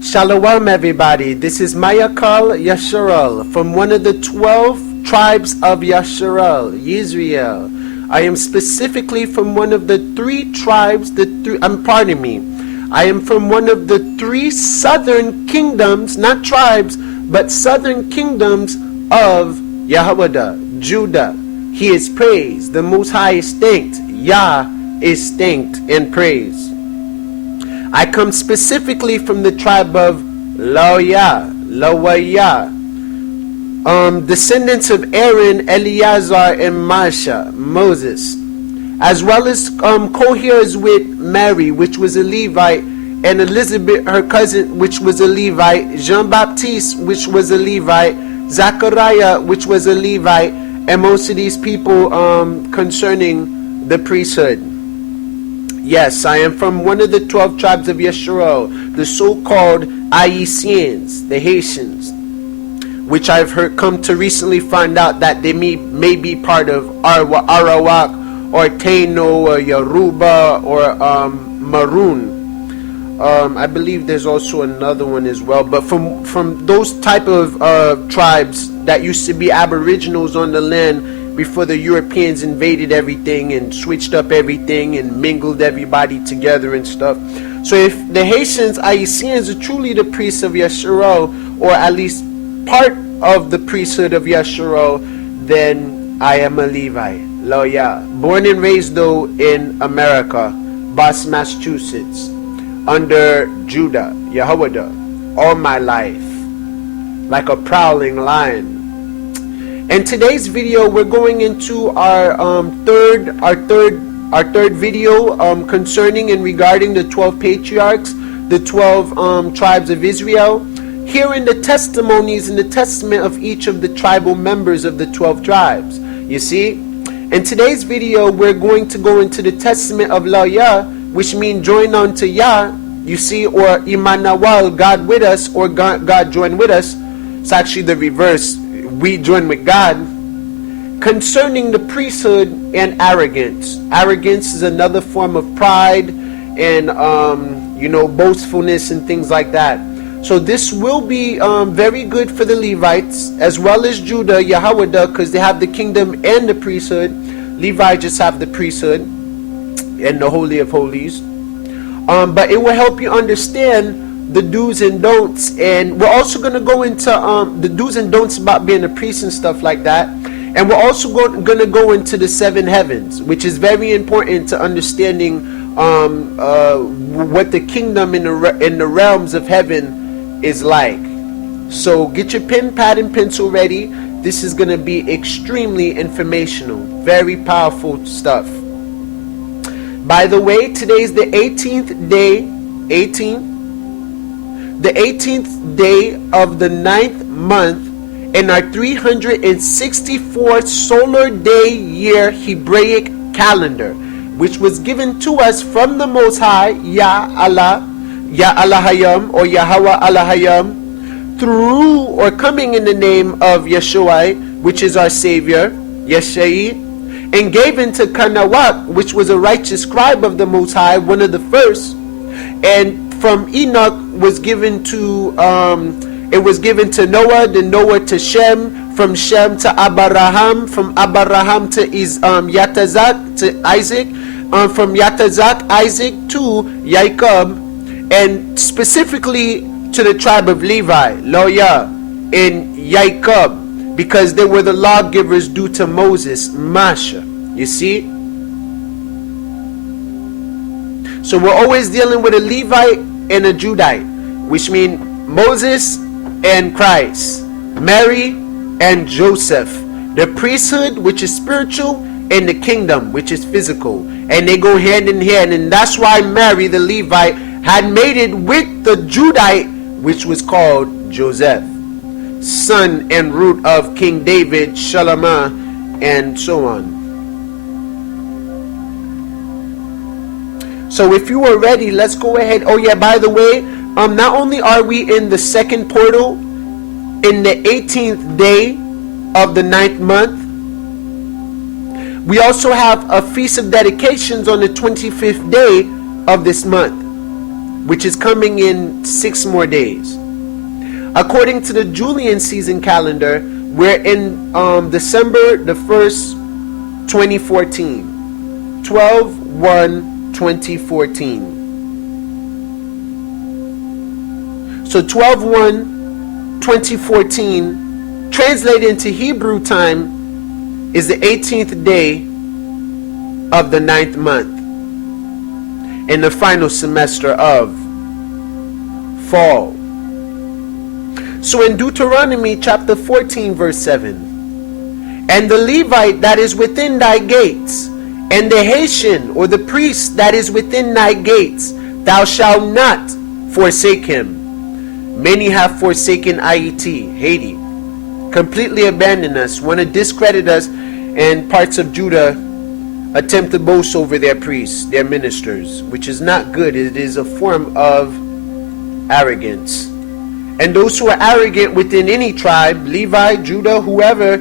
Shalom everybody, this is Yasharal from one of the 12 tribes of Yasharal, Yis-RoyAl. I am specifically from one of the 3 tribes, I am from one of the 3 southern kingdoms, not tribes, but southern kingdoms of Yahweh, Judah. He is praised, the Most High is thanked, Yah is thanked and praised. I come specifically from the tribe of Lawyah, descendants of Aaron, Eleazar, and Moses, as well as co-heirs with Mary, which was a Levite, and Elizabeth, her cousin, which was a Levite, Jean-Baptiste, which was a Levite, Zachariah, which was a Levite, and most of these people concerning the priesthood. Yes, I am from one of the 12 tribes of Yasharal, the so-called Haitians, the Haitians, which I've come to recently find out that they may be part of Arawak or Taino or Yoruba or Maroon. I believe there's also another one as well. But from those type of tribes that used to be aboriginals on the land before the Europeans invaded everything and switched up everything and mingled everybody together and stuff. So if the Haitians are truly the priests of Yasharal, or at least part of the priesthood of Yasharal, then I am a Levi, Lawyah. Born and raised though in America, Boston, Massachusetts, under Judah, Yahweh, all my life, like a prowling lion. In today's video, we're going into our third video concerning and regarding the 12 patriarchs, the 12 tribes of Israel, hearing the testimonies and the testament of each of the tribal members of the 12 tribes. You see, in today's video, we're going to go into the testament of Lawyah, which means join unto Yah, you see, or Immanuel, God with us, or God join with us. It's actually the reverse. We join with God, concerning the priesthood and arrogance. Arrogance is another form of pride and boastfulness and things like that. So this will be very good for the Levites as well as Judah, Yahweh, because they have the kingdom and the priesthood. Levi just have the priesthood and the Holy of Holies. But it will help you understand the do's and don'ts, and we're also going to go into the do's and don'ts about being a priest and stuff like that. And we're also going to go into the 7 heavens, which is very important to understanding what the kingdom in the realms of heaven is like. So get your pen, pad, and pencil ready. This is going to be extremely informational, very powerful stuff. By the way, today's the 18th day of the 9th month in our 364 solar day year Hebraic calendar, which was given to us from the Most High, Yah Elohayim, or Yahweh Elohayim, through or coming in the name of Yeshua, which is our Savior, Yeshai, and gave into Kanawak, which was a righteous scribe of the Most High, one of the first, and from Enoch was given to Noah, then Noah to Shem, from Shem to Abraham, from Abraham to Yatazak to Isaac, from Yatazak Isaac to Jacob, and specifically to the tribe of Levi, Lawyah, and Jacob, because they were the lawgivers due to Moses, Masha. You see? So we're always dealing with a Levite and a Judite, which means Moses and Christ, Mary and Joseph, the priesthood, which is spiritual, and the kingdom, which is physical, and they go hand in hand. And that's why Mary, the Levite, had mated with the Judite, which was called Joseph, son and root of King David, Shalomah, and so on. So if you are ready, let's go ahead. Oh yeah, by the way, not only are we in the second portal in the 18th day of the 9th month, we also have a feast of dedications on the 25th day of this month. which is coming in 6 more days. According to the Julian season calendar, we're in December the 1st, 2014. 12/1/2014. So 12/1/2014, translated into Hebrew time, is the 18th day of the 9th month in the final semester of fall. So in Deuteronomy chapter 14 verse 7, and the Levite that is within thy gates, and the Haitian or the priest that is within thy gates, thou shalt not forsake him. Many have forsaken Haiti, completely abandoned us, want to discredit us, and parts of Judah attempt to boast over their priests, their ministers, which is not good. It is a form of arrogance. And those who are arrogant within any tribe, Levi, Judah, whoever,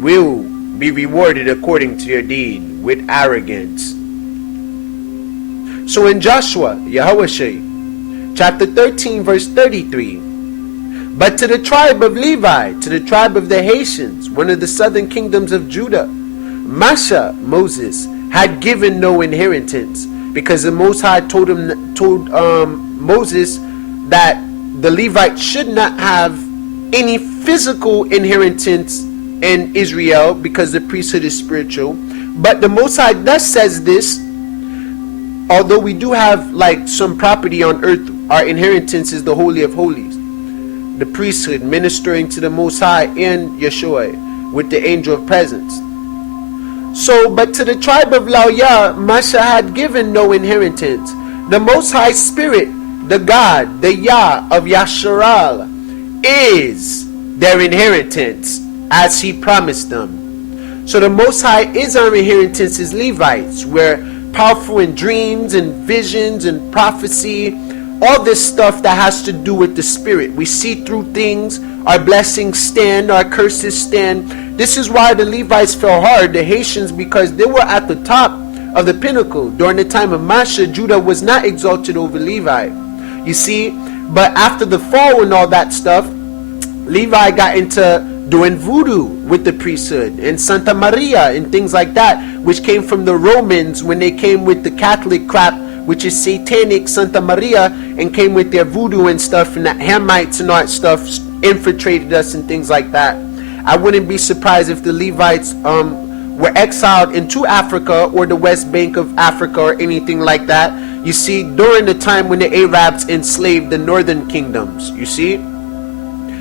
will be rewarded according to your deed with arrogance. So in Joshua, Yahushua, chapter 13, verse 33, but to the tribe of Levi, to the tribe of the Haitians, one of the southern kingdoms of Judah, Moses, had given no inheritance, because the Most High told Moses that the Levites should not have any physical inheritance in Israel, because the priesthood is spiritual. But the Most High thus says this, although we do have like some property on earth, our inheritance is the Holy of Holies, the priesthood, ministering to the Most High in Yeshua with the angel of presence. So, but to the tribe of Lawayah, Masha had given no inheritance. The Most High Spirit, the God, the Yah of Yasharal, is their inheritance, as he promised them. So the Most High is our inheritance as Levites. We're powerful in dreams and visions and prophecy, all this stuff that has to do with the spirit. We see through things, our blessings stand, our curses stand. This is why the Levites fell hard, the Haitians, because they were at the top of the pinnacle. During the time of Masha, Judah was not exalted over Levi. You see, but after the fall and all that stuff, Levi got into doing voodoo with the priesthood and Santa Maria and things like that, which came from the Romans when they came with the Catholic crap, which is satanic Santa Maria, and came with their voodoo and stuff, and the Hamites and all that stuff infiltrated us and things like that. I wouldn't be surprised if the Levites were exiled into Africa or the West Bank of Africa or anything like that. You see, during the time when the Arabs enslaved the northern kingdoms, you see.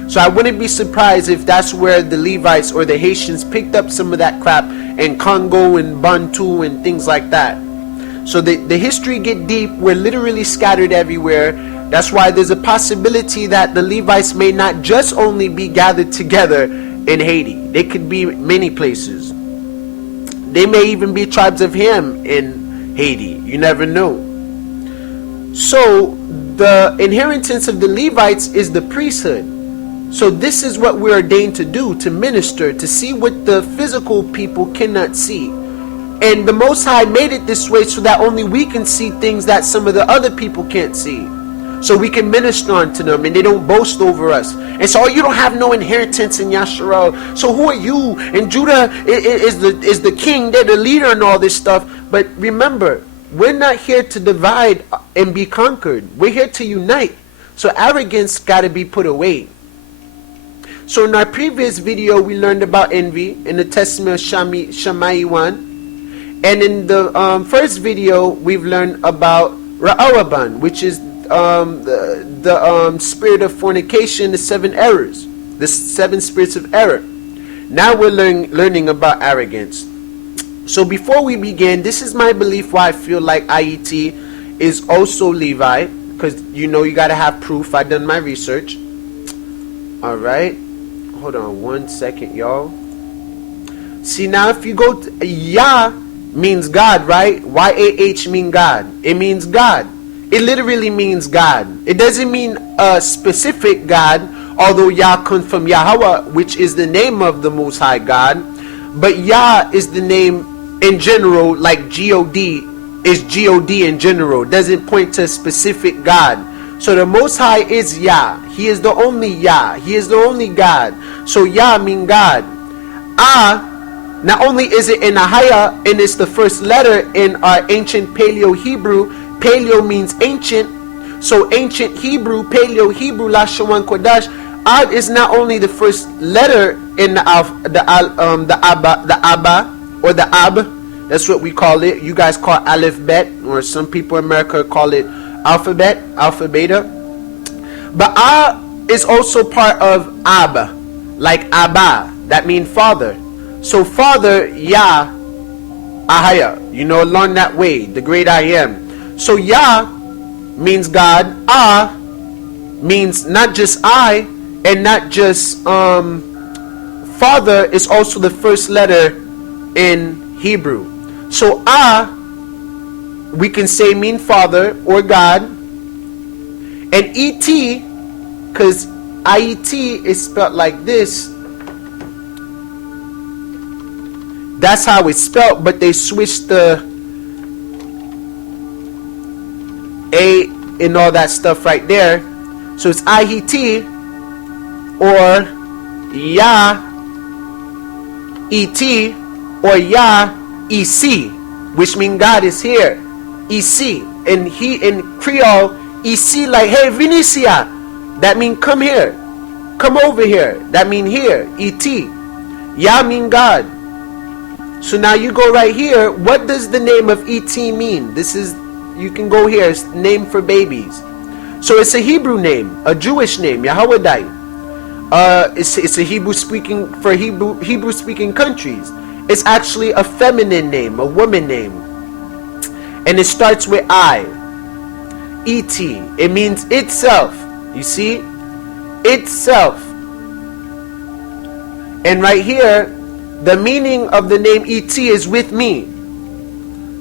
So I wouldn't be surprised if that's where the Levites or the Haitians picked up some of that crap in Congo and Bantu and things like that. So the history get deep. We're literally scattered everywhere. That's why there's a possibility that the Levites may not just only be gathered together in Haiti. They could be many places. They may even be tribes of Ham in Haiti. You never know. So the inheritance of the Levites is the priesthood. So this is what we're ordained to do, to minister, to see what the physical people cannot see. And the Most High made it this way so that only we can see things that some of the other people can't see. So we can minister unto them and they don't boast over us. And so, oh, you don't have no inheritance in Yasharal. So who are you? And Judah is the king, they're the leader and all this stuff. But remember, we're not here to divide and be conquered. We're here to unite. So arrogance got to be put away. So in our previous video, we learned about envy in the Testament of Shammai 1. And in the first video, we've learned about Ra'araban, which is the spirit of fornication, the 7 errors, the 7 spirits of error. Now we're learning about arrogance. So before we begin, this is my belief why I feel like hAiti is also Levi, because you know you got to have proof. I've done my research. All right. Hold on 1 second, y'all. See, now if you go to Yah means God, right? Y-A-H mean God. It means God. It literally means God. It doesn't mean a specific God, although Yah comes from Yahweh, which is the name of the Most High God. But Yah is the name in general, like G-O-D is God in general. It doesn't point to a specific God. So the Most High is Yah. He is the only Yah. He is the only God. So Yah means God. Not only is it in Ahaya, and it's the first letter in our ancient Paleo Hebrew. Paleo means ancient. So ancient Hebrew, Paleo Hebrew, Lashawan Kodash. Ad is not only the first letter in the Abba or the Ab. That's what we call it. You guys call it Aleph Bet, or some people in America call it alphabet, Alpha Beta. But is also part of Ab, like Abba. That means father. So father, Yah, Ahaya. You know, learn that way. The great I am. So Yah means God. Means not just I, and not just father is also the first letter in Hebrew. So we can say mean father or God. And Et, because Yah-iti is spelled like this. That's how it's spelled, but they switched the A and all that stuff right there. So it's Yah-iti or Yah-iti or Yah-isi, which means God is here. Isi. And he in Creole, Isi, like, hey, Vinicia. That means come here. Come over here. That means here. Et. Yah mean God. So now you go right here. What does the name of Et mean? This is, you can go here. It's name for babies. So it's a Hebrew name, a Jewish name, Yahweh. It's a Hebrew speaking for Hebrew speaking countries. It's actually a feminine name, a woman name. And it starts with I. Et. It means itself. You see? Itself. And right here, the meaning of the name Et is with me.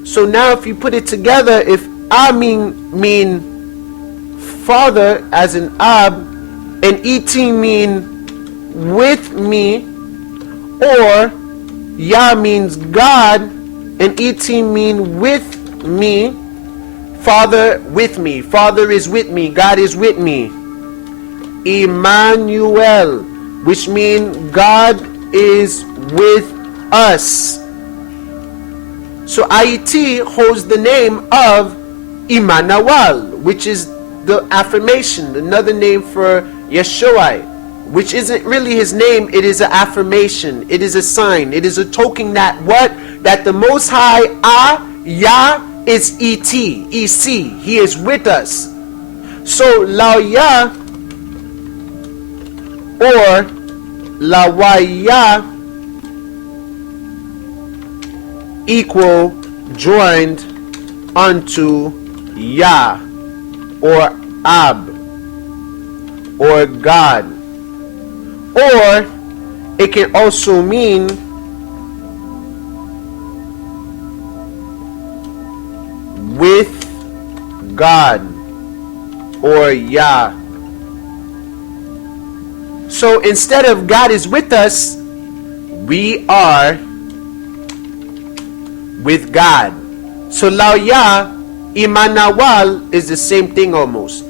So now if you put it together, if I mean father as an Ab, and Et mean with me, or Yah means God, and Et mean with me, father with me. Father is with me. God is with me. Immanuel, which means God is with us. So Yah-iti holds the name of Immanuel, which is the affirmation, another name for Yeshua, which isn't really his name. It is an affirmation. It is a sign. It is a token that what? That the Most High, Yah, is Et, EC. He is with us. So Lawayah or Lawayah equal joined unto Yah or Ab or God, or it can also mean with God or Yah. So instead of God is with us, we are with God. So Lawayah, Immanuel is the same thing almost.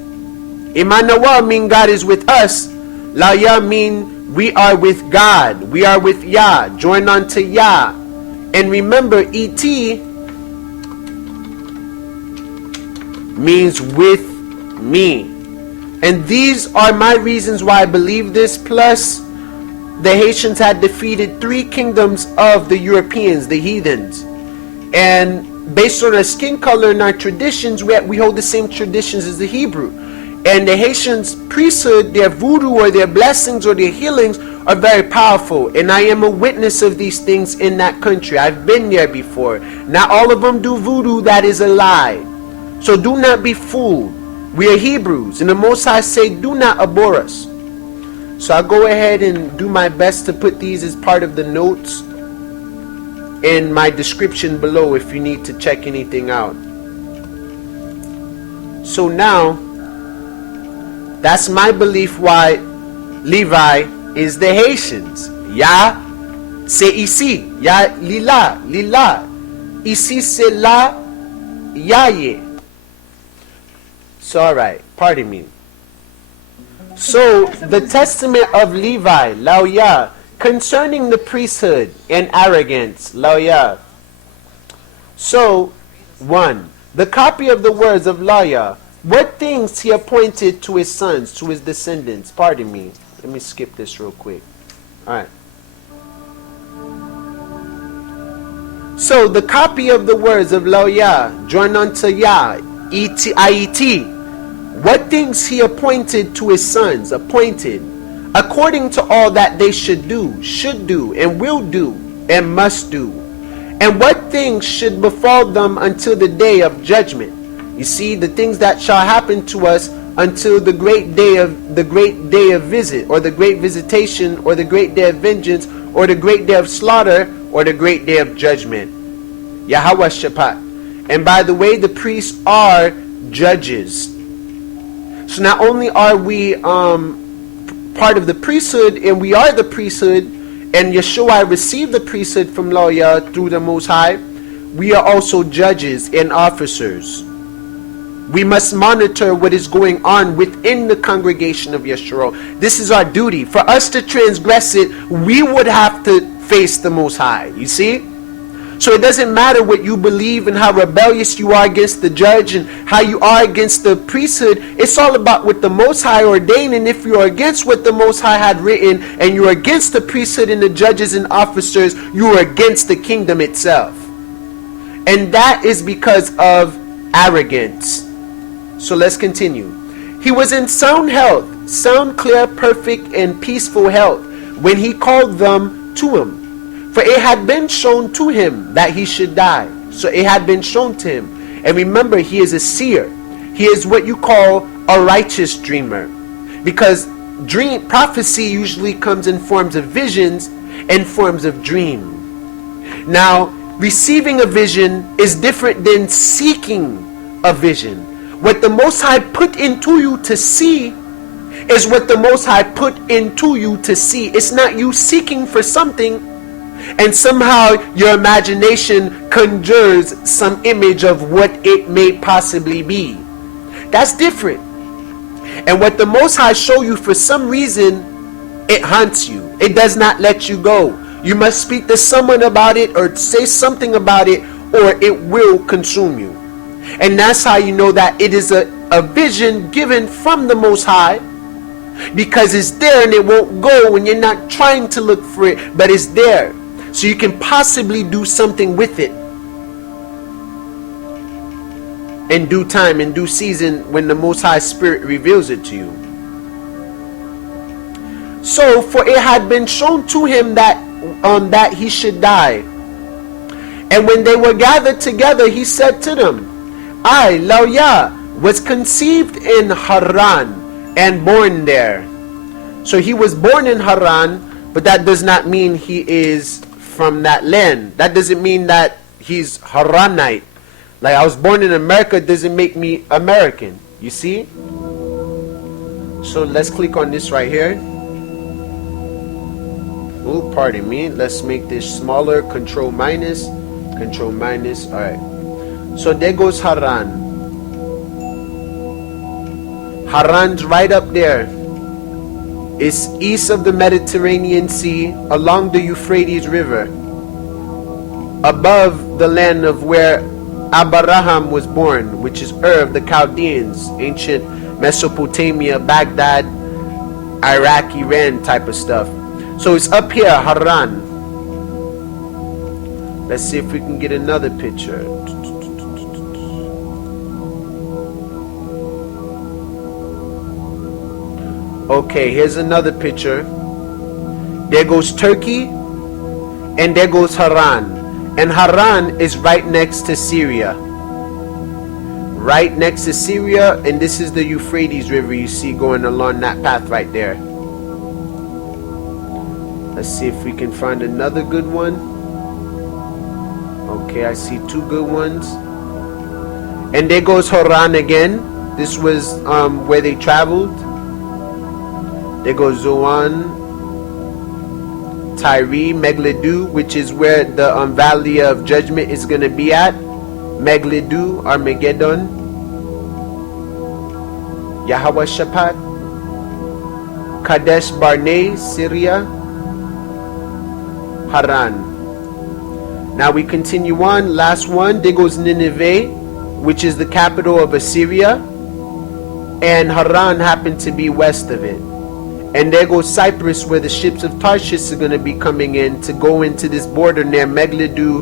Immanuel means God is with us. Lawayah means we are with God. We are with Yah. Join unto Yah. And remember, Et means with me. And these are my reasons why I believe this. Plus, the Haitians had defeated 3 kingdoms of the Europeans, the heathens. And based on our skin color and our traditions, we hold the same traditions as the Hebrew. And the Haitians' priesthood, their voodoo or their blessings or their healings are very powerful. And I am a witness of these things in that country. I've been there before. Not all of them do voodoo. That is a lie. So do not be fooled. We are Hebrews. And the Most High say, do not abhor us. So I'll go ahead and do my best to put these as part of the notes in my description below if you need to check anything out. So now, that's my belief why Levi is the Haitians. Yah, c'est ici. Yah, lila, lila. Ici, c'est là. Yah-iti. So, alright, pardon me. So, the testament of Levi, Lawayah, concerning the priesthood and arrogance, Lawayah. So, 1. The copy of the words of Lawayah, what things he appointed to his sons, to his descendants. Pardon me. Let me skip this real quick. Alright. So, the copy of the words of Lawayah, joined unto Yah-iti, what things he appointed to his sons, appointed, according to all that they should do, and will do, and must do, and what things should befall them until the day of judgment. You see, the things that shall happen to us until the great day of visit, or the great visitation, or the great day of vengeance, or the great day of slaughter, or the great day of judgment. Yahweh Shabbat. And by the way, the priests are judges. So not only are we part of the priesthood, and we are the priesthood, and Yeshua received the priesthood from Lawayah through the Most High, we are also judges and officers. We must monitor what is going on within the congregation of Yasharal. This is our duty. For us to transgress it, we would have to face the Most High. You see? So it doesn't matter what you believe and how rebellious you are against the judge and how you are against the priesthood. It's all about what the Most High ordained. And if you are against what the Most High had written, and you are against the priesthood and the judges and officers, you are against the kingdom itself. And that is because of arrogance. So let's continue. He was in sound health, sound, clear, perfect, and peaceful health, when he called them to him. For it had been shown to him that he should die. So it had been shown to him. And remember, he is a seer. He is what you call a righteous dreamer. Because prophecy usually comes in forms of visions and forms of dream. Now, receiving a vision is different than seeking a vision. What the Most High put into you to see is what the Most High put into you to see. It's not you seeking for something and somehow your imagination conjures some image of what it may possibly be. That's different. And what the Most High show you, for some reason, it haunts you. It does not let you go. You must speak to someone about it or say something about it, or it will consume you. And that's how you know that it is a vision given from the Most High, because it's there and it won't go when you're not trying to look for it, but it's there. So you can possibly do something with it in due time, in due season, when the Most High Spirit reveals it to you. So, for it had been shown to him that he should die. And when they were gathered together, he said to them, I, Lawayah, was conceived in Haran and born there. So he was born in Haran, but that does not mean he is from that land. That doesn't mean that he's Haranite. Like, I was born in America doesn't make me American. You see? So let's click on this right here. Oh, pardon me. Let's make this smaller. Control minus. Control minus. Alright. So there goes Haran. Haran's right up there. It's east of the Mediterranean Sea, along the Euphrates River, above the land of where Abraham was born, which is Ur of the Chaldeans, ancient Mesopotamia, Baghdad, Iraq, Iran type of stuff. So it's up here, Haran. Let's see if we can get another picture. Okay, here's another picture. There goes Turkey, and there goes Haran. And Haran is right next to Syria. Right next to Syria, and this is the Euphrates River you see going along that path right there. Let's see if we can find another good one. Okay, I see two good ones. And there goes Haran again. This was where they traveled. There goes Zoan, Tyre, Megiddo, which is where the Valley of Judgment is going to be at. Megiddo, Armageddon, Yahweh-Shaphat, Kadesh Barnea, Syria, Haran. Now we continue on. Last one, there goes Nineveh, which is the capital of Assyria, and Haran happened to be west of it. And there goes Cyprus, where the ships of Tarshish are going to be coming in to go into this border near Megiddo,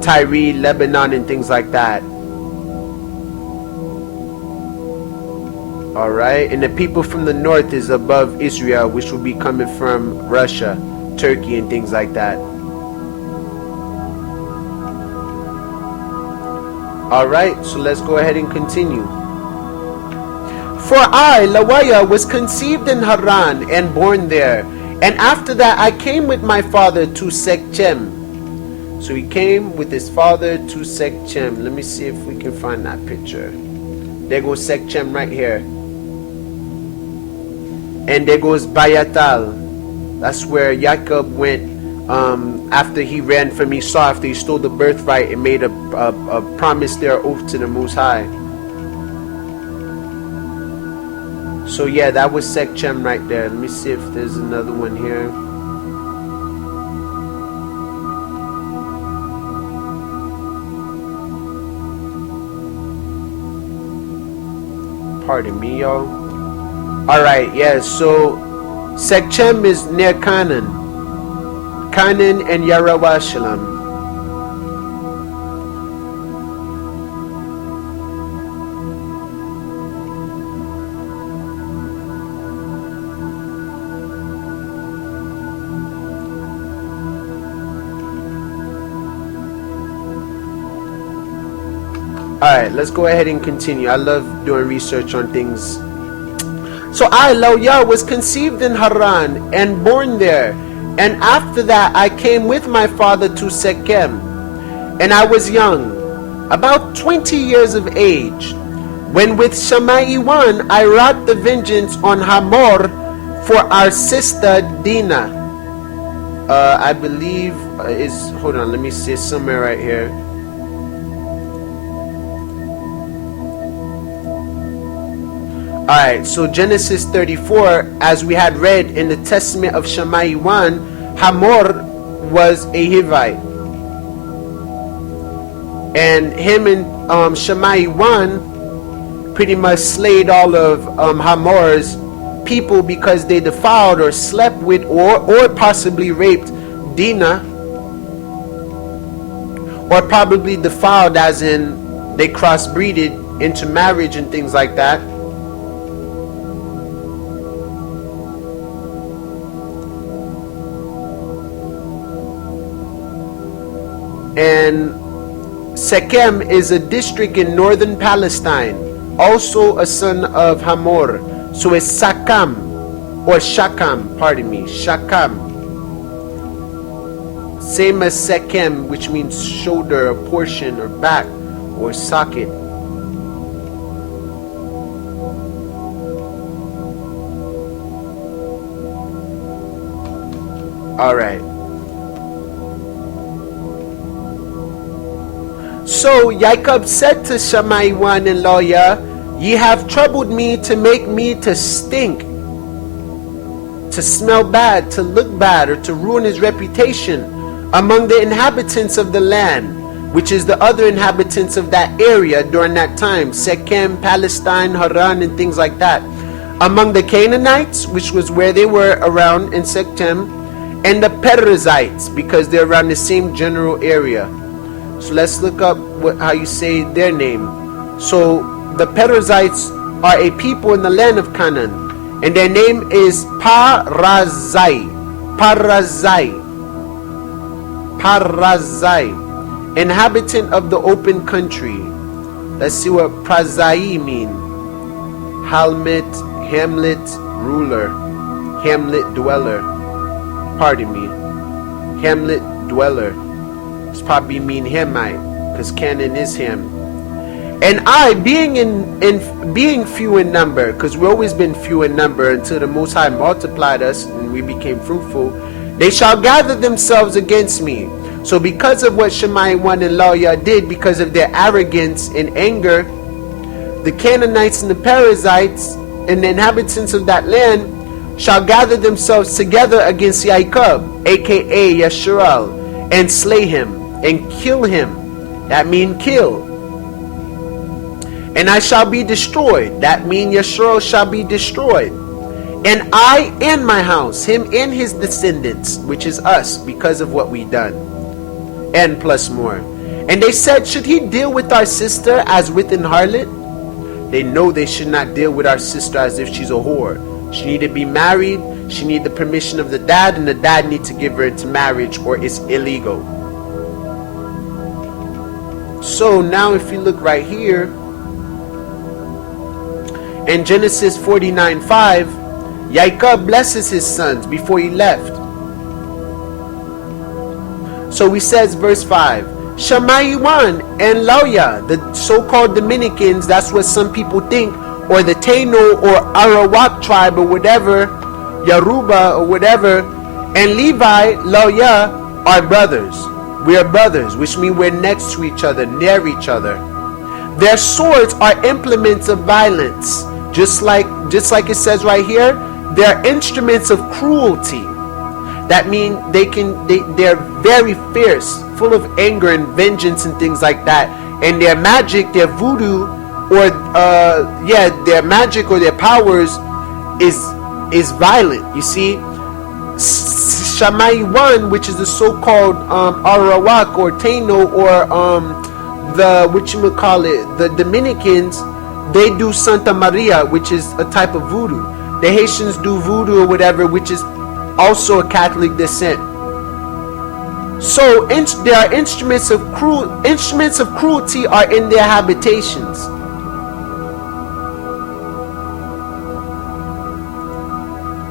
Tyre, Lebanon, and things like that. Alright, and the people from the north is above Israel, which will be coming from Russia, Turkey, and things like that. Alright, so let's go ahead and continue. For I, Lawayah, was conceived in Haran and born there. And after that I came with my father to Shechem. So he came with his father to Shechem. Let me see if we can find that picture. There goes Shechem right here. And there goes Bayatal. That's where Jacob went after he ran from Esau, after he stole the birthright and made a promise there, oath to the Most High. So yeah, that was Shechem right there. Let me see if there's another one here. Pardon me, y'all. Alright, yeah, so Shechem is near Canaan and Yarabashalam. Alright, let's go ahead and continue. I love doing research on things. So I, Lawyah, was conceived in Haran and born there. And after that I came with my father to Shechem. And I was young, about 20 years of age, when with Shammai one I wrought the vengeance on Hamor for our sister Dinah. I believe is, hold on, let me see somewhere right here. Alright, so Genesis 34, as we had read in the testament of Shammai 1, Hamor was a Hivite. And him and Shammai 1 pretty much slayed all of Hamor's people because they defiled or slept with or possibly raped Dinah. Or probably defiled as in they crossbreeded into marriage and things like that. And Shechem is a district in northern Palestine, also a son of Hamor. So it's Shakam, or Shakam, pardon me, Shakam. Same as Shechem, which means shoulder, or portion, or back, or socket. Alright. So Jacob said to Shammai 1 and Lawyah, ye have troubled me to make me to stink, to smell bad, to look bad, or to ruin his reputation among the inhabitants of the land, which is the other inhabitants of that area during that time, Shechem, Palestine, Haran, and things like that, among the Canaanites, which was where they were around in Shechem, and the Perizzites, because they're around the same general area. So let's look up how you say their name. So the Perizzites are a people in the land of Canaan, and their name is Parazai, inhabitant of the open country. Let's see what Prazai mean. Hamlet, ruler, Hamlet, dweller. Pardon me, Hamlet, dweller. It's probably mean Hamite, because Canaan is Ham. And I, being few in number, because we've always been few in number until the Most High multiplied us and we became fruitful, they shall gather themselves against me. So because of what Shammai 1 and Lawyah did, because of their arrogance and anger, the Canaanites and the Perizzites and the inhabitants of that land shall gather themselves together against Jacob, aka Yasharal, and slay him and kill him. That means kill. And I shall be destroyed. That means Yasharal shall be destroyed. And I and my house, him and his descendants, which is us, because of what we done, and plus more. And they said, should he deal with our sister as with an harlot? They know they should not deal with our sister as if she's a whore. She need to be married. She need the permission of the dad, and the dad need to give her into marriage, or it's illegal. So now if you look right here in Genesis 49:5, Jacob blesses his sons before he left. So he says, verse 5, Shammai 1 and Lawyah, the so-called Dominicans, that's what some people think, or the Taino or Arawak tribe or whatever, Yoruba or whatever, and Levi, Lawyah, are brothers. We are brothers, which means we're next to each other, near each other. Their swords are implements of violence, just like it says right here. They're instruments of cruelty. That means they're very fierce, full of anger and vengeance and things like that. And their magic, their voodoo, or their magic or their powers is violent. You see, Shammai 1, which is the so-called Arawak or Taino or the Dominicans, they do Santa Maria, which is a type of voodoo. The Haitians do voodoo or whatever, which is also a Catholic descent. So there are instruments of cruelty are in their habitations.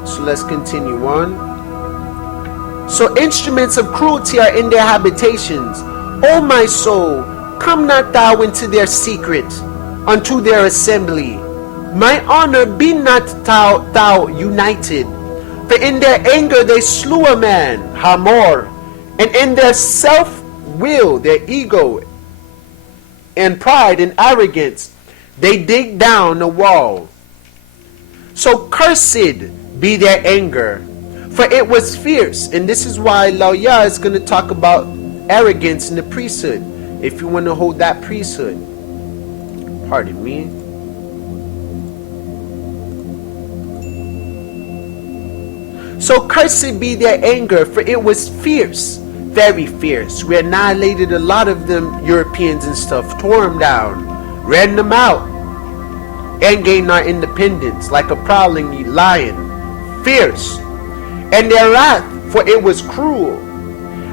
So let's continue on. So instruments of cruelty are in their habitations. O my soul, come not thou into their secret, unto their assembly. My honor, be not thou united. For in their anger they slew a man, Hamor, and in their self-will, their ego, and pride and arrogance, they dig down a wall. So cursed be their anger, for it was fierce. And this is why Lawyah is going to talk about arrogance in the priesthood, if you want to hold that priesthood. Pardon me. So cursed be their anger, for it was fierce, very fierce. We annihilated a lot of them Europeans and stuff, tore them down, ran them out, and gained our independence like a prowling lion, fierce. And their wrath, for it was cruel.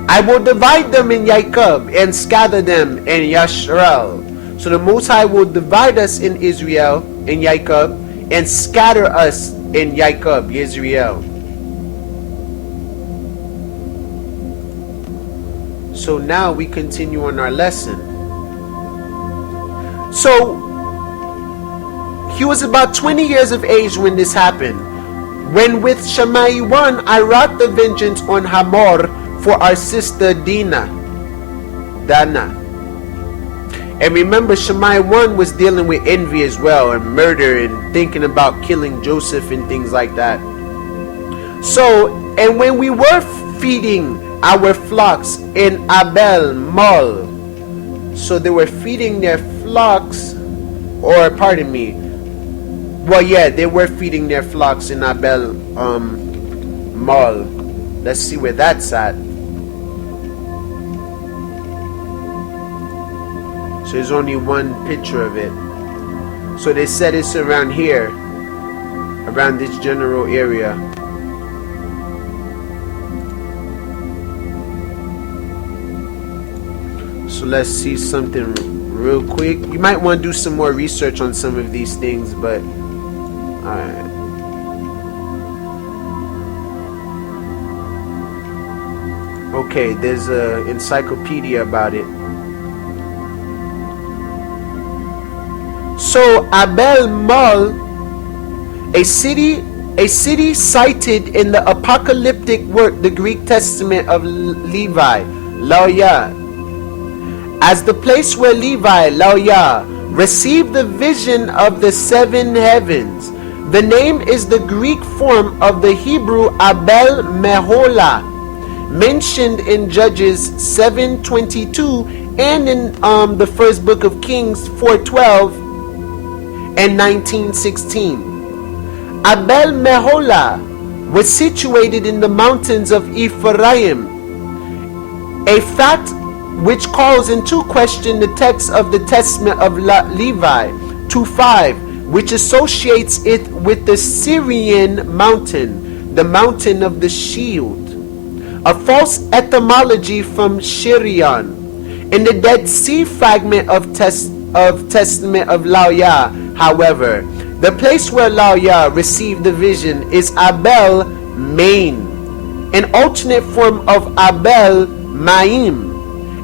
I will divide them in Jacob and scatter them in Yasharal. So the Most High will divide us in Israel, in Jacob, and scatter us in Jacob, Yis-RoyAl. So now we continue on our lesson. So he was about 20 years of age when this happened. When with Shammai 1 I wrought the vengeance on Hamor for our sister Dana. And remember, Shammai 1 was dealing with envy as well, and murder, and thinking about killing Joseph and things like that. So, and when we were feeding our flocks in Abel Mol, so they were feeding their flocks, or pardon me, well, yeah, they were feeding their flocks in Abel Mol. Let's see where that's at. So there's only one picture of it. So they said it's around here, around this general area. So let's see something real quick. You might want to do some more research on some of these things, but alright. Okay, there's an encyclopedia about it. So Abel Mol, a city cited in the apocalyptic work, the Greek Testament of Levi, Lawayah. As the place where Levi, Lawayah, received the vision of the 7 heavens. The name is the Greek form of the Hebrew Abel Meholah, mentioned in Judges 7:22 and in the first book of Kings 4:12 and 19:16. Abel Meholah was situated in the mountains of Ephraim, a fact which calls into question the text of the Testament of Levi 2:5, which associates it with the Syrian mountain, the mountain of the shield, a false etymology from Shirion. In the Dead Sea fragment of Testament of Lawayah, however, the place where Lawayah received the vision is Abel Main, an alternate form of Abel Maim,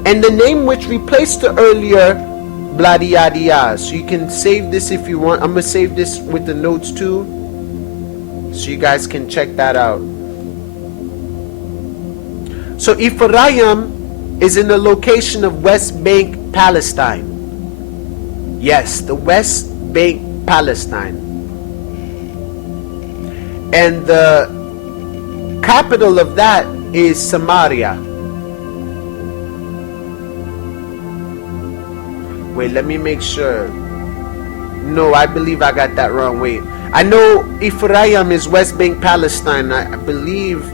and the name which replaced the earlier Bladiadia. So you can save this if you want. I'm going to save this with the notes too, so you guys can check that out. So Ephraim is in the location of West Bank, Palestine. Yes, the West Bank, Palestine. And the capital of that is Samaria. Wait, let me make sure. No, I believe I got that wrong. Wait, I know Ephraim is West Bank, Palestine. I believe.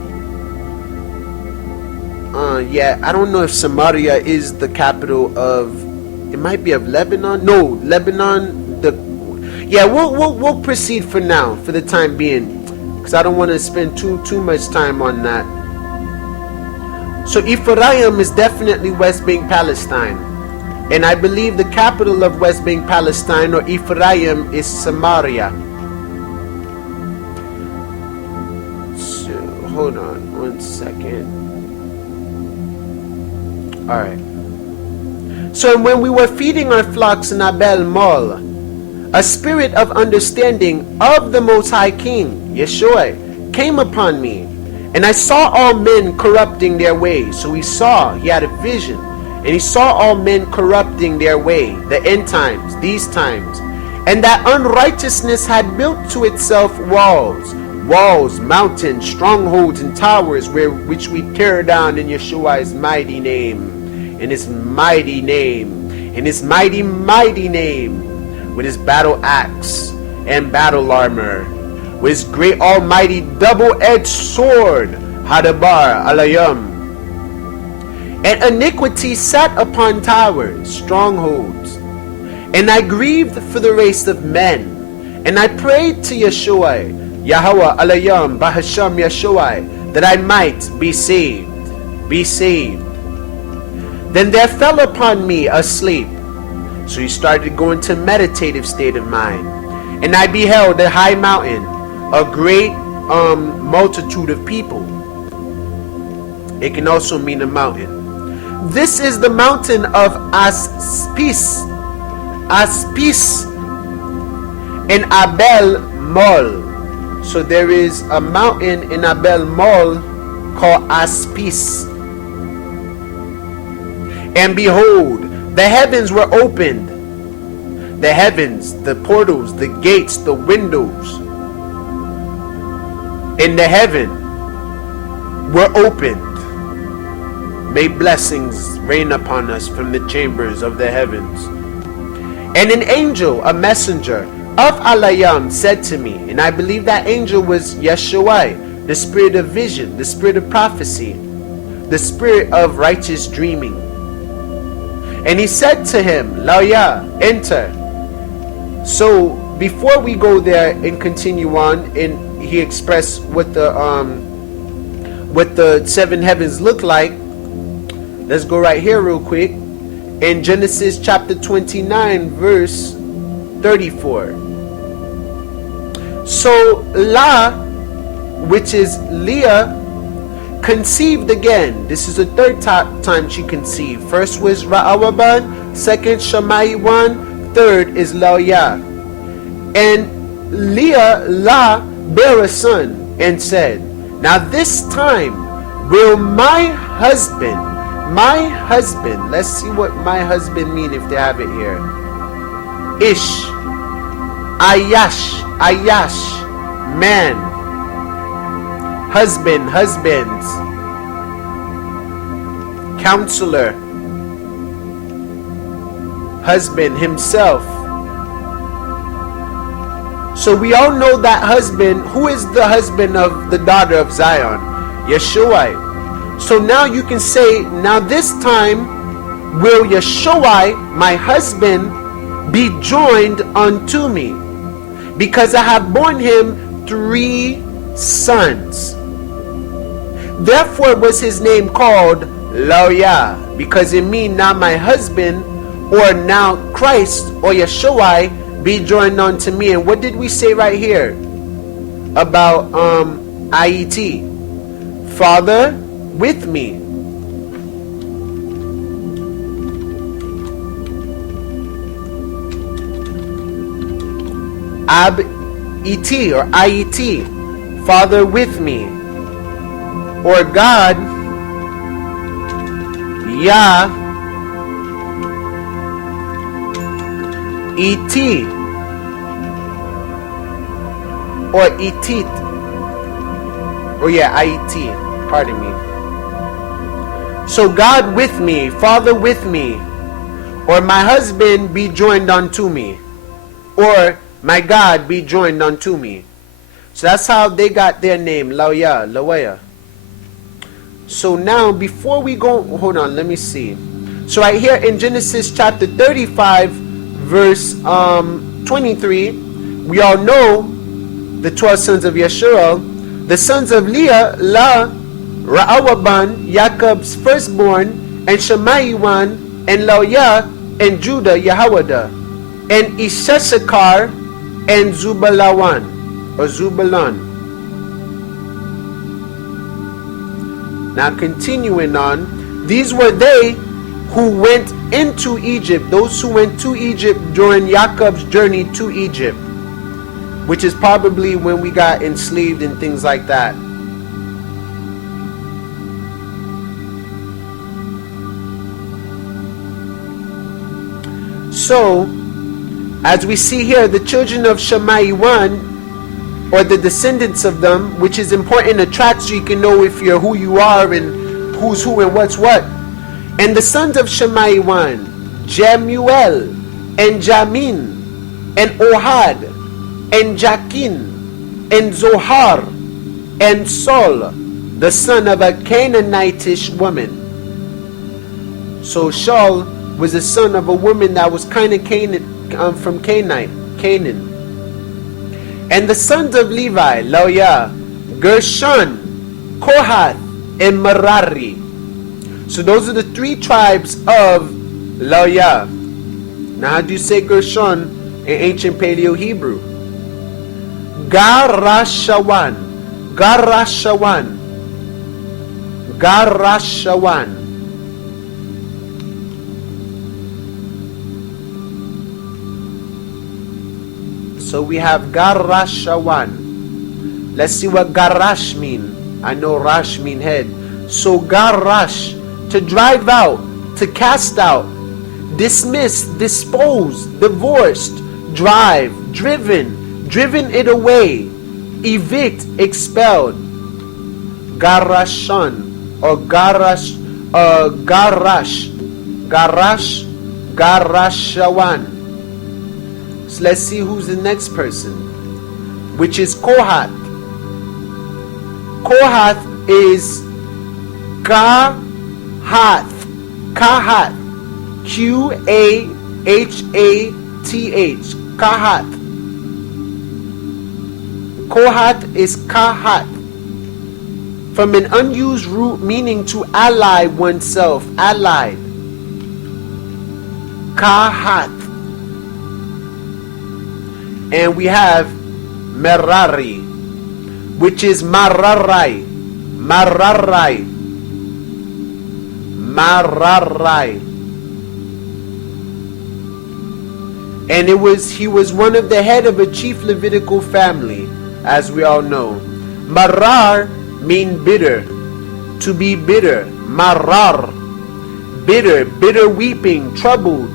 Yeah, I don't know if Samaria is the capital of. It might be of Lebanon. No, Lebanon. Yeah, we'll proceed for now, for the time being, because I don't want to spend too much time on that. So Ephraim is definitely West Bank, Palestine. And I believe the capital of West Bank, Palestine, or Ephraim, is Samaria. So, hold on 1 second. Alright. So when we were feeding our flocks in Abel Mol, a spirit of understanding of the Most High King, Yeshua, came upon me. And I saw all men corrupting their ways. So he had a vision. And he saw all men corrupting their way, the end times, these times, and that unrighteousness had built to itself walls, mountains, strongholds, and towers, which we tear down in Yeshua's mighty name, in his mighty name, in his mighty name, with his battle axe and battle armor, with his great almighty double-edged sword, Hadabar Alayam. And iniquity sat upon towers, strongholds. And I grieved for the race of men. And I prayed to Yeshua, Yahweh Alayam Bahasham Yeshua, that I might be saved. Be saved. Then there fell upon me a sleep. So he started going to meditative state of mind. And I beheld a high mountain, a great multitude of people. It can also mean a mountain. This is the mountain of Aspis in Abel Mol. So there is a mountain in Abel Mol called Aspis. And behold, the heavens were opened. The heavens, the portals, the gates, the windows in the heaven were opened. May blessings rain upon us from the chambers of the heavens. And an angel, a messenger of Alayam, said to me, and I believe that angel was Yeshua, the spirit of vision, the spirit of prophecy, the spirit of righteous dreaming. And he said to him, Lawyah, enter. So before we go there and continue on, and he expressed what the 7 heavens look like, let's go right here real quick. In Genesis chapter 29, verse 34. So La, which is Leah, conceived again. This is the third time she conceived. First was Ra'awaban, second Shammai 1, third is Lawayah. And La bare a son and said, now this time will my husband My husband. Let's see what my husband mean if they have it here. Ish. Ayash. Ayash. Man. Husband. Husbands. Counselor. Husband himself. So we all know that husband. Who is the husband of the daughter of Zion? Yeshua. So now you can say, now this time will Yeshua, my husband, be joined unto me, because I have borne him 3 sons. Therefore was his name called Lawyah, because it means now my husband, or now Christ or Yeshua, be joined unto me. And what did we say right here about Yah-iti? Father with me. Ab-iti or Yah-iti, Father with me. Or God, Yah-iti or itit. Oh yeah, Yah-iti, pardon me. So God with me, Father with me, or my husband be joined unto me, or my God be joined unto me. So that's how they got their name, Lawayah. So now before we go, hold on, let me see. So right here in Genesis chapter 35 verse 23, we all know the 12 sons of Yasharal. The sons of Leah, Ra'awaban, Jacob's firstborn, and Shemaiwan, and Lawyah, and Judah, Yahawada, and Issachar, and Zubalawan, or Zubalan. Now continuing on, these were they who went into Egypt, those who went to Egypt during Jacob's journey to Egypt, which is probably when we got enslaved and things like that. So, as we see here, the children of Shemaiwan, or the descendants of them, which is important to track so you can know if you're who you are and who's who and what's what. And the sons of Shemaiwan, Jemuel, and Jamin, and Ohad, and Jakin, and Zohar, and Sol, the son of a Canaanitish woman. So Shaul was the son of a woman that was kind of from Canaan. And the sons of Levi, Lawyah, Gershon, Kohath, and Merari. So those are the 3 tribes of Lawyah. Now how do you say Gershon in ancient Paleo Hebrew? Garashawan. Garashawan. Garashawan. So we have Garashawan. Let's see what Garash mean. I know Rash mean head. So Garash, to drive out, to cast out, dismiss, dispose, divorced, drive, driven, driven it away, evict, expelled. Garashon or Garash, Garashawan. So let's see who's the next person, which is Kohath. Kohath is Kahath. Kahath. Q-A-H-A-T-H. Kahath. Kohath is Kahath, from an unused root meaning to ally oneself. Allied. Kahath. And we have Merari, which is Mararai. Mararai. Mararai. And he was one of the head of a chief Levitical family, as we all know. Marar mean bitter, to be bitter. Marar. bitter, bitter weeping, troubled,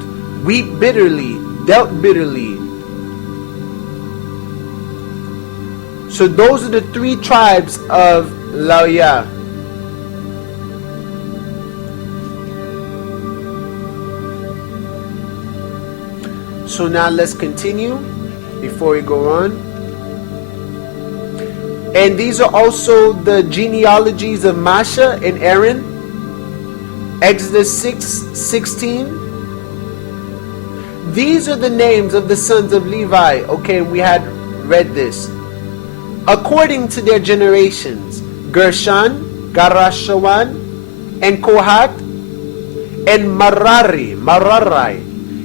weep bitterly, dealt bitterly. So those are the three tribes of Lawyah. So now let's continue before we go on. And these are also the genealogies of Masha and Aaron. Exodus 6:16. These are the names of the sons of Levi. Okay, we had read this. According to their generations, Gershon, Garashawan, and Kohath, and Merari.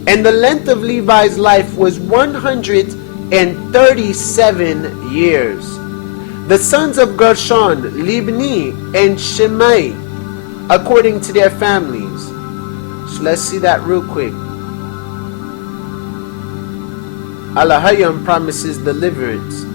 And the length of Levi's life was 137 years. The sons of Gershon, Libni and Shimei, according to their families. So let's see that real quick. Allahayam promises deliverance.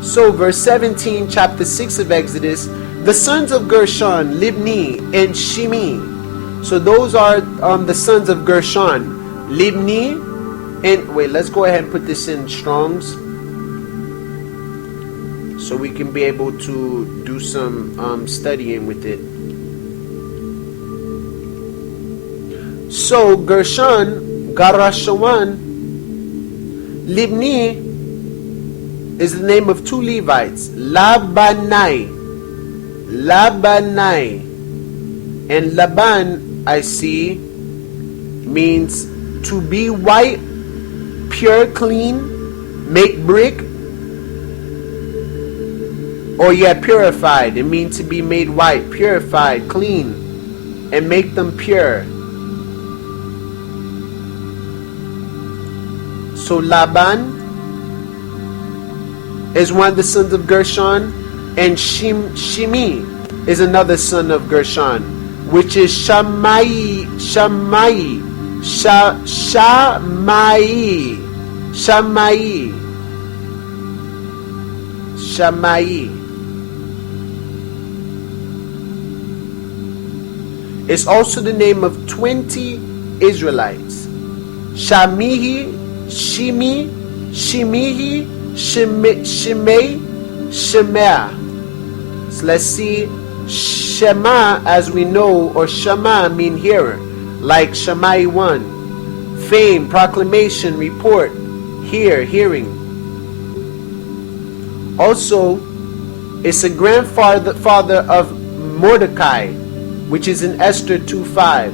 So verse 17, chapter 6 of Exodus, the sons of Gershon, Libni and Shimei. So those are the sons of Gershon, Libni and, wait, let's go ahead and put this in Strong's so we can be able to do some studying with it. So Gershon, Garashawan, Libni is the name of two Levites, Labanai, and Laban, I see, means to be white, pure, clean, make brick, or purified. It means to be made white, purified, clean, and make them pure. So Laban is one of the sons of Gershon, and Shimei is another son of Gershon, which is Shammai. It's also the name of 20 Israelites. Shimei, Shemaiah. So let's see. Shema, as we know, or Shema mean hearer, like Shammai 1. Fame, proclamation, report, hearing. Also, it's a grandfather of Mordecai, which is in Esther 2:5.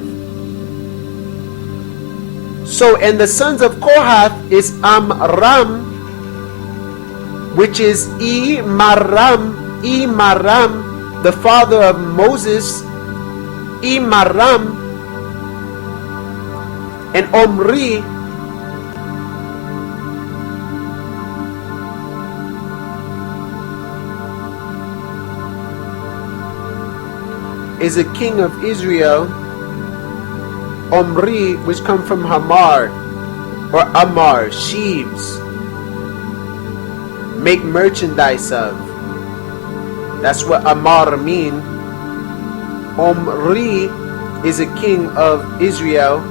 So, and the sons of Kohath is Amram, which is Imaram, the father of Moses, Imaram, and Omri is a king of Israel. Omri, which come from Hamar or Amar, sheaves, make merchandise of. That's what Amar mean. Omri is a king of Israel,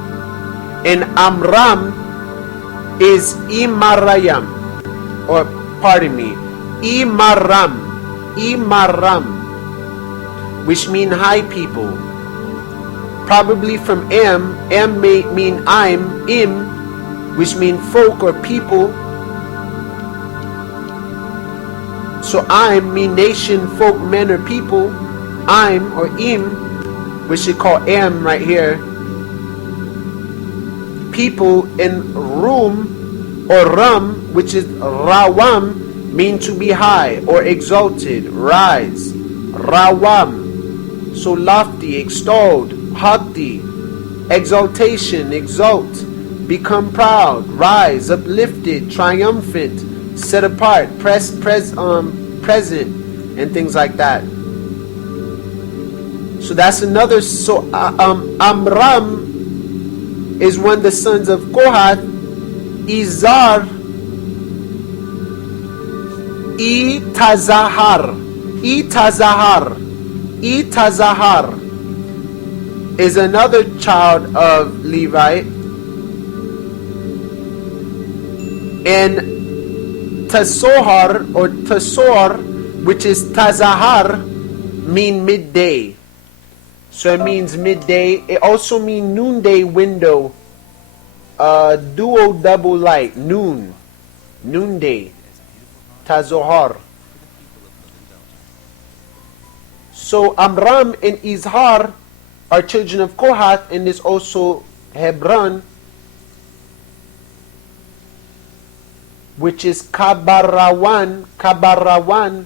and Amram is Imaram, which mean high people. Probably from Am may mean I'm, Im, which mean folk or people. So I'm mean nation, folk, men, or people. I'm or Im, which should call Am right here. People. In Rum or Ram, which is Rawam, mean to be high or exalted, rise. Rawam. So lofty, extolled, haughty, exaltation, exalt, become proud, rise, uplifted, triumphant, set apart, present, and things like that. So that's another. So Amram is one of the sons of Kohath. Izar, Itazahar is another child of Levi, and Tasohar or Tasor, which is Tazahar, mean midday. So it means midday. It also means noonday window. Duo double light, noonday, Tazohar. So Amram and Izhar are children of Kohath, and there's also Hebron, which is Kabarawan. Kabarawan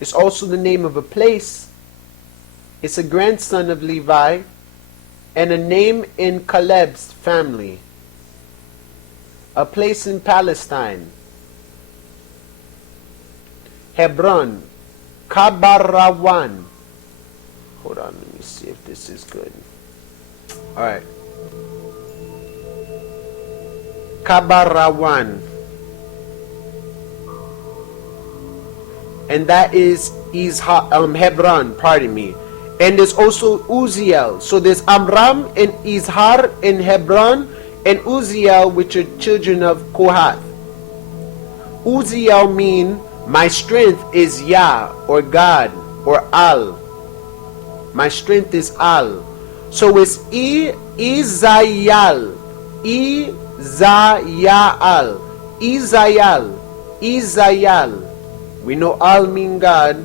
is also the name of a place. It's a grandson of Levi, and a name in Caleb's family. A place in Palestine. Hebron. Kabarawan. Hold on, let me see if this is good. Alright. Kabarawan. And that is Hebron, pardon me. And there's also Uzziel. So there's Amram and Izhar in Hebron, and Uzziel, which are children of Kohath. Uzziel mean my strength is Yah, or God, or Al. My strength is Al. So it's Izayal. Izayal. Izayal. Izayal. We know Al mean God.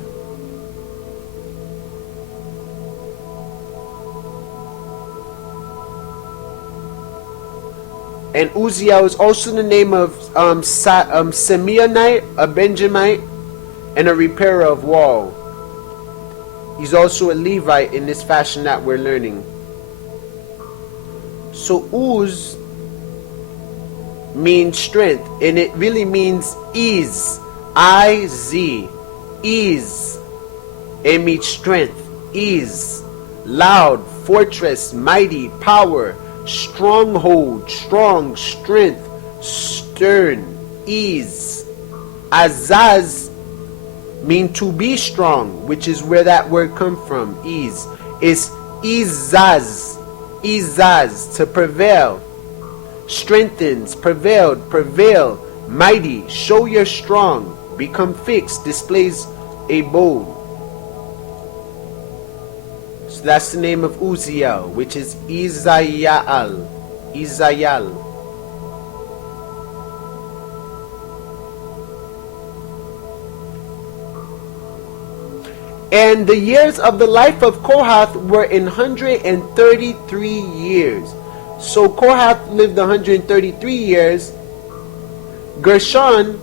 And Uzziel is also the name of Simeonite, a Benjamite, and a repairer of wall. He's also a Levite in this fashion that we're learning. So Uz means strength, and it really means ease. I-Z. Ease. It means strength, ease, loud, fortress, mighty, power, stronghold, strong, strength, stern, ease. Azaz mean to be strong, which is where that word come from. Ease is izaz. Izaz, to prevail. Strengthens, prevailed, prevail, mighty, show you're strong, become fixed, displays a bold. So that's the name of Uzziel, which is Izayal. Izayal. And the years of the life of Kohath were 133 years. So Kohath lived 133 years. Gershon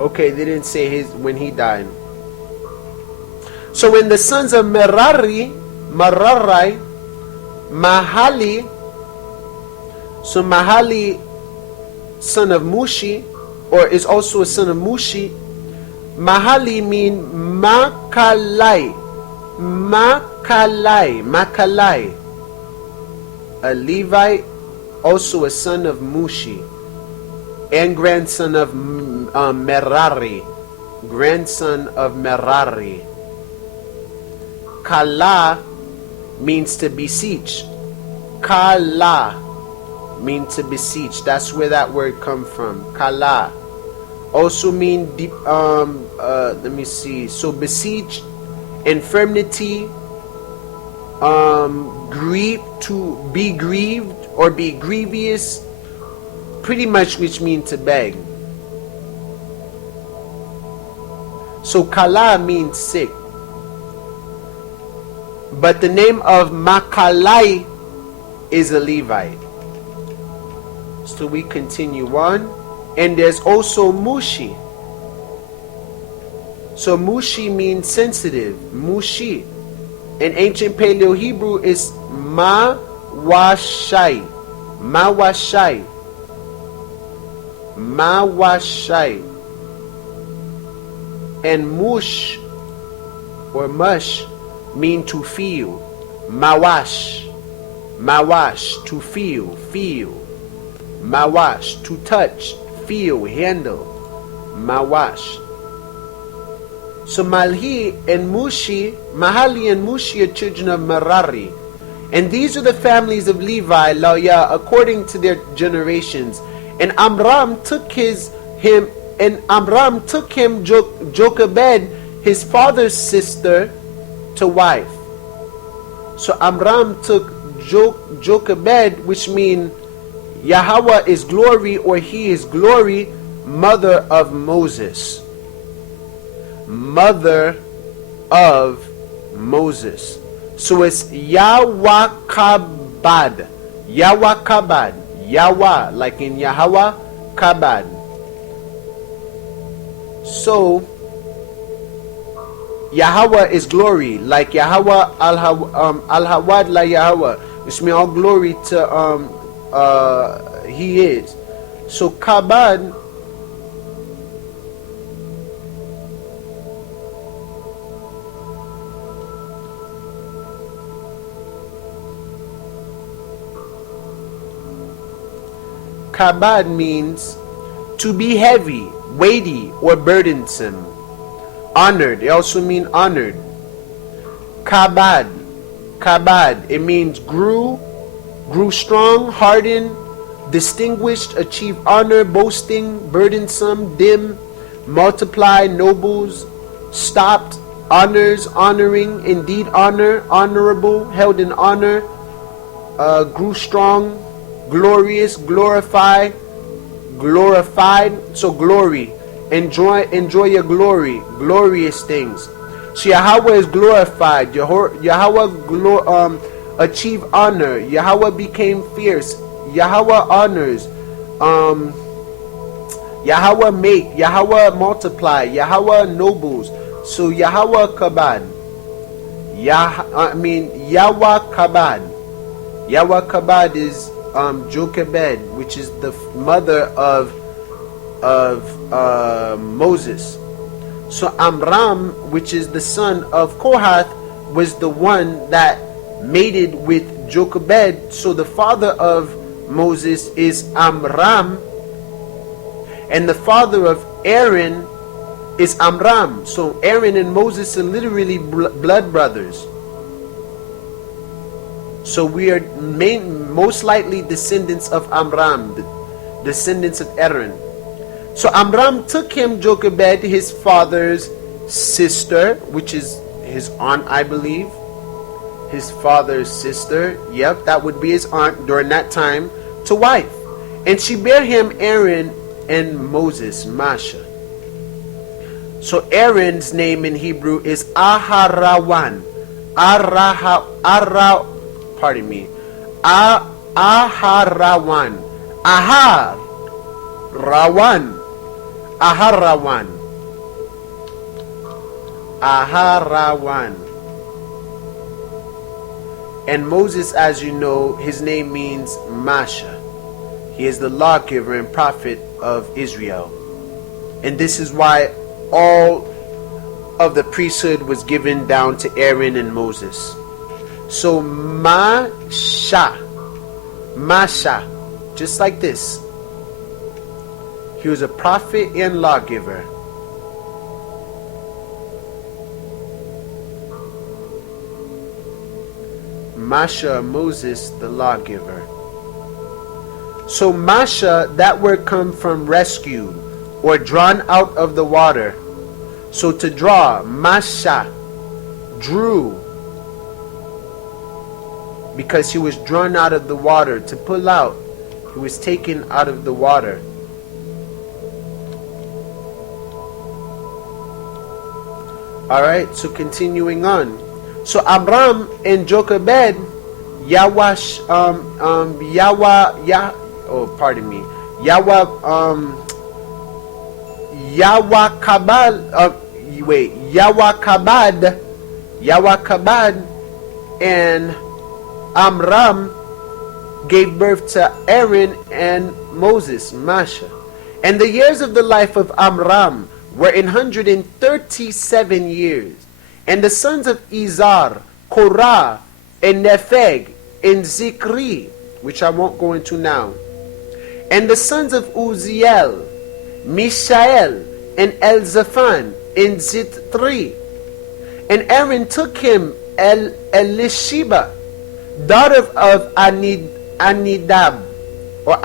okay, they didn't say his when he died. So when the sons of Merari, Mahali, so Mahali, son of Mushi, or is also a son of Mushi. Mahali mean Makalai. Makalai. Makalai. A Levite, also a son of Mushi, and grandson of Merari. Grandson of Merari. Kala means to beseech. Kala means to beseech. That's where that word come from. Kala. Also mean let me see. So beseech, infirmity, grieve, to be grieved or be grievous, pretty much, which mean to beg. So Kala means sick. But the name of Makalai is a Levite. So we continue on. And there's also Mushi. So Mushi means sensitive. Mushi. In ancient Paleo Hebrew is Mawashai. Mawashai. Mawashai. and Mush or Mush mean to feel. Mawash, Mawash, to feel, feel. Mawash, to touch, feel, handle. Mawash. So Malhi and Mushi, Mahali and Mushi are children of Merari. And these are the families of Levi, Lawyah, according to their generations. And Amram took him Jochebed, his father's sister, to wife. So Amram took Jochebed, which means Yahweh is glory, or he is glory, mother of Moses. Mother of Moses. So it's Yahweh-kabad. Yahweh-kabad. Yahweh, like in Yahweh, kabad. So Yahweh is glory, like Yahweh al-Hawad la Yahweh, which means all glory to he is. So kabad, kabad means to be heavy, weighty, or burdensome. Honored, it also means honored. Kabad, kabad, it means grew strong, hardened, distinguished, achieve honor, boasting, burdensome, dim, multiply, nobles, stopped, honors, honoring, indeed honor, honorable, held in honor, grew strong, glorious, glorify, glorified, so glory. Enjoy your glory, glorious things. So Yahweh is glorified. Yahweh achieve honor. Yahweh became fierce. Yahweh honors. Yahweh make. Yahweh multiply. Yahweh nobles. So Yahweh kabad. Yahweh kabad. Yahweh kabad is Jochebed, which is the mother of Moses. So Amram, which is the son of Kohath, was the one that mated with Jochebed. So the father of Moses is Amram, and the father of Aaron is Amram. So Aaron and Moses are literally blood brothers. So we are most likely descendants of Amram, the descendants of Aaron. So Amram took him Jochebed, his father's sister, which is his aunt, I believe. His father's sister, yep, that would be his aunt during that time, to wife. And she bare him Aaron and Moses, Masha. So Aaron's name in Hebrew is Aharawan. Aharawan. Aharawan. And Moses, as you know, his name means Masha. He is the lawgiver and prophet of Israel. And this is why all of the priesthood was given down to Aaron and Moses. So Masha, just like this. He was a prophet and lawgiver. Masha, Moses, the lawgiver. So Masha, that word comes from rescued or drawn out of the water. So to draw, Masha, drew, because he was drawn out of the water. To pull out, he was taken out of the water. Alright, so continuing on. So Amram and Jochebed, Yahweh Kabad and Amram gave birth to Aaron and Moses, Masha. And the years of the life of Amram were 137 years. And the sons of Izar, Korah, and Nepheg, and Zikri, which I won't go into now. And the sons of Uzziel, Mishael, and Elzaphan, and Zithri. And Aaron took him Elisheba, daughter of Aminadab, or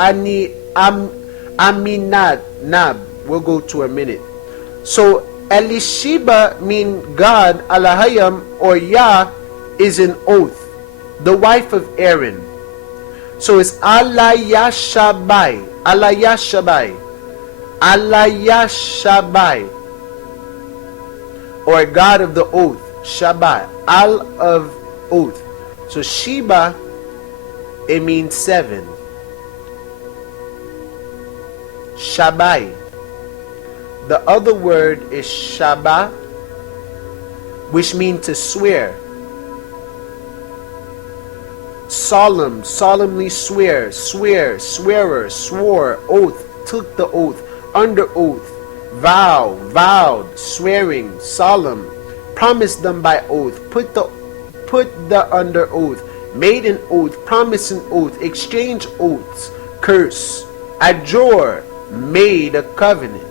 Aminadab. We'll go to a minute. So Elisheba mean God, Alahayam, or Yah is an oath, the wife of Aaron. So it's Alayashabai, Alayashabai, Alayashabai, or God of the oath, Shabbat, Al of oath. So Sheba, it means 7. Shabai. The other word is Shabbat, which means to swear. Solemn, solemnly swear, swear, swearer, swore, oath, took the oath, under oath, vow, vowed, swearing, solemn, promised them by oath, put the under oath, made an oath, promised an oath, exchange oaths, curse, adjure, made a covenant.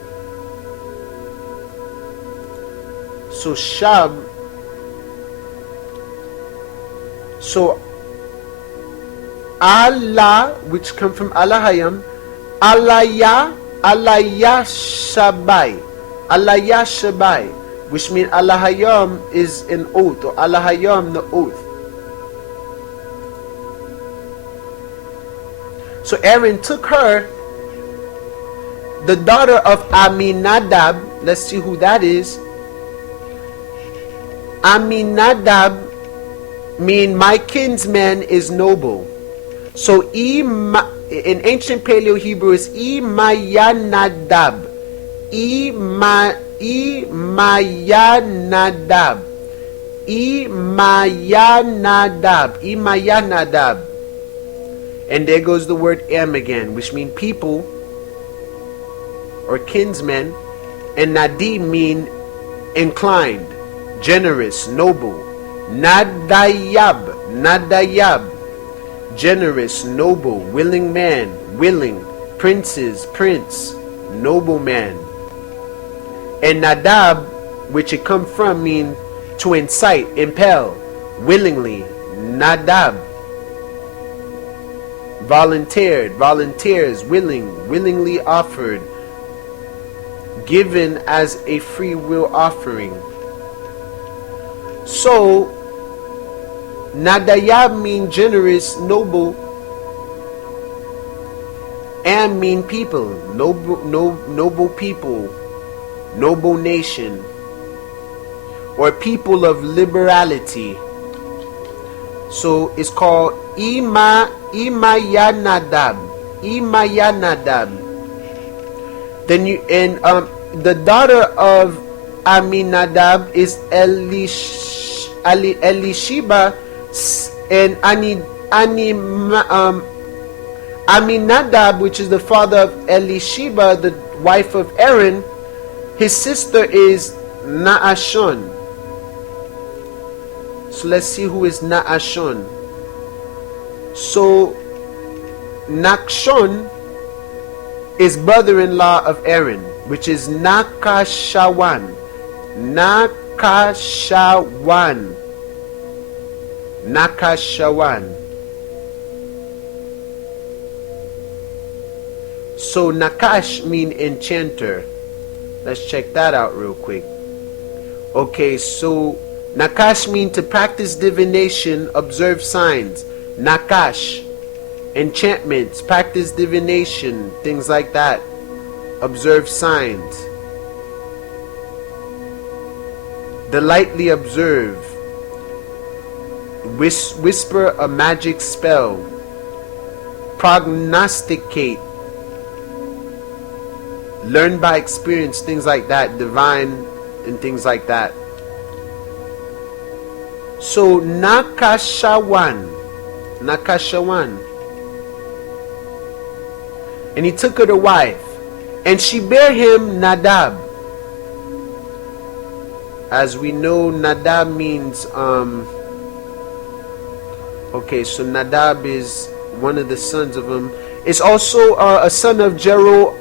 So Shab, so Allah, which come from Alahayam, Alayah, Alayashabai, Alayashabai, which means Alahayam is an oath, or Alahayam the oath. So Aaron took her, the daughter of Aminadab. Let's see who that is. Aminadab mean my kinsman is noble. So in ancient Paleo Hebrew is Imayanadab. Imayanadab. Imayanadab. Imayanadab. And there goes the word Am again, which mean people or kinsmen, and Nadim mean inclined, generous, noble. Nadayab, Nadayab, generous, noble, willing man, willing, princes, prince, nobleman. And Nadab, which it come from, mean to incite, impel, willingly, Nadab. Volunteered, volunteers, willing, willingly offered, given as a free will offering. So Nadayab mean generous, noble, and mean people, noble people, noble nation, or people of liberality. So it's called Imayanadab. Imayanadab. Then you the daughter of Aminadab is Elisheba, and Aminadab, which is the father of Elisheba, the wife of Aaron. His sister is Naashon. So let's see who is Naashon. So Nakshon is brother-in-law of Aaron, which is Nakashawan. Nakashawan. Nakashawan. So Nakash mean enchanter. Let's check that out real quick. Okay, so Nakash mean to practice divination, observe signs. Nakash, enchantments, practice divination, things like that. Observe signs. Delightly observe. Whisper a magic spell. Prognosticate. Learn by experience, things like that. Divine and things like that. So Nakashawan. Nakashawan. And he took her to wife. And she bare him Nadab. As we know, Nadab means okay, so Nadab is one of the sons of him. It's also a son of Jeroboam,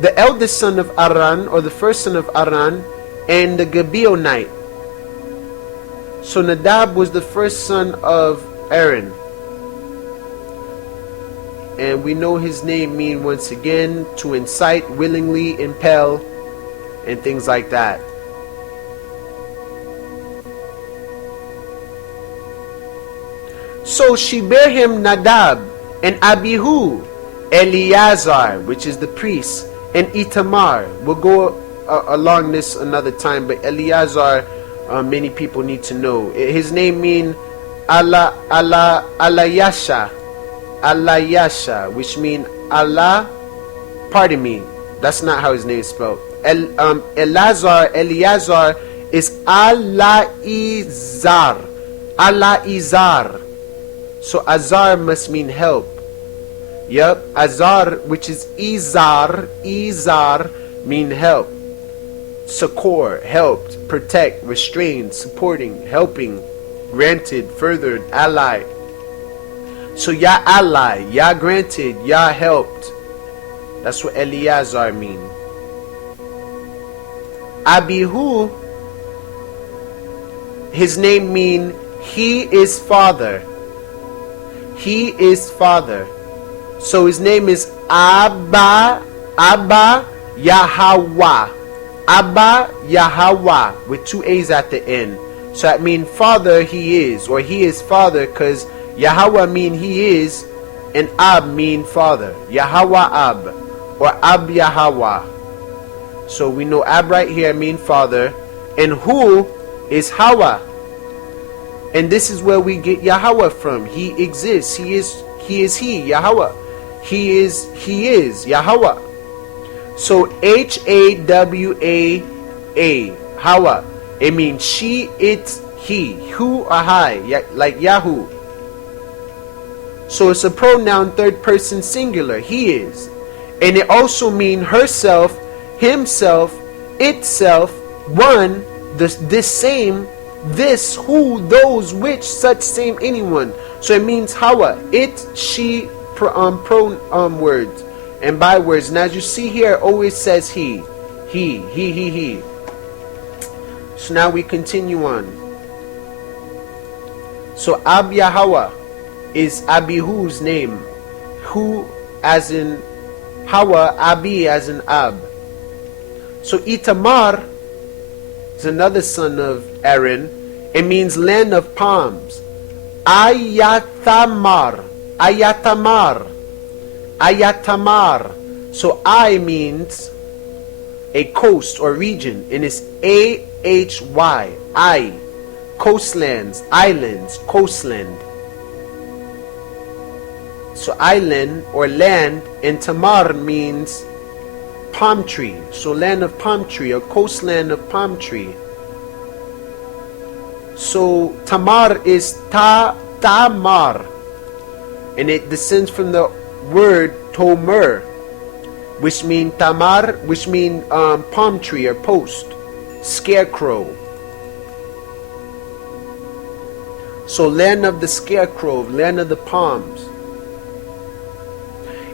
the eldest son of Aran, or the first son of Aran, and the Gibeonite. So Nadab was the first son of Aaron. And we know his name mean, once again, to incite, willingly, impel, and things like that. So she bare him Nadab and Abihu, Eleazar, which is the priest, and Itamar. We'll go along this another time, but Eleazar, many people need to know. His name mean Alayasha, which mean Allah, pardon me, that's not how his name is spelled. Eleazar is Alaizar. So Azar must mean help. Yep, Azar, which is Izar mean help. Succor, helped, protect, restrained, supporting, helping, granted, furthered, ally. So Yah ally, Yah granted, Yah helped. That's what Eleazar mean. Abihu, his name mean he is father. He is father. So his name is Abba Yahweh. Abba Yahweh, with two A's at the end. So that means father he is, or he is father, because Yahweh mean he is, and Ab mean father. Yahweh Ab, or Ab Yahweh. So we know Ab right here mean father, and Hu is Hawa. And this is where we get Yahweh from. He exists. He is Yahweh. He is Yahweh. So Hawa, Hawa. It means she, it, he. Who or I, like Yahoo. So it's a pronoun third person singular. He is. And it also means herself, himself, itself, one, this same, this, who, those, which, such, same, anyone. So it means Hawa, it, she, words and bywords. And as you see here, it always says he. So now we continue on. So Ab Yahweh is Abihu's name. Who as in Hawa, Abi as in Ab. So Itamar is another son of Aaron. It means land of palms. Ayatamar. So I means a coast or region, and it's AHY. I. Coastlands, islands, coastland. So island or land, and Tamar means palm tree. So land of palm tree, or coastland of palm tree. So Tamar is Tamar, and it descends from the word Tomer, which mean Tamar, which mean palm tree or post, scarecrow. So land of the scarecrow, land of the palms.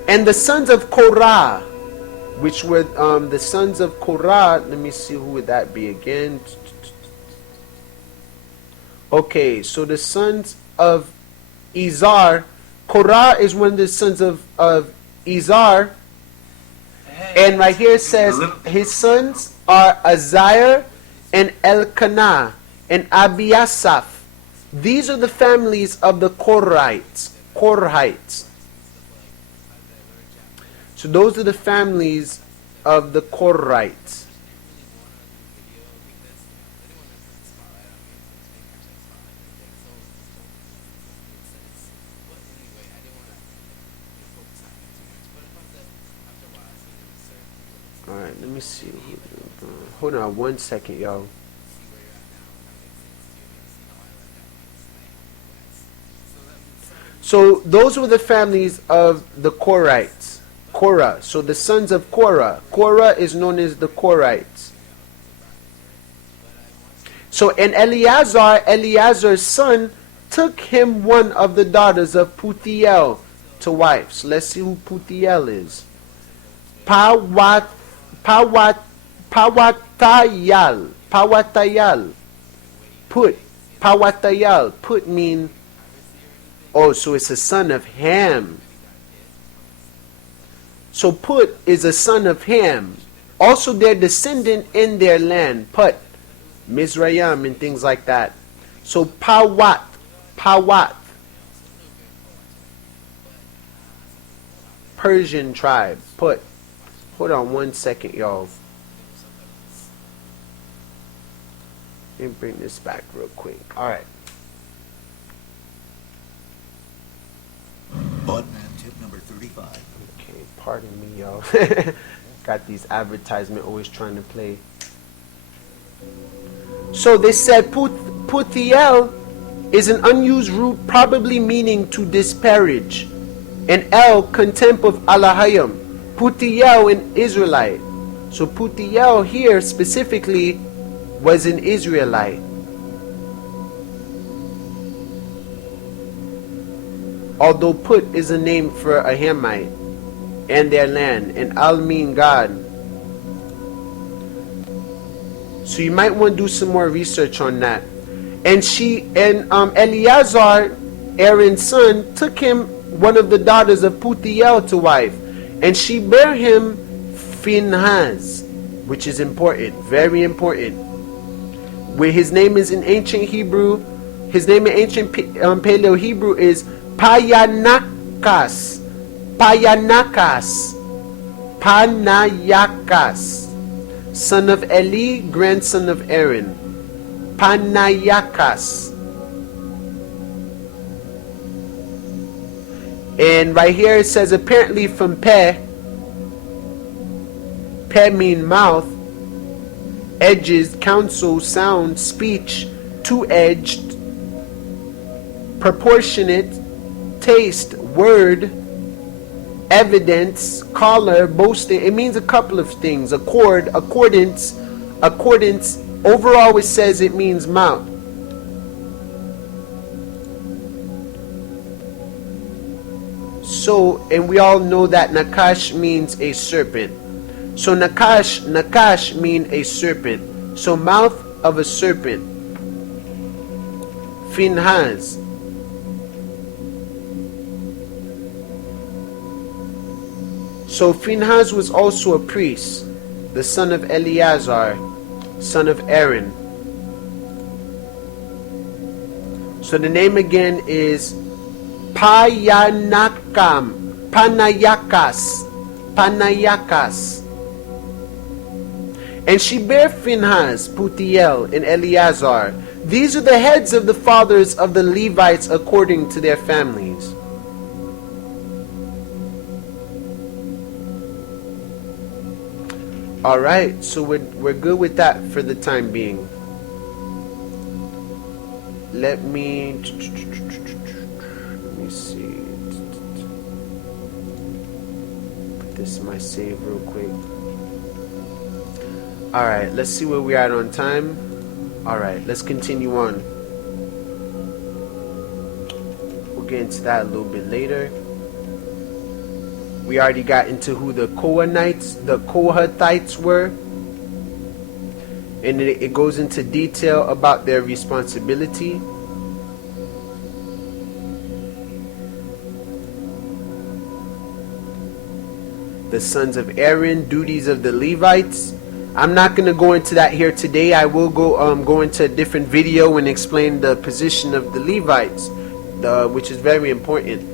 And the sons of Korah, which were the sons of Korah, let me see, who would that be again? Okay, so the sons of Izar, Korah is one of the sons of Izar, and right here it says his sons are Azir and Elkanah and Abiasaph. These are the families of the Korhites. So those are the families of the Korhites. Alright, let me see. Hold on 1 second, y'all. So those were the families of the Korhites. Korah. So the sons of Korah. Korah is known as the Korhites. So, and Eleazar's son, took him one of the daughters of Putiel to wife. So let's see who Putiel is. Pawat, Pawat, Pawatayal. Pawatayal. Put mean, oh, so it's a son of Ham. So Put is a son of Ham. Also their descendant in their land. Put, Mizraim and things like that. So Pawat. Persian tribe. Put. Hold on 1 second, y'all. Let me bring this back real quick. Alright. Budman tip number 35. Okay, pardon me, y'all. Got these advertisements always trying to play. So they said Putiel is an unused root probably meaning to disparage. And El, contempt of Allahayim. Putiel, an Israelite. So Putiel here specifically was an Israelite. Although Put is a name for a Hamite and their land, and Al mean God. So you might want to do some more research on that. And Eleazar, Aaron's son, took him one of the daughters of Putiel to wife, and she bare him Phinehas, which is important, very important. Where his name is in ancient Hebrew, his name in ancient Paleo Hebrew is Panayakas, son of Eli, grandson of Aaron. Panayakas. And right here it says apparently from Peh mean mouth, edges, counsel, sound, speech, two-edged, proportionate, taste, word, evidence, collar, boasting. It means a couple of things. Accord, accordance. Overall it says it means mouth. So, and we all know that Nakash means a serpent. So Nakash mean a serpent. So mouth of a serpent. Phinehas. So Phinehas was also a priest, the son of Eleazar, son of Aaron. So the name again is Panayakas. And she bare Phinehas, Putiel, and Eleazar. These are the heads of the fathers of the Levites according to their families. Alright, so we're good with that for the time being. Let me see. Put this in my save real quick. Alright, let's see where we're at on time. Alright, let's continue on. We'll get into that a little bit later. We already got into who the Kohathites were. And it goes into detail about their responsibility. The sons of Aaron, duties of the Levites. I'm not going to go into that here today. I will go into a different video and explain the position of the Levites, which is very important.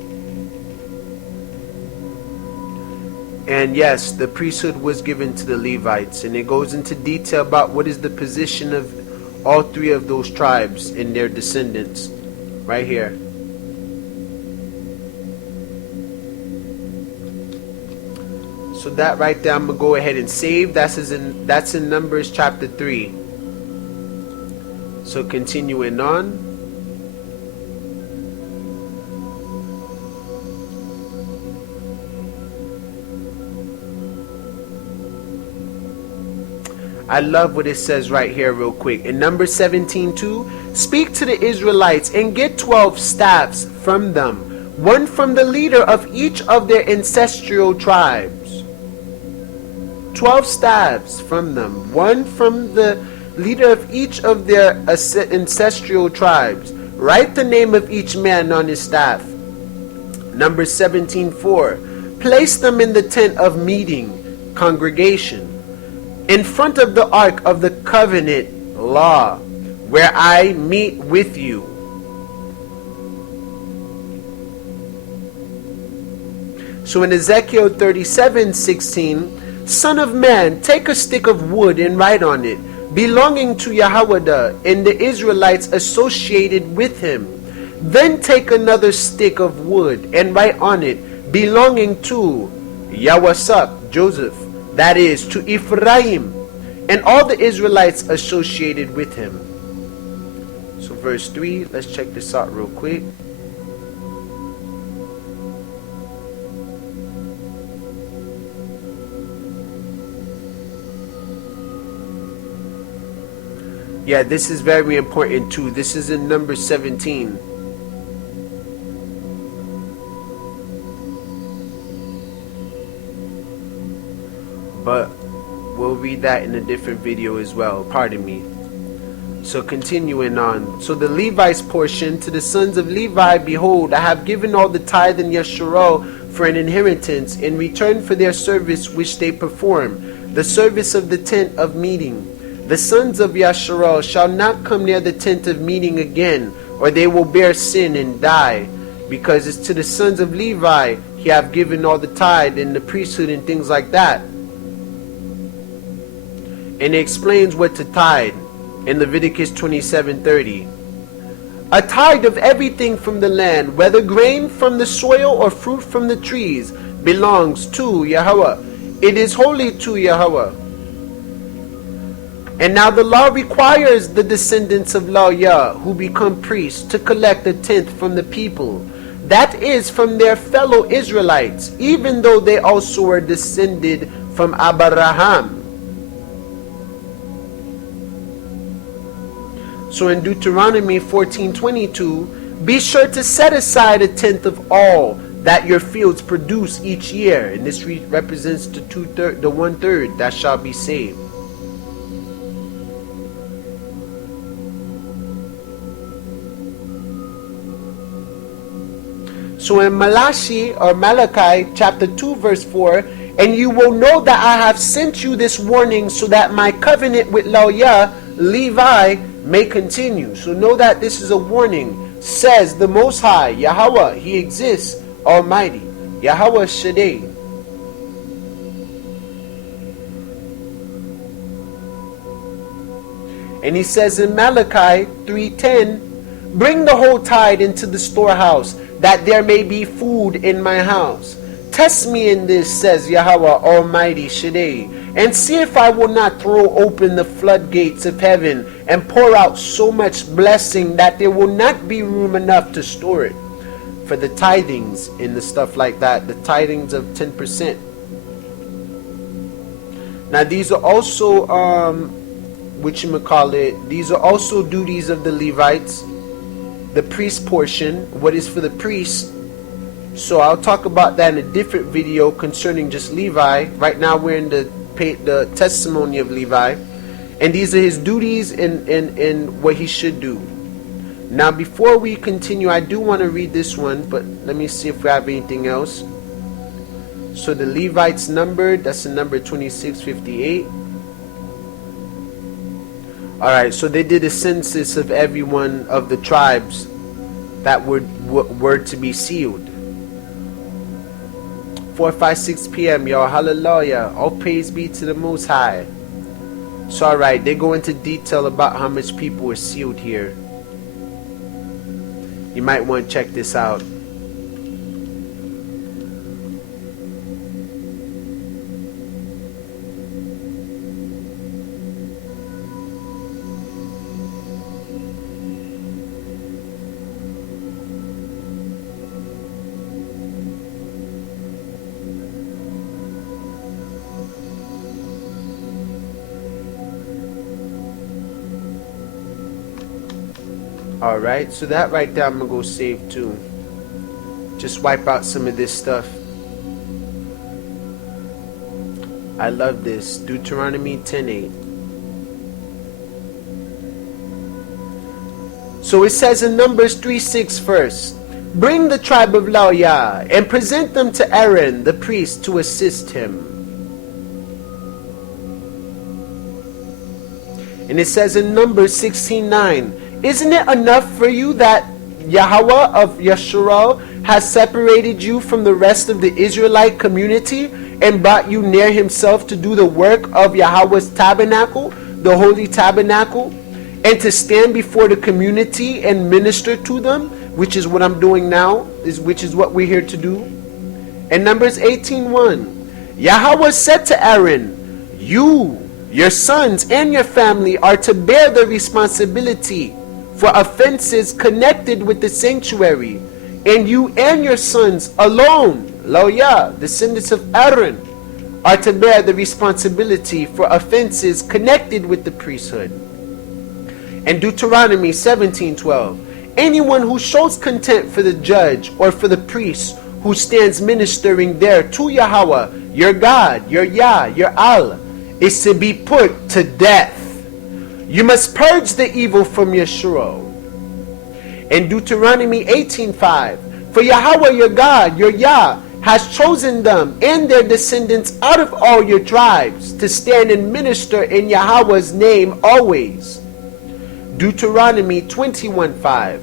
And yes, the priesthood was given to the Levites, and it goes into detail about what is the position of all three of those tribes and their descendants right here. So that right there I'm going to go ahead and save. That's in Numbers chapter 3. So continuing on. I love what it says right here real quick. In Numbers 17:2, speak to the Israelites and get 12 staffs from them, one from the leader of each of their ancestral tribes. 12 staffs from them, one from the leader of each of their ancestral tribes. Write the name of each man on his staff. Numbers 17:4, place them in the tent of meeting, congregation, in front of the ark of the covenant law, where I meet with you. So in Ezekiel 37:16, Son of man, take a stick of wood and write on it, belonging to Yahweh and the Israelites associated with him. Then take another stick of wood and write on it, belonging to Yahweh, Joseph, that is, to Ephraim, and all the Israelites associated with him. So verse 3, let's check this out real quick. Yeah, this is very important too. This is in number 17. But we'll read that in a different video as well. Pardon me. So continuing on. So the Levi's portion, to the sons of Levi, behold, I have given all the tithe and Yasharal for an inheritance in return for their service which they perform, the service of the tent of meeting. The sons of Yasharal shall not come near the tent of meeting again, or they will bear sin and die, because it's to the sons of Levi he have given all the tithe and the priesthood and things like that. And it explains what to tithe in Leviticus 27:30. A tithe of everything from the land, whether grain from the soil or fruit from the trees, belongs to Yahweh. It is holy to Yahweh. And now the law requires the descendants of Lawyah, who become priests, to collect a tenth from the people, that is, from their fellow Israelites, even though they also were descended from Abraham. So in Deuteronomy 14:22, be sure to set aside a tenth of all that your fields produce each year, and this represents the 1/3 that shall be saved. So in Malachi chapter 2 verse 4, and you will know that I have sent you this warning so that my covenant with Lawyah, Levi, may continue. So know that this is a warning, says the Most High, Yahweh, he exists, Almighty, Yahweh Shaddai. And he says in Malachi 3:10, bring the whole tithe into the storehouse, that there may be food in my house. Test me in this, says Yahweh Almighty Shaddai, and see if I will not throw open the floodgates of heaven and pour out so much blessing that there will not be room enough to store it. For the tithings and the stuff like that, the tithings of 10%. Now these are also these are also duties of the Levites. The priest portion, what is for the priests. So I'll talk about that in a different video concerning just Levi. Right now we're in the testimony of Levi, and these are his duties and what he should do. Now before we continue, I do want to read this one, but let me see if we have anything else. So the Levites numbered, that's the number 2658. Alright, so they did a census of every one of the tribes that were to be sealed. 4:56 p.m. y'all, hallelujah, all praise be to the Most High. So alright, they go into detail about how much people were sealed here. You might want to check this out. Alright, so that right there I'm gonna go save too. Just wipe out some of this stuff. I love this. Deuteronomy 10:8. So it says in Numbers 3:6 first, bring the tribe of Lawyah and present them to Aaron the priest to assist him. And it says in Numbers 16:9, isn't it enough for you that Yahweh of Yasharal has separated you from the rest of the Israelite community and brought you near himself to do the work of Yahweh's tabernacle, the holy tabernacle, and to stand before the community and minister to them, which is what I'm doing now, which is what we're here to do. And Numbers 18:1, Yahweh said to Aaron, you, your sons, and your family are to bear the responsibility for offenses connected with the sanctuary, and you and your sons alone, Lawyah, descendants of Aaron, are to bear the responsibility for offenses connected with the priesthood. And Deuteronomy 17:12, anyone who shows contempt for the judge or for the priest who stands ministering there to Yahweh, your God, your Yah, your Al, is to be put to death. You must purge the evil from Yasharal. In Deuteronomy 18:5, for Yahweh your God, your Yah, has chosen them and their descendants out of all your tribes to stand and minister in Yahweh's name always. Deuteronomy 21:5,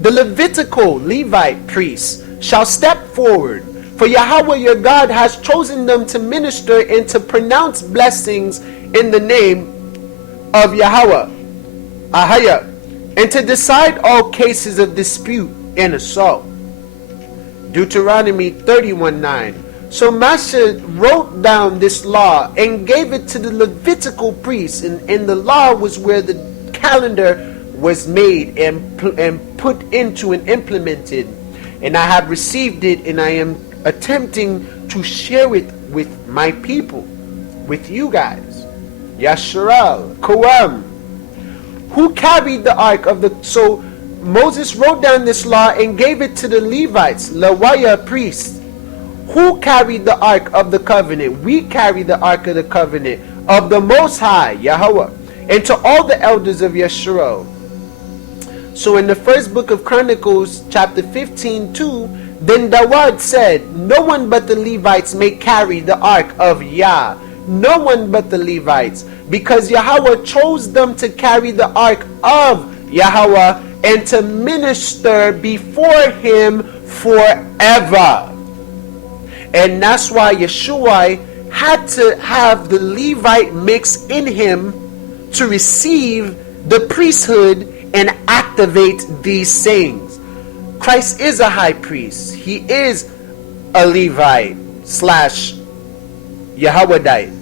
the Levitical Levite priests shall step forward, for Yahweh your God has chosen them to minister and to pronounce blessings in the name of Yahweh, Ahaya, and to decide all cases of dispute and assault. Deuteronomy 31:9, so Moshe wrote down this law and gave it to the Levitical priests, and the law was where the calendar was made and put into and implemented. And I have received it, and I am attempting to share it with my people, with you guys. Yasharal, Koam, who carried the ark of the... So Moses wrote down this law and gave it to the Levites, Lawayah priests, who carried the ark of the covenant. We carry the ark of the covenant of the Most High, Yahweh, and to all the elders of Yasharal. So in the first book of Chronicles, chapter 15:2, then Dawud said, no one but the Levites may carry the ark of Yah, no one but the Levites, because Yahweh chose them to carry the ark of Yahweh and to minister before him forever. And that's why Yeshua had to have the Levite mix in him to receive the priesthood and activate these things. Christ is a high priest. He is a Levite slash Yahwehite.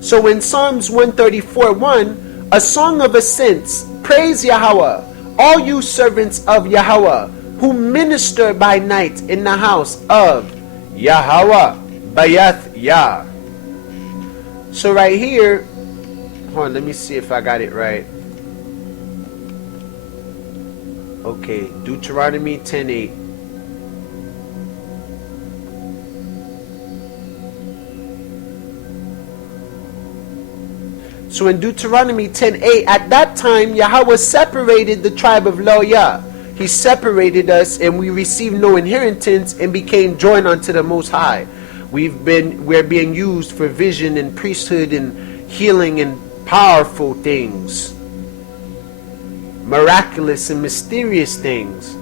So in Psalms 134:1, a song of ascents, praise Yahweh, all you servants of Yahweh, who minister by night in the house of Yahweh, Bayath Yah. So right here, hold on, let me see if I got it right. Okay, Deuteronomy 10:8. So in Deuteronomy 10:8, at that time Yahweh separated the tribe of Lawyah. He separated us, and we received no inheritance and became joined unto the Most High. We're being used for vision and priesthood and healing and powerful things, miraculous and mysterious things,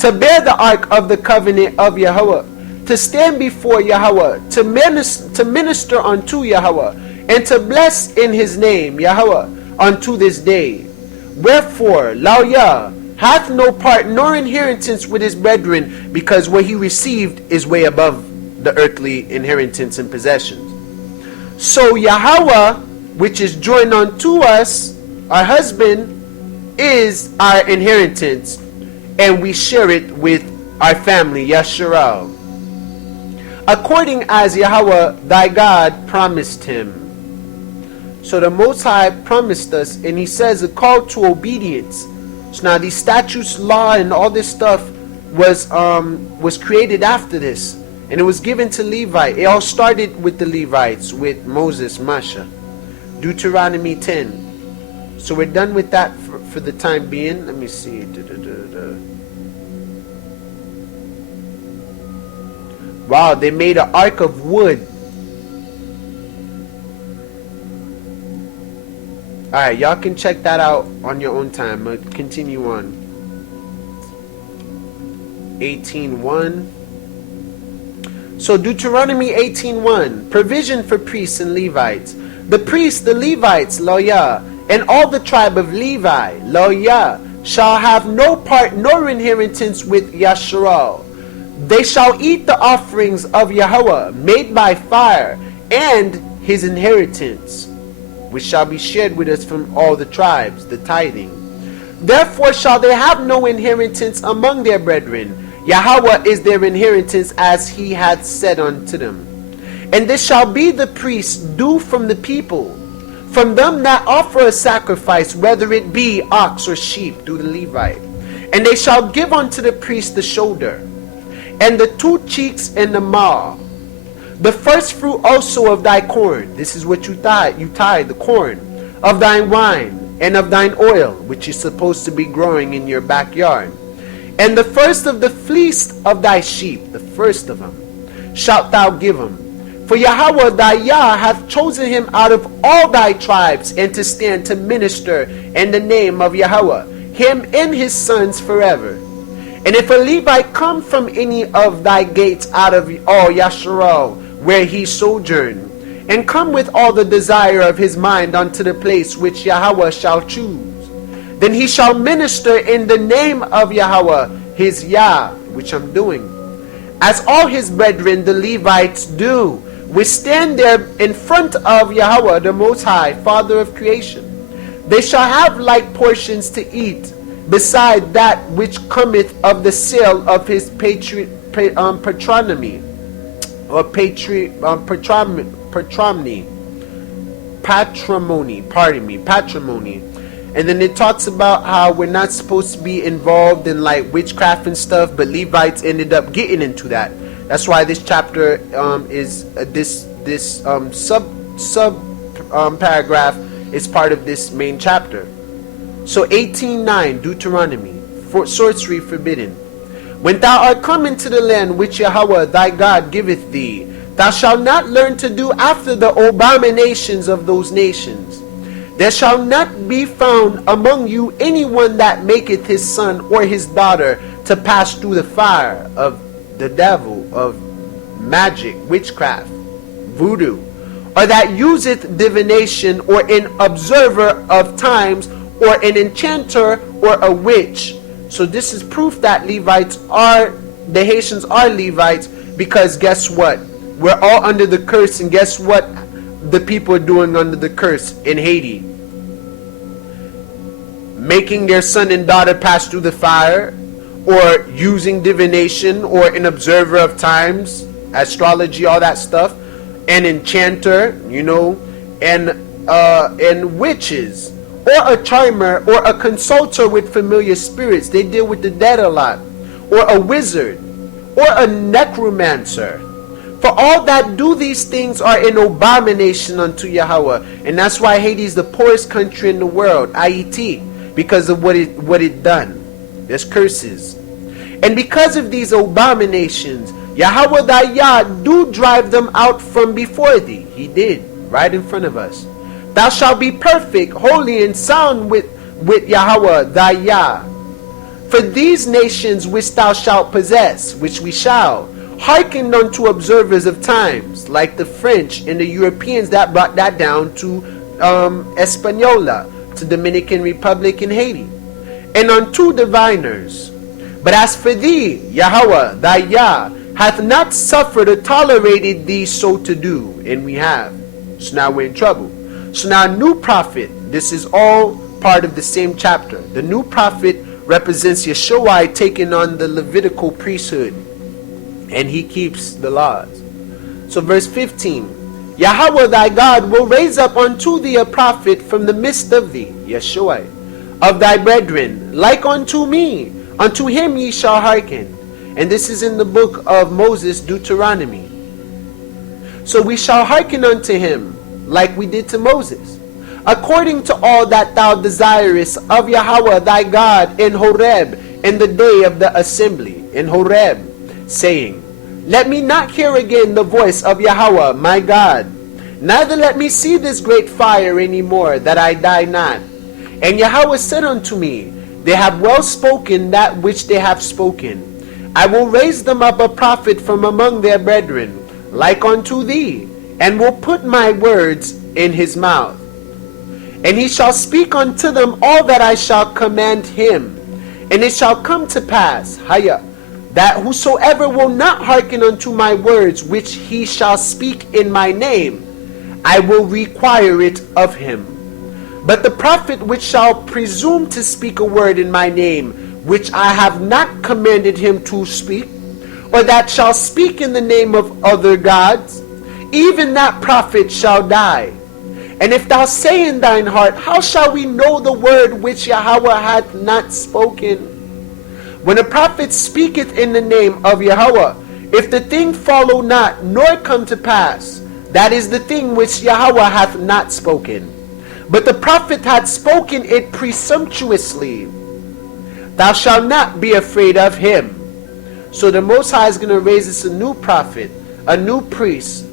to bear the ark of the covenant of Yahweh, to stand before Yahweh, to minister unto Yahweh, and to bless in his name, Yahweh, unto this day. Wherefore, Lawyah hath no part nor inheritance with his brethren, because what he received is way above the earthly inheritance and possessions. So Yahweh, which is joined unto us, our husband, is our inheritance, and we share it with our family, Yasharal. according as Yahweh thy God promised him. So the Most High promised us, and he says a call to obedience. So now these statutes, law, and all this stuff was created after this, and it was given to Levi. It all started with the Levites, with Moses, Masha. Deuteronomy 10. So we're done with that for the time being. Let me see. Wow, they made an ark of wood. Alright, y'all can check that out on your own time. Continue on. 18:1. So Deuteronomy 18:1. Provision for priests and Levites. The priests, the Levites, Lawyah, and all the tribe of Levi, Lawayah, shall have no part nor inheritance with Yasharal. They shall eat the offerings of Yahweh made by fire, and his inheritance, which shall be shared with us from all the tribes, the tithing. Therefore shall they have no inheritance among their brethren. Yahweh is their inheritance, as he hath said unto them. And this shall be the priest's due from the people, from them that offer a sacrifice, whether it be ox or sheep, do the Levite. And they shall give unto the priest the shoulder, and the 2 cheeks and the maw, the first fruit also of thy corn. This is what you tithe the corn, of thine wine, and of thine oil, which is supposed to be growing in your backyard. And the first of the fleece of thy sheep, the first of them, shalt thou give him. For Yahweh thy Yah hath chosen him out of all thy tribes, and to stand to minister in the name of Yahweh, him and his sons forever. And if a Levite come from any of thy gates out of all Yasharal, where he sojourned, and come with all the desire of his mind unto the place which Yahweh shall choose, then he shall minister in the name of Yahweh his Yah, which I'm doing, as all his brethren the Levites do, which stand there in front of Yahweh the Most High, Father of creation. They shall have like portions to eat, beside that which cometh of the sale of his patrimony, or patrimony. And then it talks about how we're not supposed to be involved in like witchcraft and stuff, but Levites ended up getting into that. That's why this chapter is this paragraph is part of this main chapter. So 18:9 Deuteronomy, for sorcery forbidden. When thou art come into the land which Yahweh thy God giveth thee, thou shalt not learn to do after the abominations of those nations. There shall not be found among you anyone that maketh his son or his daughter to pass through the fire of the devil, of magic, witchcraft, voodoo, or that useth divination, or an observer of times, or an enchanter, or a witch. So this is proof that the Haitians are Levites, because guess what? We're all under the curse, and guess what the people are doing under the curse in Haiti? Making their son and daughter pass through the fire, or using divination, or an observer of times, astrology, all that stuff, an enchanter, and witches, or a charmer, or a consulter with familiar spirits. They deal with the dead a lot, or a wizard, or a necromancer. For all that do these things are an abomination unto Yahweh. And that's why Haiti is the poorest country in the world, hAiti, because of what it done. There's curses. And because of these abominations, Yahweh thy Yah do drive them out from before thee. He did, right in front of us. Thou shalt be perfect, holy, and sound with Yahweh thy Yah. For these nations which thou shalt possess, which we shall, hearken unto observers of times, like the French and the Europeans that brought that down to Hispaniola, to Dominican Republic and Haiti, and unto diviners. But as for thee, Yahweh thy Yah hath not suffered or tolerated thee so to do, and we have. So now we're in trouble. So now a new prophet, this is all part of the same chapter. The new prophet represents Yeshua taking on the Levitical priesthood, and he keeps the laws. So verse 15, Yahweh thy God will raise up unto thee a prophet from the midst of thee, Yeshua, of thy brethren, like unto me. Unto him ye shall hearken. And this is in the book of Moses, Deuteronomy. So we shall hearken unto him, like we did to Moses, according to all that thou desirest of Yahweh thy God in Horeb, in the day of the assembly, in Horeb, saying, Let me not hear again the voice of Yahweh my God, neither let me see this great fire any more, that I die not. And Yahweh said unto me, They have well spoken that which they have spoken. I will raise them up a prophet from among their brethren, like unto thee, and will put my words in his mouth. And he shall speak unto them all that I shall command him. And it shall come to pass, that whosoever will not hearken unto my words which he shall speak in my name, I will require it of him. But the prophet which shall presume to speak a word in my name, which I have not commanded him to speak, or that shall speak in the name of other gods, even that prophet shall die. And if thou say in thine heart, How shall we know the word which Yahweh hath not spoken? When a prophet speaketh in the name of Yahweh, if the thing follow not, nor come to pass, that is the thing which Yahweh hath not spoken. But the prophet hath spoken it presumptuously. Thou shalt not be afraid of him. So the Most High is going to raise us a new prophet, a new priest,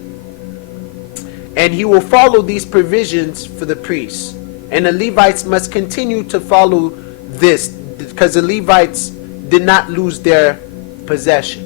and he will follow these provisions for the priests. And the Levites must continue to follow this, because the Levites did not lose their possession.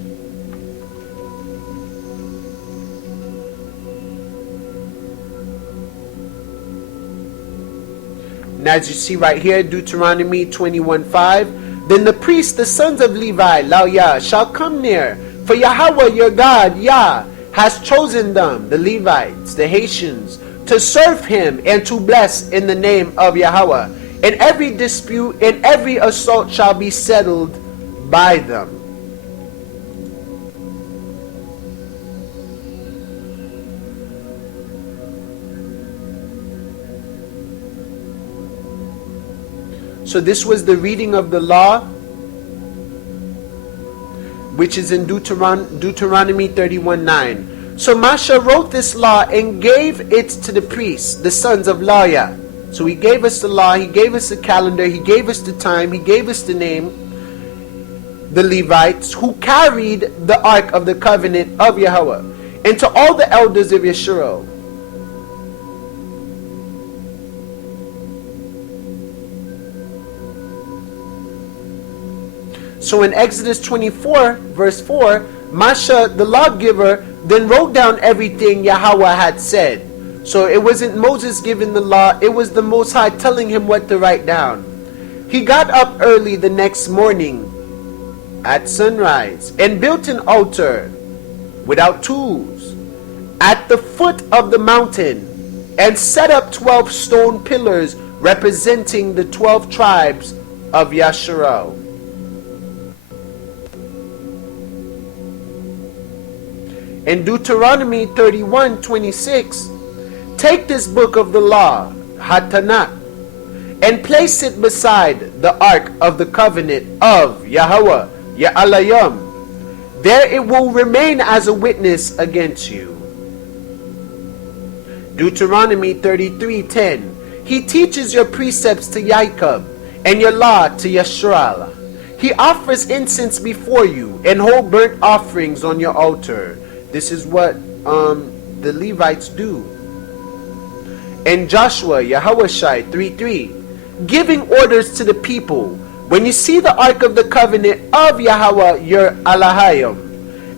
And as you see right here, Deuteronomy 21:5, Then the priests, the sons of Levi, Lawyah, shall come near, for Yahweh your God, Yah, has chosen them, the Levites, the Haitians, to serve him and to bless in the name of Yahweh. And every dispute and every assault shall be settled by them. So this was the reading of the law, which is in Deuteronomy 31:9. So Moshe wrote this law and gave it to the priests, the sons of Lawyah. So he gave us the law, he gave us the calendar, he gave us the time, he gave us the name, the Levites, who carried the ark of the covenant of Yahweh, and to all the elders of Yasharal. So in Exodus 24, verse 4, Moshe, the lawgiver, then wrote down everything Yahweh had said. So it wasn't Moses giving the law, it was the Most High telling him what to write down. He got up early the next morning at sunrise and built an altar without tools at the foot of the mountain and set up 12 stone pillars representing the 12 tribes of Yasharal. In Deuteronomy 31:26, take this book of the law, Hatanah, and place it beside the ark of the covenant of Yahweh, Ya'alayim. There it will remain as a witness against you. Deuteronomy 33:10, he teaches your precepts to Jacob and your law to Yasharal. He offers incense before you and whole burnt offerings on your altar. This is what the Levites do. And Joshua, Yahushai 3:3, giving orders to the people. When you see the ark of the covenant of Yahweh your Elohim,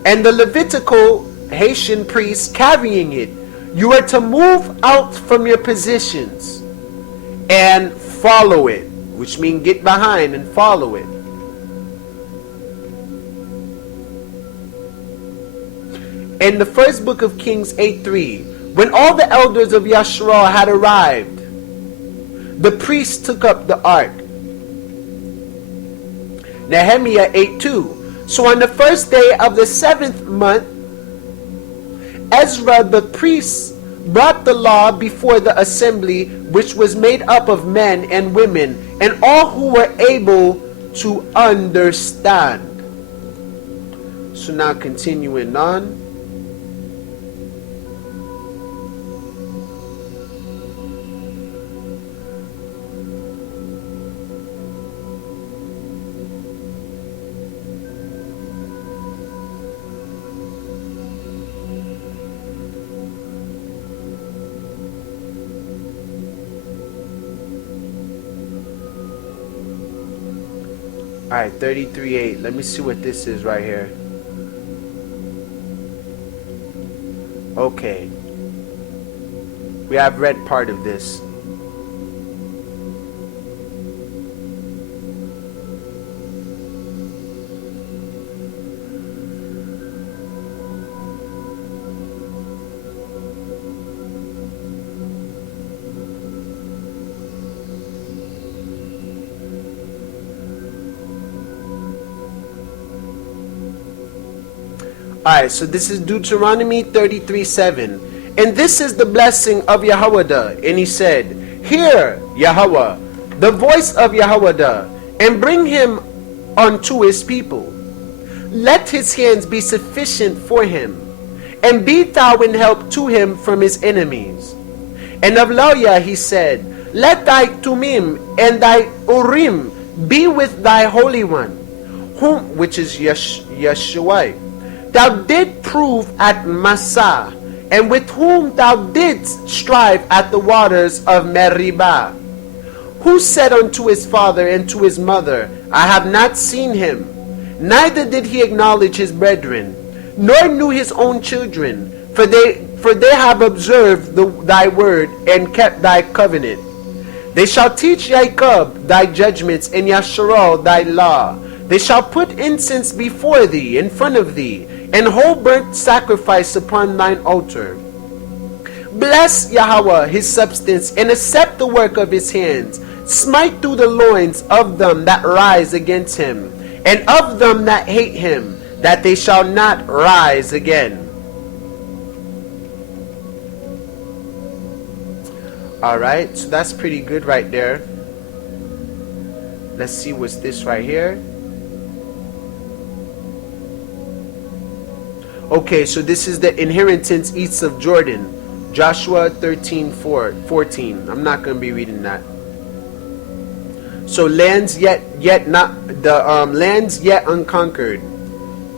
and the Levitical Haitian priests carrying it, you are to move out from your positions and follow it, which means get behind and follow it. In the first book of Kings 8:3, when all the elders of Yasharal had arrived, the priests took up the ark. Nehemiah 8:2, so on the first day of the 7th month, Ezra the priest brought the law before the assembly, which was made up of men and women, and all who were able to understand. So now continuing on. Alright, 33:8. Let me see what this is right here. Okay. We have read part of this. Alright, so this is Deuteronomy 33:7. And this is the blessing of Yahweh. And he said, Hear, Yahweh, the voice of Yahweh, and bring him unto his people. Let his hands be sufficient for him, and be thou in help to him from his enemies. And of Lawyah he said, Let thy Tumim and thy Urim be with thy Holy One, whom, which is Yeshua, thou did prove at Massah, and with whom thou didst strive at the waters of Meribah. Who said unto his father and to his mother, I have not seen him, neither did he acknowledge his brethren, nor knew his own children, for they have observed thy word and kept thy covenant. They shall teach Jacob thy judgments, and Yasharal thy law. They shall put incense before thee, in front of thee, and whole burnt sacrifice upon thine altar. Bless Yahweh his substance, and accept the work of his hands. Smite through the loins of them that rise against him, and of them that hate him, that they shall not rise again. Alright, so that's pretty good right there. Let's see what's this right here. Okay, so this is the inheritance east of Jordan. Joshua 13:14. I'm not going to be reading that. So lands yet unconquered.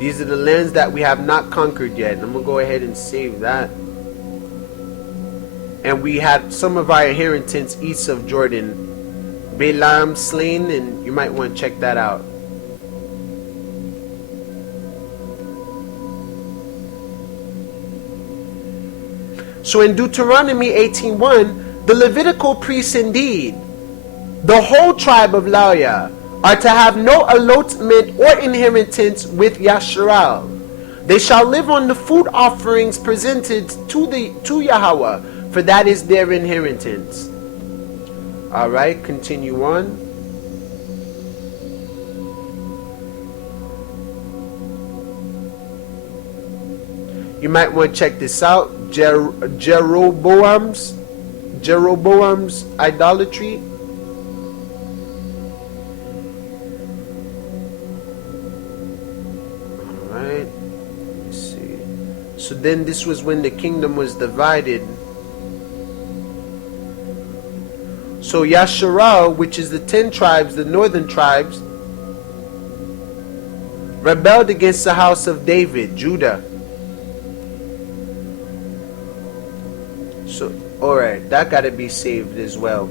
These are the lands that we have not conquered yet. I'm going to go ahead and save that. And we had some of our inheritance east of Jordan. Balaam slain, and you might want to check that out. So in Deuteronomy 18:1, the Levitical priests indeed, the whole tribe of Lawyah, are to have no allotment or inheritance with Yasharal. They shall live on the food offerings presented to Yahweh, for that is their inheritance. Alright, continue on. You might want to check this out. Jeroboam's idolatry. Alright, let's see. So then this was when the kingdom was divided. So Yasharal, which is the 10 tribes, the northern tribes, rebelled against the house of David, Judah. So, alright, that got to be saved as well.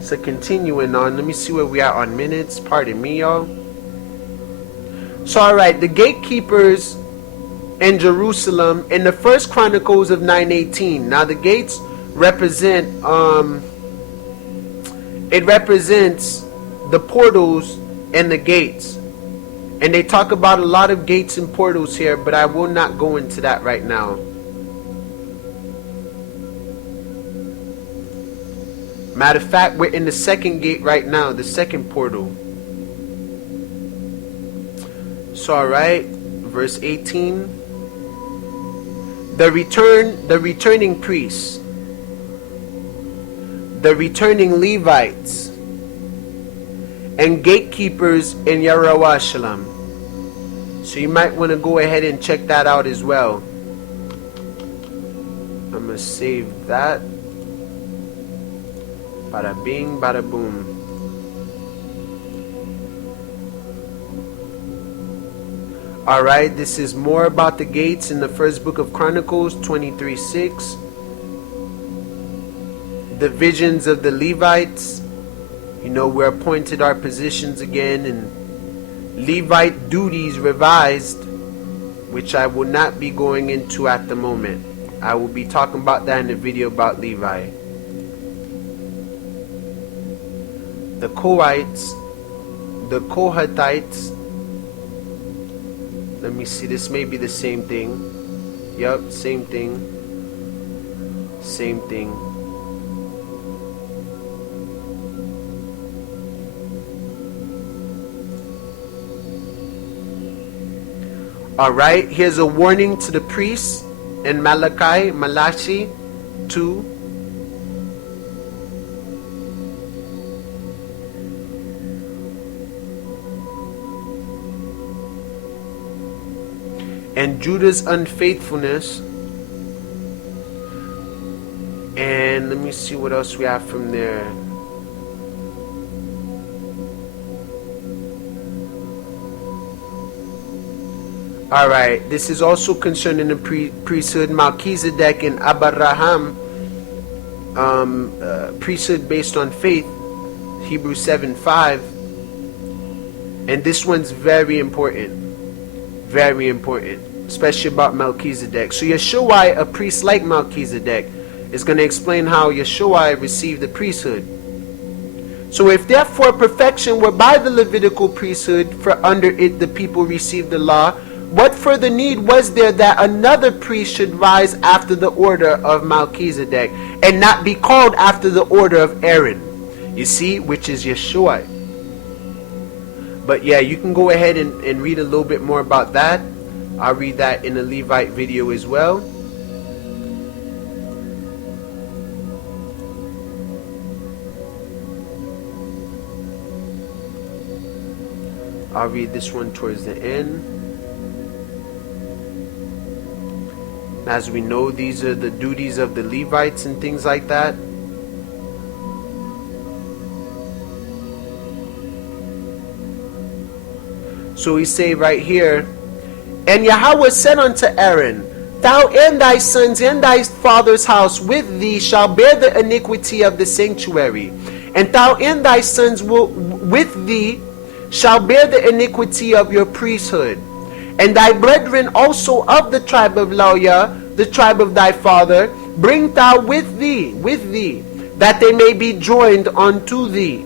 So continuing on, let me see where we are on minutes. Pardon me, y'all. So, alright, the gatekeepers in Jerusalem in the First Chronicles of 9:18. Now, the gates represent, it represents the portals and the gates. And they talk about a lot of gates and portals here, but I will not go into that right now. Matter of fact, we're in the second gate right now, the second portal. So, alright, verse 18. the returning priests, the returning Levites, and gatekeepers in Yerushalayim. So you might want to go ahead and check that out as well. I'm going to save that. Bada bing, bada boom. Alright, this is more about the gates in the first book of Chronicles 23:6. The visions of the Levites. You know, we're appointed our positions again, and Levite duties revised, which I will not be going into at the moment. I will be talking about that in the video about Levi. The Kohites, the Kohathites. Let me see, this may be the same thing. Yup, same thing. Same thing. Alright, here's a warning to the priests in Malachi 2. And Judah's unfaithfulness. And let me see what else we have from there. Alright, this is also concerning the priesthood, Melchizedek and Abraham, priesthood based on faith, Hebrews 7:5. And this one's very important, especially about Melchizedek. So Yeshua, a priest like Melchizedek, is going to explain how Yeshua received the priesthood. So if therefore perfection were by the Levitical priesthood, for under it the people received the law, what further need was there that another priest should rise after the order of Melchizedek, and not be called after the order of Aaron? You see, which is Yeshua. But yeah, you can go ahead and read a little bit more about that. I'll read that in a Levite video as well. I'll read this one towards the end. As we know, these are the duties of the Levites and things like that. So we say right here, and Yahweh said unto Aaron, Thou and thy sons and thy father's house with thee shall bear the iniquity of the sanctuary, and thou and thy sons with thee shall bear the iniquity of your priesthood. And thy brethren also of the tribe of Lawyah, the tribe of thy father, bring thou with thee, that they may be joined unto thee,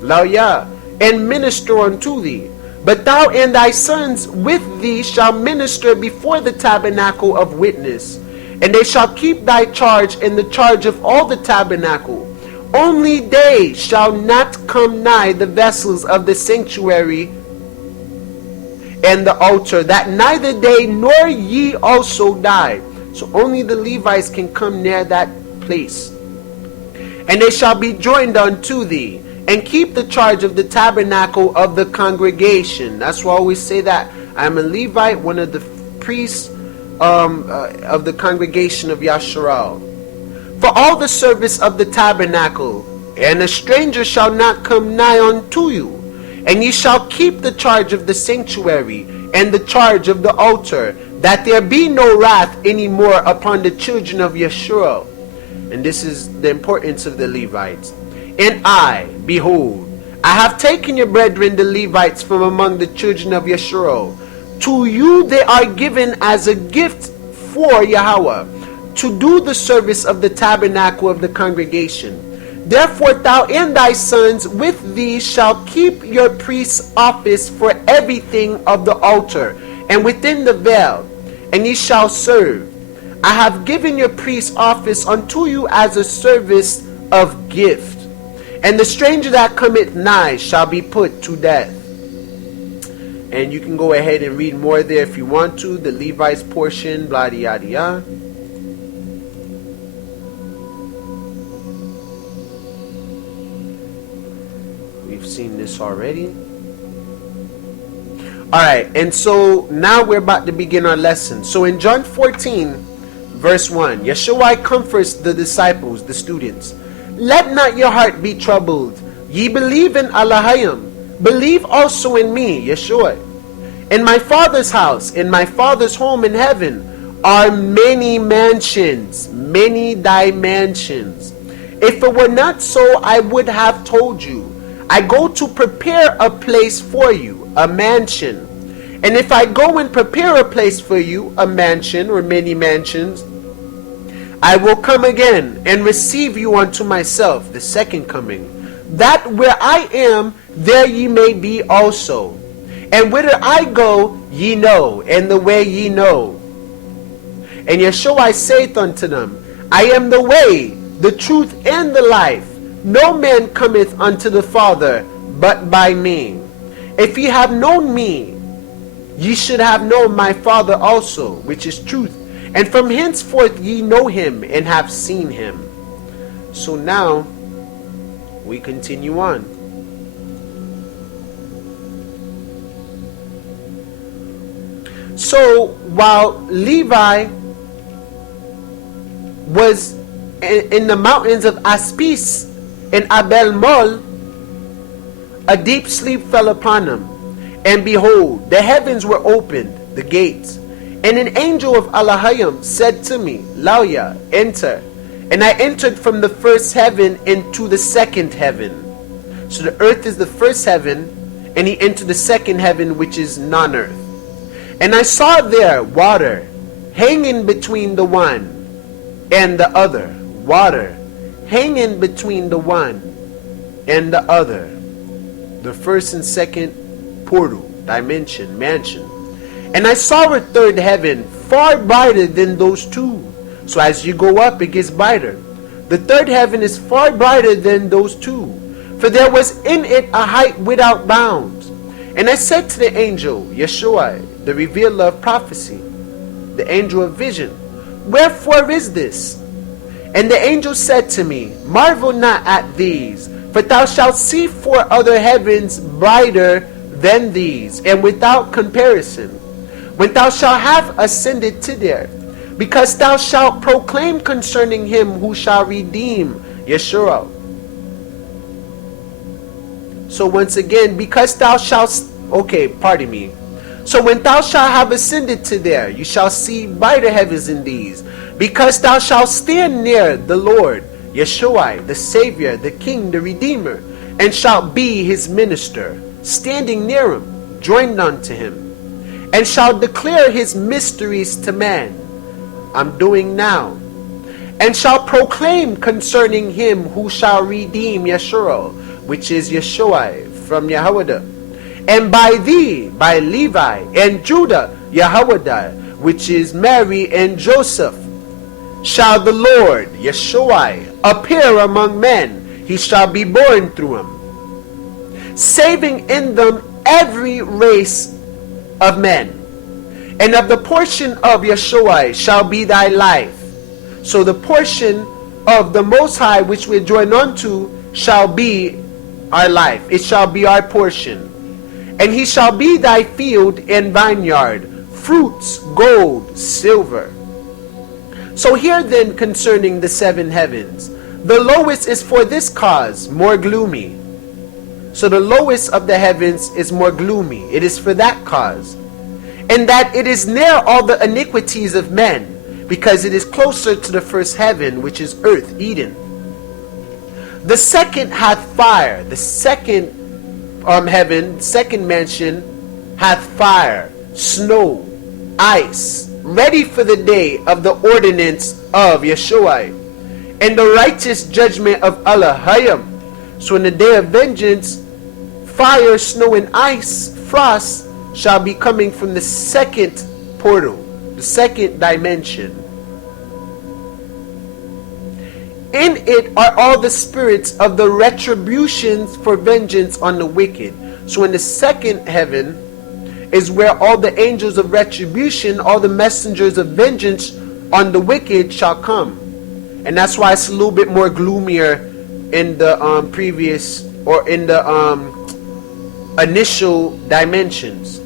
Lawyah, and minister unto thee. But thou and thy sons with thee shall minister before the tabernacle of witness, and they shall keep thy charge and the charge of all the tabernacle. Only they shall not come nigh the vessels of the sanctuary and the altar, that neither they nor ye also die. So only the Levites can come near that place. And they shall be joined unto thee, and keep the charge of the tabernacle of the congregation. That's why I always say that. I'm a Levite, one of the priests of the congregation of Yasharal. For all the service of the tabernacle, and a stranger shall not come nigh unto you. And ye shall keep the charge of the sanctuary, and the charge of the altar, that there be no wrath any more upon the children of Yasharal. And this is the importance of the Levites. And I, behold, I have taken your brethren the Levites from among the children of Yasharal. To you they are given as a gift for Yahweh, to do the service of the tabernacle of the congregation. Therefore thou and thy sons with thee shall keep your priest's office for everything of the altar, and within the veil, and ye shall serve. I have given your priest's office unto you as a service of gift. And the stranger that cometh nigh shall be put to death. And you can go ahead and read more there if you want to. The Levi's portion, blah, yada, yada. We've seen this already. Alright, and so now we're about to begin our lesson. So in John 14, verse 1, Yeshua comforts the disciples, the students. Let not your heart be troubled. Ye believe in Allahayim. Believe also in me, Yeshua. In my Father's house, in my Father's home in heaven, are many mansions, many dimensions. If it were not so, I would have told you. I go to prepare a place for you, a mansion. And if I go and prepare a place for you, a mansion or many mansions, I will come again and receive you unto myself, the second coming, that where I am, there ye may be also. And whither I go, ye know, and the way ye know. And Yeshua saith unto them, I am the way, the truth, and the life. No man cometh unto the Father but by me. If ye have known me, ye should have known my Father also, which is truth. And from henceforth ye know him and have seen him. So now we continue on. So while Levi was in the mountains of Aspis in Abel Mol, a deep sleep fell upon him. And behold, the heavens were opened, the gates. And an angel of Allahayim said to me, Lawyah, enter. And I entered from the first heaven into the second heaven. So the earth is the first heaven, and he entered the second heaven, which is non-earth. And I saw there water hanging between the one and the other. Water hanging between the one and the other. The first and second portal, dimension, mansion. And I saw a third heaven, far brighter than those two. So as you go up, it gets brighter. The third heaven is far brighter than those two. For there was in it a height without bounds. And I said to the angel, Yeshua, the revealer of prophecy, the angel of vision, wherefore is this? And the angel said to me, marvel not at these, for thou shalt see four other heavens brighter than these, and without comparison, when thou shalt have ascended to there, because thou shalt proclaim concerning him who shall redeem Yasharal. So once again, because thou shalt, So when thou shalt have ascended to there, you shall see brighter heavens than these, because thou shalt stand near the Lord, Yeshua, the Savior, the King, the Redeemer, and shalt be his minister, standing near him, joined unto him, and shall declare his mysteries to man. I'm doing now. And shall proclaim concerning him who shall redeem Yasharal, which is Yeshua from Yahweh. And by thee, by Levi and Judah, Yahweh, which is Mary and Joseph, shall the Lord, Yeshua, appear among men. He shall be born through him, saving in them every race of men. And of the portion of Yeshua shall be thy life. So the portion of the Most High which we join unto shall be our life. It shall be our portion. And he shall be thy field and vineyard, fruits, gold, silver. So here then concerning the seven heavens, the lowest is for this cause more gloomy. So the lowest of the heavens is more gloomy. It is for that cause. And that it is near all the iniquities of men, because it is closer to the first heaven, which is earth, Eden. The second hath fire. The second heaven, second mansion, hath fire, snow, ice, ready for the day of the ordinance of Yeshua, and the righteous judgment of Allahayim. So in the day of vengeance, fire, snow, and ice, frost, shall be coming from the second portal, the second dimension. In it are all the spirits of the retributions for vengeance on the wicked. So in the second heaven is where all the angels of retribution, all the messengers of vengeance on the wicked shall come. And that's why it's a little bit more gloomier in the previous, or in the initial dimensions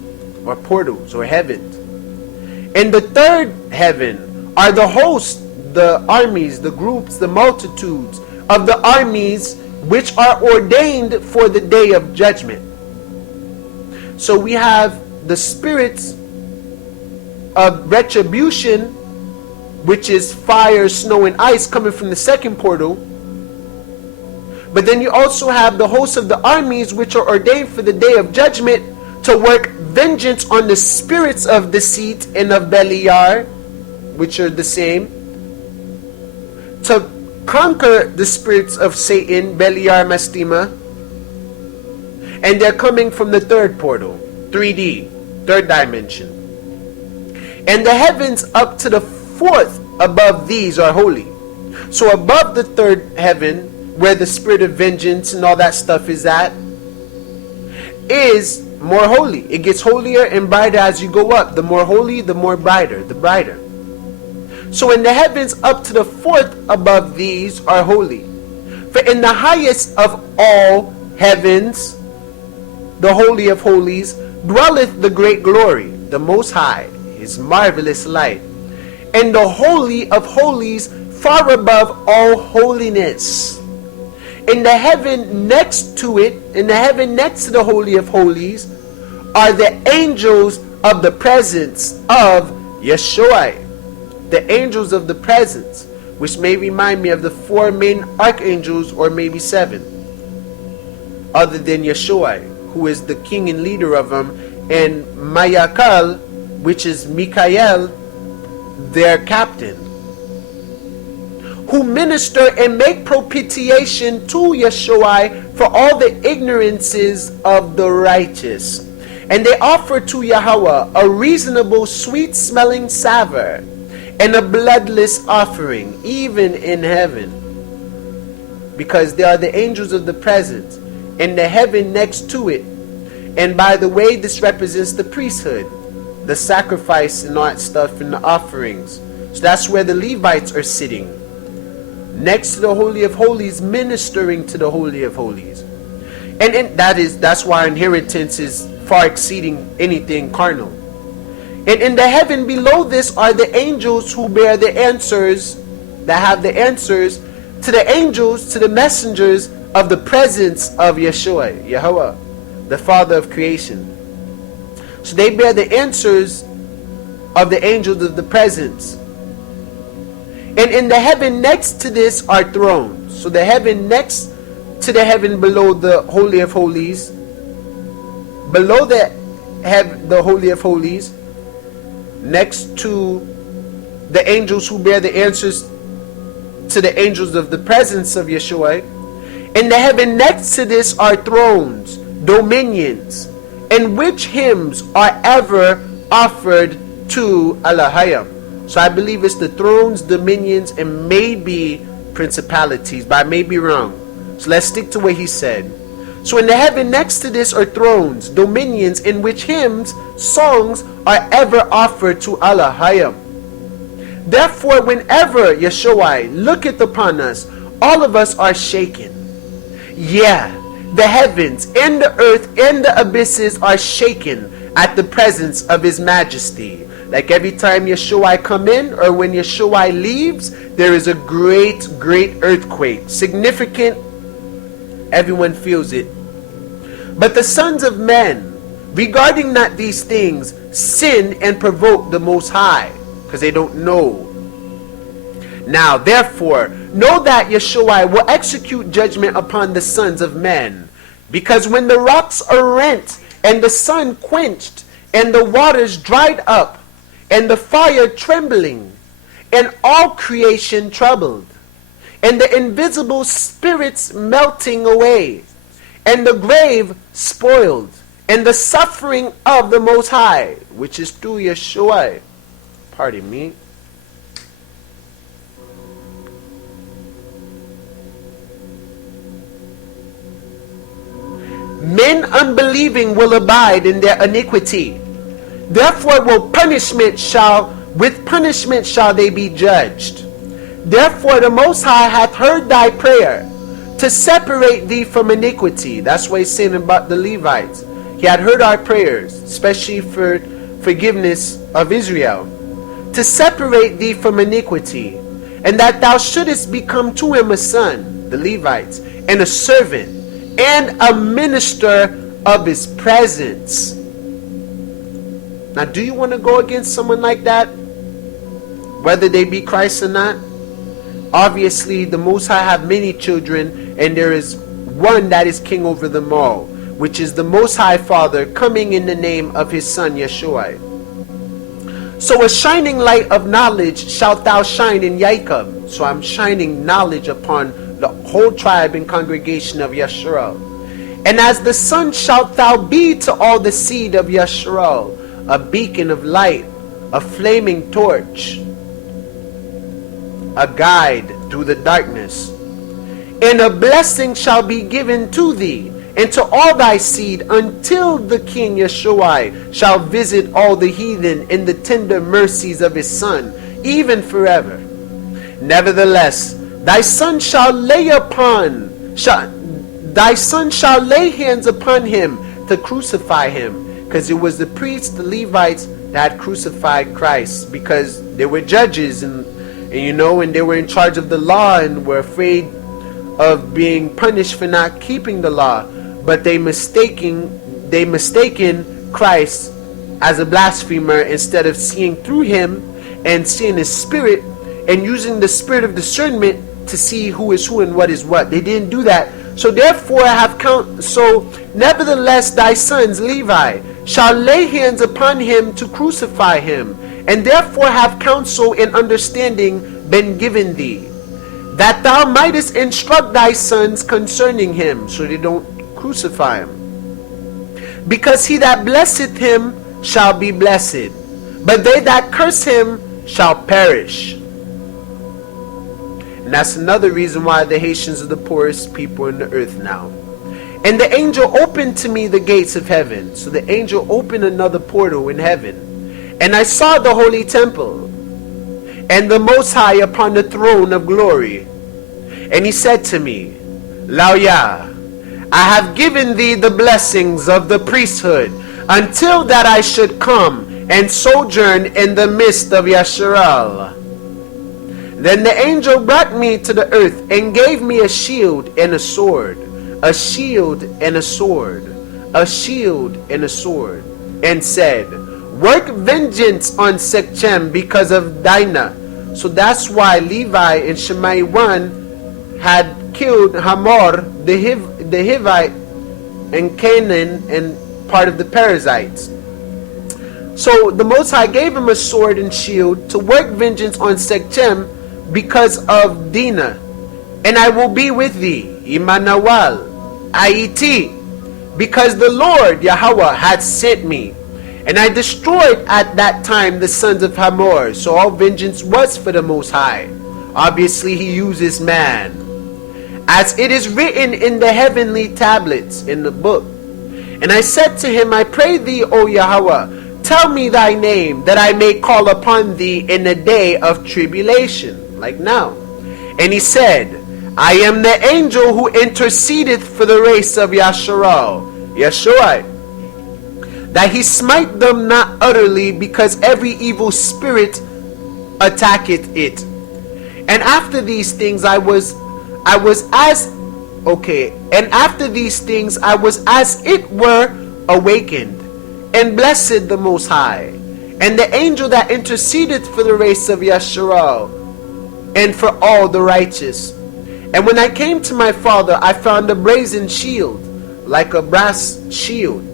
or portals or heavens. In the third heaven are the hosts, the armies, the groups, the multitudes of the armies which are ordained for the day of judgment. So we have the spirits of retribution, which is fire, snow, and ice, coming from the second portal. But then you also have the hosts of the armies which are ordained for the day of judgment to work vengeance on the spirits of deceit and of Beliar, which are the same, to conquer the spirits of Satan, Beliar, Mastima. And they're coming from the third portal, 3D, third dimension. And the heavens up to the fourth above these are holy. So above the third heaven, where the spirit of vengeance and all that stuff is at, is more holy. It gets holier and brighter as you go up. The more holy, the more brighter, the brighter. So in the heavens up to the fourth above these are holy. For in the highest of all heavens, the Holy of Holies, dwelleth the great glory, the Most High, his marvelous light. And the Holy of Holies, far above all holiness. In the heaven next to it, in the heaven next to the Holy of Holies, are the angels of the presence of Yeshua. The angels of the presence, which may remind me of the four main archangels, or maybe seven, other than Yeshua, who is the king and leader of them, and Mayakal, which is Mikael, their captain, who minister and make propitiation to Yeshua for all the ignorances of the righteous. And they offer to Yahweh a reasonable sweet smelling savour and a bloodless offering, even in heaven, because they are the angels of the presence, and the heaven next to it. And by the way, this represents the priesthood, the sacrifice and all that stuff, and the offerings. So that's where the Levites are sitting, next to the Holy of Holies, ministering to the Holy of Holies. And that's why inheritance is far exceeding anything carnal. And in the heaven below this are the angels who bear the answers, that have the answers to the angels, to the messengers of the presence of Yeshua, Yahweh, the Father of creation. So they bear the answers of the angels of the presence. And in the heaven next to this are thrones. So the heaven next to the heaven below the Holy of Holies, below the Holy of Holies, next to the angels who bear the answers to the angels of the presence of Yeshua. In the heaven next to this are thrones, dominions, in which hymns are ever offered to Lawayah. So I believe it's the thrones, dominions, and maybe principalities, but I may be wrong. So let's stick to what he said. So in the heaven next to this are thrones, dominions, in which hymns, songs are ever offered to Lawayah. Therefore, whenever Yeshua looketh upon us, all of us are shaken. Yeah, the heavens and the earth and the abysses are shaken at the presence of his majesty. Like every time Yeshua come in, or when Yeshua leaves, there is a great earthquake. Significant. Everyone feels it. But the sons of men, regarding not these things, sin and provoke the Most High, because they don't know. Now, therefore, know that Yeshua will execute judgment upon the sons of men, because when the rocks are rent, and the sun quenched, and the waters dried up, and the fire trembling, and all creation troubled, and the invisible spirits melting away, and the grave spoiled, and the suffering of the Most High, which is through Yeshua. Pardon me. Men unbelieving will abide in their iniquity, Therefore with punishment shall they be judged. Therefore the Most High hath heard thy prayer, to separate thee from iniquity. That's what he's saying about the Levites. He had heard our prayers, especially for forgiveness of Israel, to separate thee from iniquity, and that thou shouldest become to him a son, the Levites, and a servant, and a minister of his presence. Now, do you want to go against someone like that, whether they be Christ or not? Obviously, the Most High have many children, and there is one that is king over them all, which is the Most High Father, coming in the name of his Son, Yeshua. So a shining light of knowledge shalt thou shine in Jacob. So I'm shining knowledge upon the whole tribe and congregation of Yasharal. And as the sun shalt thou be to all the seed of Yasharal, a beacon of light, a flaming torch, a guide through the darkness. And a blessing shall be given to thee and to all thy seed, until the King Yeshua shall visit all the heathen in the tender mercies of his Son, even forever. Nevertheless, thy son shall lay hands upon him to crucify him, because it was the priests, the Levites, that crucified Christ, because they were judges and they were in charge of the law and were afraid of being punished for not keeping the law. But they mistaken Christ as a blasphemer, instead of seeing through him and seeing his spirit and using the spirit of discernment to see who is who and what is what. They didn't do that. So therefore nevertheless thy sons Levi shall lay hands upon him to crucify him, and therefore have counsel and understanding been given thee, that thou mightest instruct thy sons concerning him, so they don't crucify him. Because he that blesseth him shall be blessed, but they that curse him shall perish. And that's another reason why the Haitians are the poorest people in the earth now. And the angel opened to me the gates of heaven. So the angel opened another portal in heaven. And I saw the holy temple, and the Most High upon the throne of glory. And he said to me, Lawyah, I have given thee the blessings of the priesthood, until that I should come and sojourn in the midst of Yasharal. Then the angel brought me to the earth, and gave me a shield and a sword, a shield and a sword, a shield and a sword, and said, work vengeance on Shechem because of Dinah. So that's why Levi and Shemai 1 had killed Hamor, the Hivite, and Canaan, and part of the Perizzites. So the Most High gave him a sword and shield to work vengeance on Shechem because of Dinah. And I will be with thee, Immanuel, hAiti, because the Lord Yahweh had sent me. And I destroyed at that time the sons of Hamor. So all vengeance was for the Most High. Obviously he uses man. As it is written in the heavenly tablets in the book. And I said to him, I pray thee, O Yahweh, tell me thy name, that I may call upon thee in the day of tribulation, like now. And he said, I am the angel who intercedeth for the race of Yasharal, Yeshua, that he smite them not utterly, because every evil spirit attacketh it. And after these things I was as it were awakened, and blessed the Most High, and the angel that intercedeth for the race of Yasharal, and for all the righteous. And when I came to my father, I found a brazen shield, like a brass shield.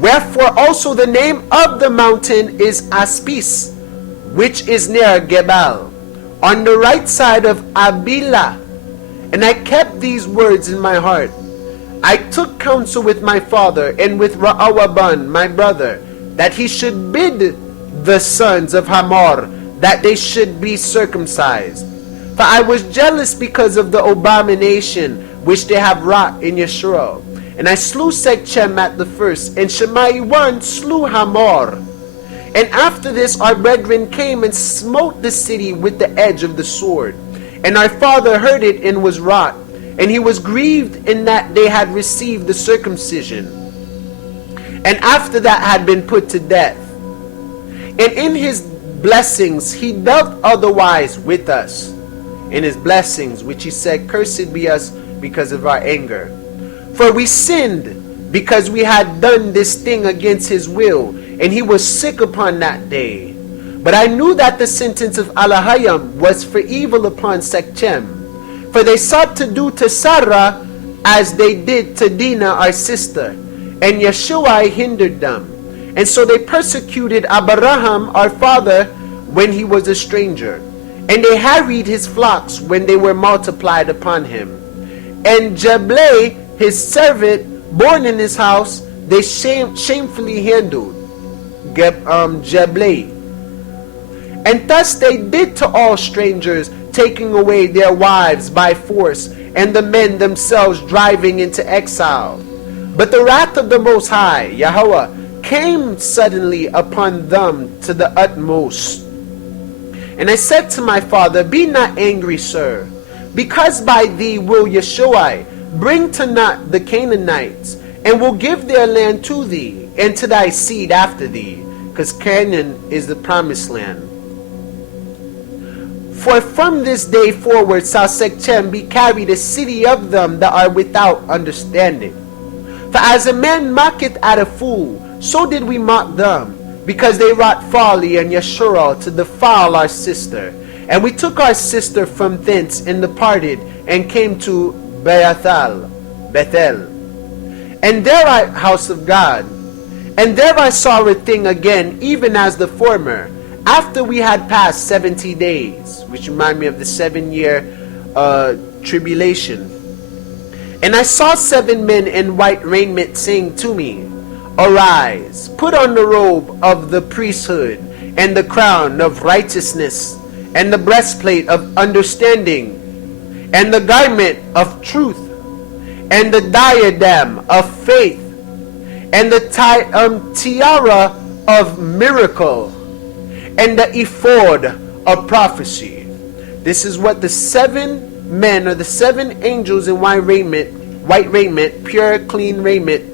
Wherefore also the name of the mountain is Aspis, which is near Gebal, on the right side of Abila. And I kept these words in my heart. I took counsel with my father and with Ra'awaban, my brother, that he should bid the sons of Hamor that they should be circumcised. For I was jealous because of the abomination which they have wrought in Yeshua. And I slew Sechem at the first, and Shimei one slew Hamor. And after this our brethren came and smote the city with the edge of the sword. And our father heard it and was wroth, and he was grieved in that they had received the circumcision, and after that had been put to death. And in his blessings he dealt otherwise with us, in his blessings which he said, Cursed be us because of our anger. For we sinned because we had done this thing against his will, and he was sick upon that day. But I knew that the sentence of Alahayam was for evil upon Sechem, for they sought to do to Sarah as they did to Dinah our sister, and Yeshua hindered them. And so they persecuted Abraham our father when he was a stranger, and they harried his flocks when they were multiplied upon him. And Jebleh his servant born in his house they shamefully handled, Jebleh. And thus they did to all strangers, taking away their wives by force, and the men themselves driving into exile. But the wrath of the Most High, Yahweh, came suddenly upon them to the utmost. And I said to my father, Be not angry, sir, because by thee will Yeshua bring to naught the Canaanites, and will give their land to thee, and to thy seed after thee, because Canaan is the promised land. For from this day forward shall Sechem be carried a city of them that are without understanding. For as a man mocketh at a fool, so did we mock them, because they wrought folly and Yasharal to defile our sister. And we took our sister from thence and departed, and came to Bethel, and there I house of God. And there I saw a thing again, even as the former, after we had passed 70 days, which remind me of the 7-year tribulation. And I saw 7 men in white raiment saying to me, Arise, put on the robe of the priesthood, and the crown of righteousness, and the breastplate of understanding, and the garment of truth, and the diadem of faith, and the tiara of miracle, and the ephod of prophecy. This is what the 7 men, or the 7 angels in white raiment, pure, clean raiment,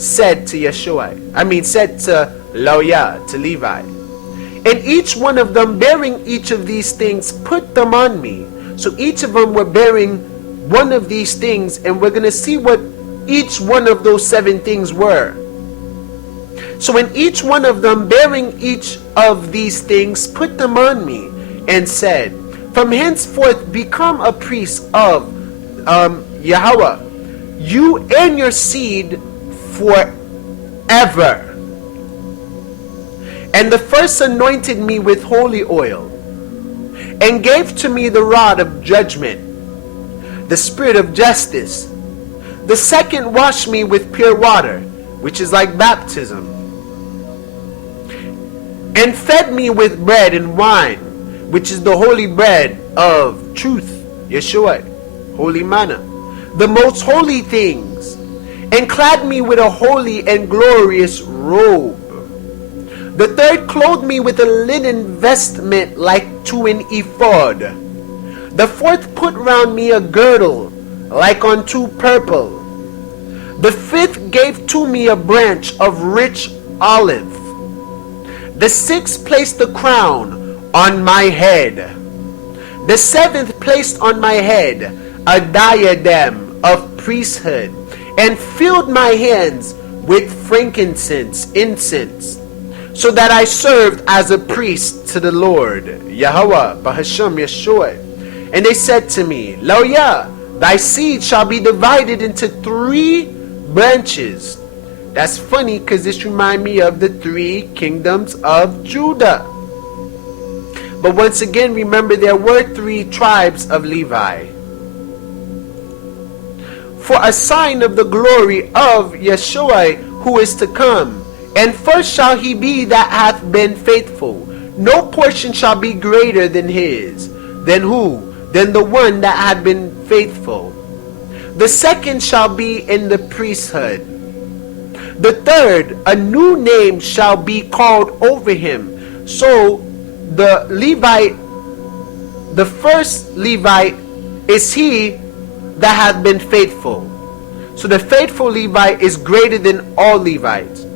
said to Yeshua. Said to Lawyah, to Levi. And each one of them bearing each of these things put them on me. So each of them were bearing one of these things, and we're going to see what each one of those 7 things were. So when each one of them bearing each of these things put them on me, and said, From henceforth become a priest of Yahweh, you and your seed forever. And the first anointed me with holy oil, and gave to me the rod of judgment, the spirit of justice. The second washed me with pure water, which is like baptism, and fed me with bread and wine, which is the holy bread of truth, Yeshua, holy manna, the most holy things, and clad me with a holy and glorious robe. The third clothed me with a linen vestment like to an ephod. The fourth put round me a girdle like unto purple. The fifth gave to me a branch of rich olive. The sixth placed the crown on my head. The seventh placed on my head a diadem of priesthood, and filled my hands with frankincense, incense, so that I served as a priest to the Lord, Yahweh, Bahasham, Yeshua. And they said to me, Lawyah, thy seed shall be divided into 3 branches. That's funny, because this reminds me of the 3 kingdoms of Judah. But once again, remember there were 3 tribes of Levi. For a sign of the glory of Yeshua who is to come. And first shall he be that hath been faithful. No portion shall be greater than his. Than who? Than the one that had been faithful. The second shall be in the priesthood. The third, a new name shall be called over him. So the Levite, the first Levite is he that hath been faithful. So the faithful Levite is greater than all Levites.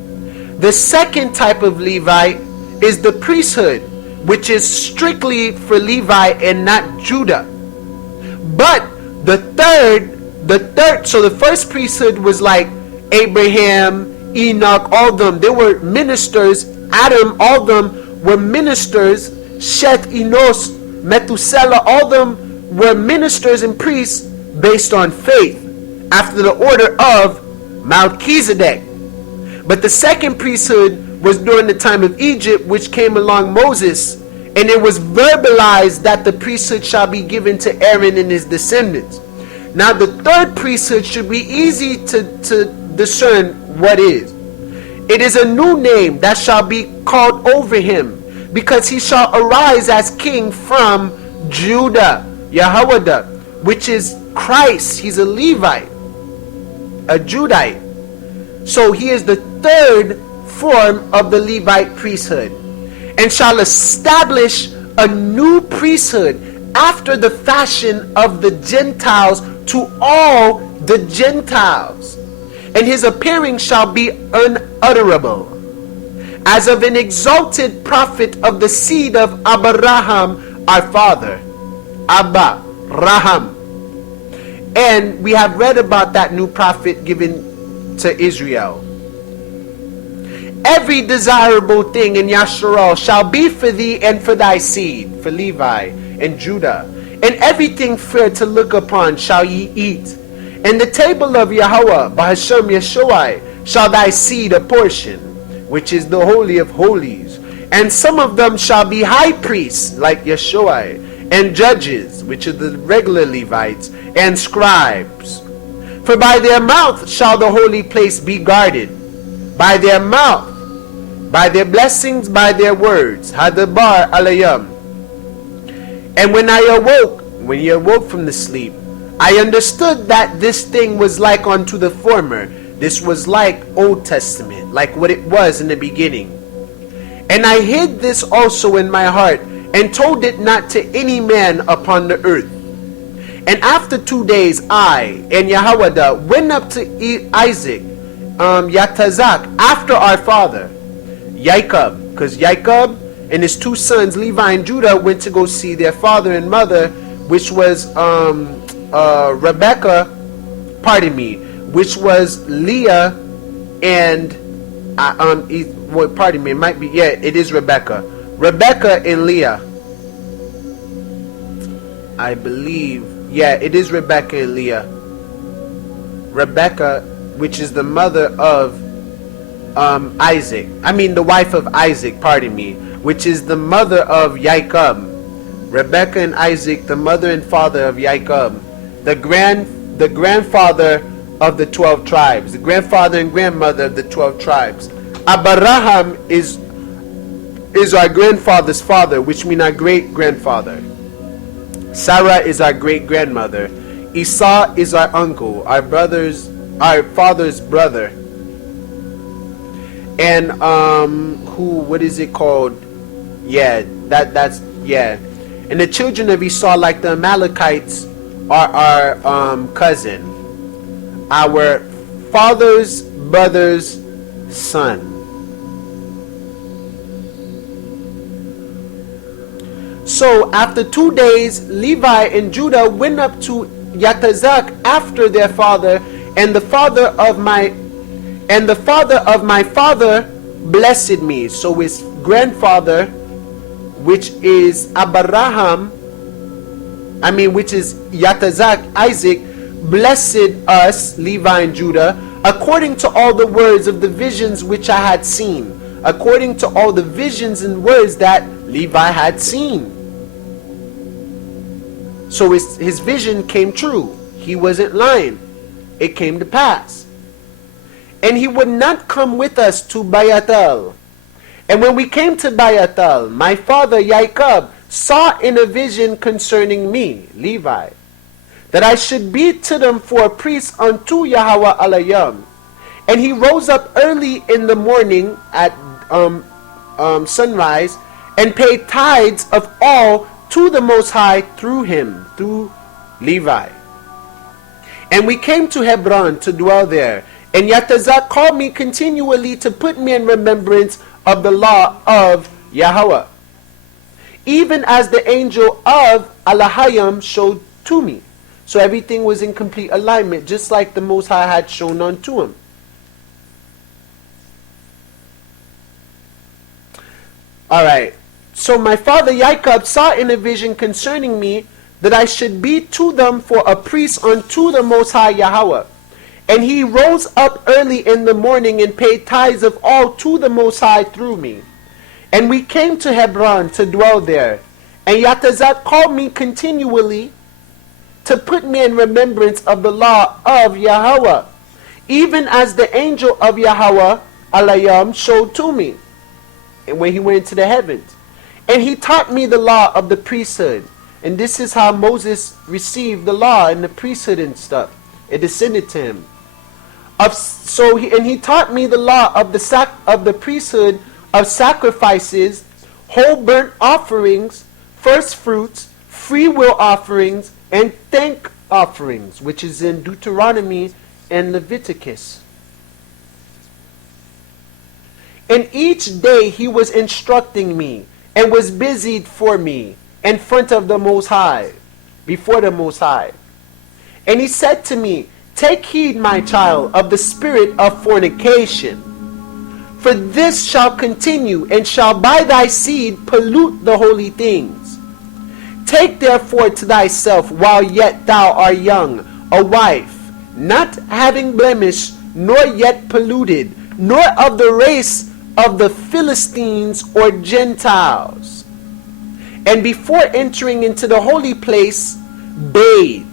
The second type of Levite is the priesthood, which is strictly for Levi and not Judah. But the third, so the first priesthood was like Abraham, Enoch, all of them. They were ministers. Adam, all of them were ministers. Shet, Enos, Methuselah, all of them were ministers and priests based on faith, after the order of Melchizedek. But the second priesthood was during the time of Egypt, which came along Moses, and it was verbalized that the priesthood shall be given to Aaron and his descendants. Now the third priesthood should be easy to discern what is. It is a new name that shall be called over him, because he shall arise as king from Judah, Yahweh, which is Christ. He's a Levite, a Judite. So he is the third form of the Levite priesthood, and shall establish a new priesthood after the fashion of the Gentiles to all the Gentiles. And his appearing shall be unutterable, as of an exalted prophet of the seed of Abraham our father. Abba, Raham. And we have read about that new prophet given to Israel. Every desirable thing in Yasharal shall be for thee and for thy seed, for Levi and Judah. And everything fair to look upon shall ye eat. And the table of Yahweh, Bahashem Yeshua, shall thy seed apportion, which is the Holy of Holies. And some of them shall be high priests, like Yeshua, and judges, which are the regular Levites, and scribes. For by their mouth shall the holy place be guarded. By their mouth, by their blessings, by their words. Hadabar alayam. And when he awoke from the sleep, I understood that this thing was like unto the former. This was like Old Testament, like what it was in the beginning. And I hid this also in my heart, and told it not to any man upon the earth. And after 2 days, I and Yahweh went up to Isaac, Yatazak, after our father, Jacob, because Jacob and his 2 sons, Levi and Judah, went to go see their father and mother, which was Rebecca, which was Leah and pardon me, it might be, yeah, it is Rebecca and Leah, I believe. Yeah, it is Rebecca and Leah. Rebecca, which is the mother of Isaac, the wife of Isaac, which is the mother of Jacob. Rebecca and Isaac, the mother and father of Jacob, the grandfather of the 12 tribes, the grandfather and grandmother of the 12 tribes. Abraham is our grandfather's father, which means our great grandfather. Sarah is our great grandmother. Esau is our uncle, our father's brother. And what is it called? Yeah, that's And the children of Esau, like the Amalekites, are our cousin, our father's brother's son. So after 2 days, Levi and Judah went up to Yatazak after their father, and the father of my father blessed me. So his grandfather, which is Abraham, which is Yatazak, Isaac, blessed us, Levi and Judah, according to all the words of the visions which I had seen, according to all the visions and words that Levi had seen. So his vision came true. He wasn't lying. It came to pass. And he would not come with us to Bayatal. And when we came to Bayatal, my father Jacob saw in a vision concerning me, Levi, that I should be to them for a priest unto Yahweh Alayam. And he rose up early in the morning at sunrise, and paid tithes of all to the Most High through him, through Levi. And we came to Hebron to dwell there. And Yatazak called me continually to put me in remembrance of the law of Yahweh, even as the angel of Alahayam showed to me. So everything was in complete alignment, just like the Most High had shown unto him. Alright, so my father Jacob saw in a vision concerning me that I should be to them for a priest unto the Most High Yahweh. And he rose up early in the morning and paid tithes of all to the Most High through me. And we came to Hebron to dwell there. And Yatazak called me continually to put me in remembrance of the law of Yahweh, even as the angel of Yahweh Alayam showed to me, and when he went into the heavens. And he taught me the law of the priesthood. And this is how Moses received the law and the priesthood and stuff. It descended to him. He taught me the law of the priesthood of sacrifices, whole burnt offerings, first fruits, free will offerings, and thank offerings, which is in Deuteronomy and Leviticus. And each day he was instructing me and was busied for me in front of the Most High, before the Most High. And he said to me, take heed, my child, of the spirit of fornication, for this shall continue, and shall by thy seed pollute the holy things. Take therefore to thyself, while yet thou art young, a wife, not having blemish, nor yet polluted, nor of the race of the Philistines or Gentiles. And before entering into the holy place, bathe.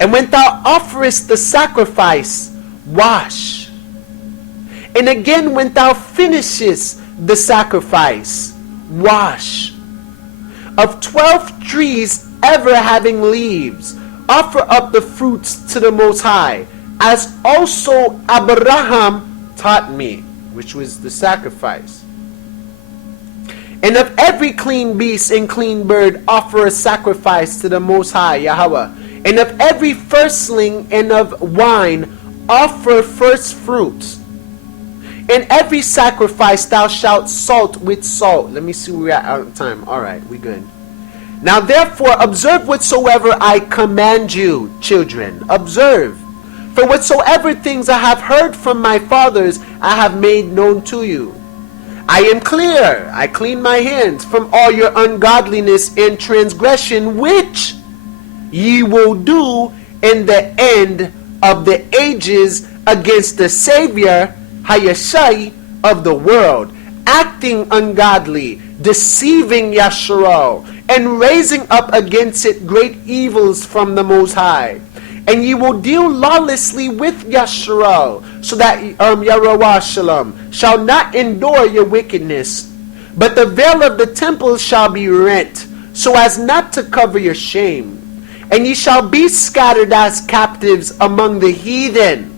And when thou offerest the sacrifice, wash. And again when thou finishest the sacrifice, wash. Of 12 trees ever having leaves, offer up the fruits to the Most High, as also Abraham taught me, which was the sacrifice. And of every clean beast and clean bird offer a sacrifice to the Most High Yahweh. And of every firstling and of wine offer first fruits. And every sacrifice thou shalt salt with salt. Let me see where we're at out of time. Alright, we good. Now therefore observe whatsoever I command you, children. Observe. For whatsoever things I have heard from my fathers, I have made known to you. I am clear, I clean my hands from all your ungodliness and transgression, which ye will do in the end of the ages against the Savior, Hayashai, of the world, acting ungodly, deceiving Yasharal, and raising up against it great evils from the Most High. And ye will deal lawlessly with Yasharal, so that Yahweh shall not endure your wickedness. But the veil of the temple shall be rent, so as not to cover your shame. And ye shall be scattered as captives among the heathen,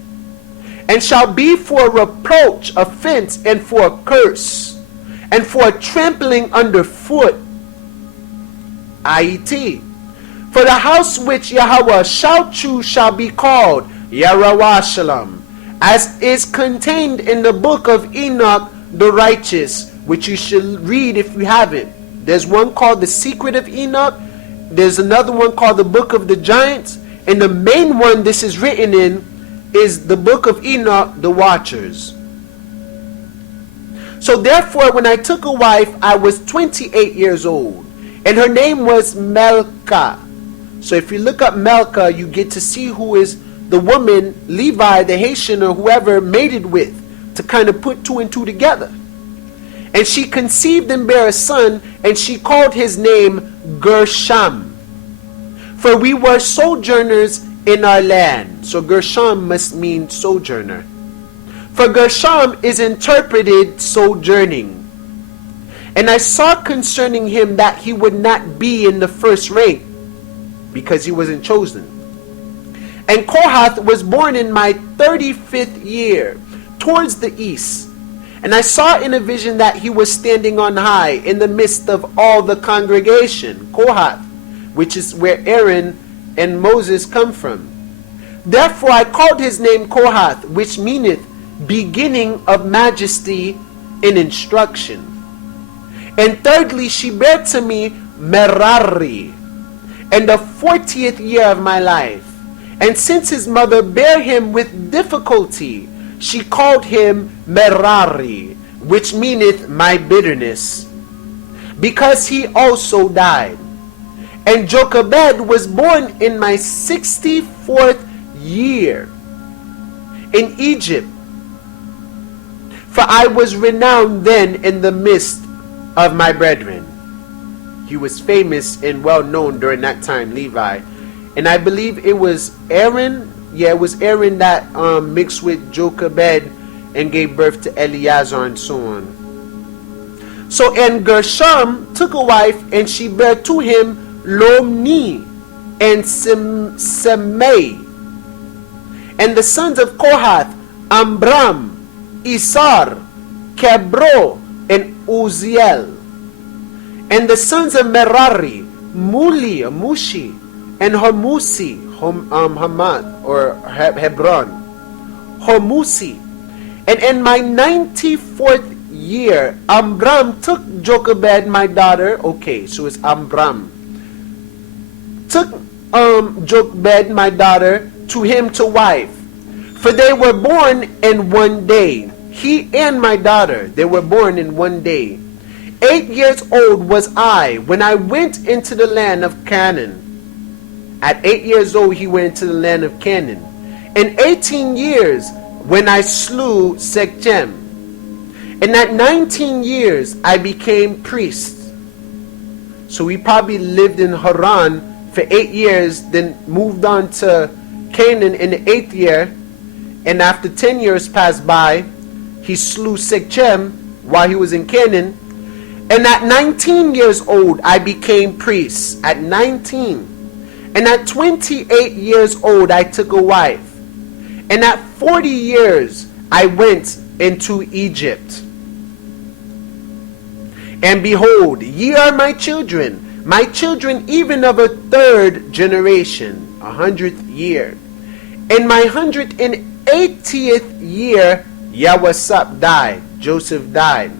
and shall be for reproach, offense, and for a curse, and for a trampling under foot. hAiti. For the house which Yahweh shall choose shall be called Yahweh, as is contained in the book of Enoch the righteous, which you should read if you haven't. There's one called the Secret of Enoch. There's another one called the Book of the Giants. And the main one this is written in is the book of Enoch, the Watchers. So therefore, when I took a wife, I was 28 years old, and her name was Melka. So if you look up Melka, you get to see who is the woman, Levi, the Haitian, or whoever mated with, to kind of put two and two together. And she conceived and bare a son, and she called his name Gershom. For we were sojourners in our land. So Gershom must mean sojourner. For Gershom is interpreted sojourning. And I saw concerning him that he would not be in the first rank. because he wasn't chosen. And Kohath was born in my 35th year, towards the east. And I saw in a vision that he was standing on high in the midst of all the congregation, Kohath, which is where Aaron and Moses come from. Therefore I called his name Kohath, which meaneth beginning of majesty in instruction. And thirdly, she bare to me Merari, in the 40th year of my life. And since his mother bare him with difficulty, she called him Merari, which meaneth my bitterness, because he also died. And Jochebed was born in my 64th year in Egypt. For I was renowned then in the midst of my brethren. He was famous and well known during that time, Levi. And I believe it was Aaron. Yeah, it was Aaron that mixed with Jochebed and gave birth to Eleazar and so on. So, and Gershom took a wife, and she bare to him Lomni and Semei. And the sons of Kohath, Amram, Isar, Kebro, and Uziel. And the sons of Merari, Mushi, and Homusi, Hamad, or Hebron, Homusi. And in my 94th year, Amram took Jochebed, my daughter. Okay, so it's Amram. Took Jochebed, my daughter, to him to wife. For they were born in one day. He and my daughter, they were born in one day. 8 years old was I when I went into the land of Canaan. At 8 years old he went into the land of Canaan. In 18 years when I slew Shechem. And at 19 years I became priest. So he probably lived in Haran for 8 years, then moved on to Canaan in the 8th year. And after 10 years passed by, he slew Shechem while he was in Canaan. And at 19 years old I became priest. At 19. And at 28 years old I took a wife. And at 40 years I went into Egypt. And behold, ye are my children even of a third generation, 100th year. In my 180th year Yahweh died, Joseph died.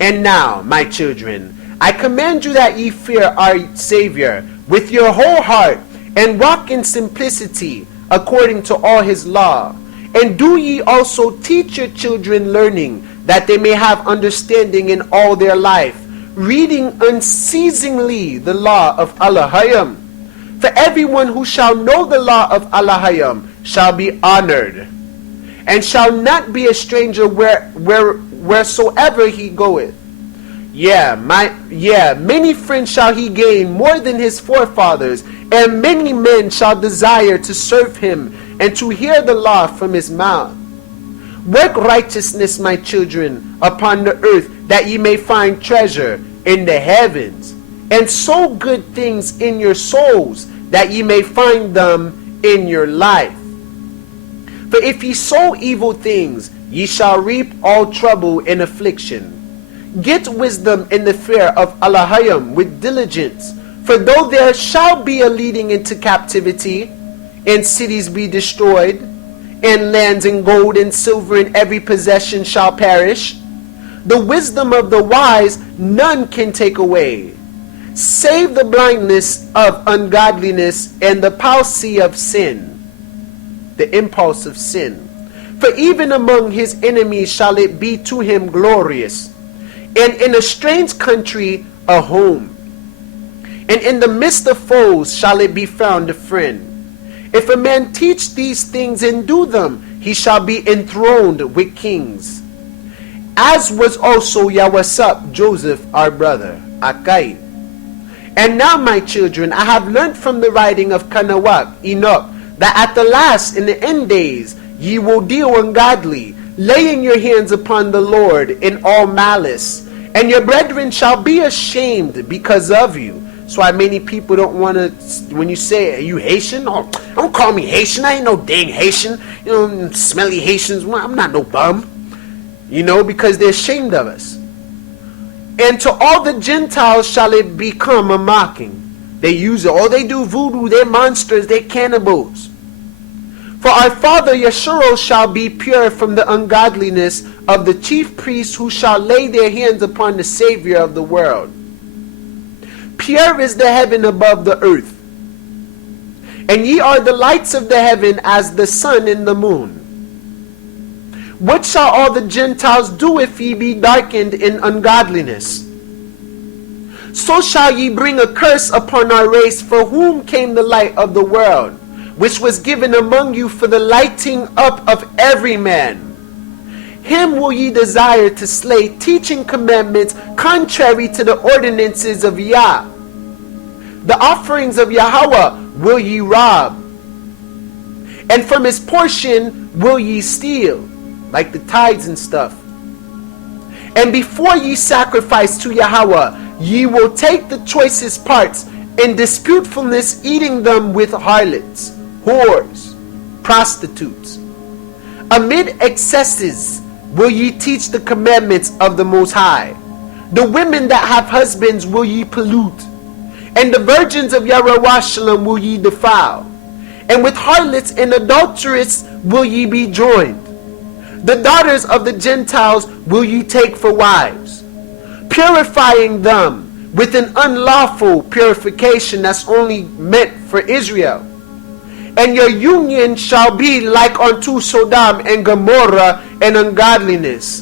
And now, my children, I command you that ye fear our Savior with your whole heart, and walk in simplicity according to all his law. And do ye also teach your children learning, that they may have understanding in all their life, reading unceasingly the law of Allahayim. For everyone who shall know the law of Allahayim shall be honored, and shall not be a stranger wheresoever he goeth. Many friends shall he gain more than his forefathers, and many men shall desire to serve him and to hear the law from his mouth. Work righteousness, my children, upon the earth, that ye may find treasure in the heavens, and sow good things in your souls, that ye may find them in your life. For if ye sow evil things, ye shall reap all trouble and affliction. Get wisdom in the fear of Allahayim with diligence. For though there shall be a leading into captivity, and cities be destroyed, and lands and gold and silver and every possession shall perish, the wisdom of the wise none can take away, save the blindness of ungodliness and the palsy of sin, the impulse of sin. For even among his enemies shall it be to him glorious, and in a strange country a home. And in the midst of foes shall it be found a friend. If a man teach these things and do them, he shall be enthroned with kings. As was also Yahweh Joseph our brother, Akai. And now, my children, I have learnt from the writing of Kanawak, Enoch, that at the last, in the end days, ye will deal ungodly, laying your hands upon the Lord in all malice. And your brethren shall be ashamed because of you, That's why many people don't want to, when you say, are you Haitian? Oh, don't call me Haitian. I ain't no dang Haitian. You know, smelly Haitians. Well, I'm not no bum. You know, because they're ashamed of us. And to all the Gentiles shall it become a mocking. They use it. Oh, they do voodoo. They're monsters. They're cannibals. For our father Yasharal shall be pure from the ungodliness of the chief priests who shall lay their hands upon the Savior of the world. Pure is the heaven above the earth. And ye are the lights of the heaven as the sun and the moon. What shall all the Gentiles do if ye be darkened in ungodliness? So shall ye bring a curse upon our race, for whom came the light of the world, which was given among you for the lighting up of every man. Him will ye desire to slay, teaching commandments contrary to the ordinances of Yah. The offerings of Yahweh will ye rob, and from his portion will ye steal, like the tithes and stuff. And before ye sacrifice to Yahweh, ye will take the choicest parts in disputefulness, eating them with harlots, whores, prostitutes. Amid excesses will ye teach the commandments of the Most High. The women that have husbands will ye pollute, and the virgins of Yahweh will ye defile. And with harlots and adulteress will ye be joined. The daughters of the Gentiles will ye take for wives, purifying them with an unlawful purification that's only meant for Israel. And your union shall be like unto Sodom and Gomorrah in ungodliness,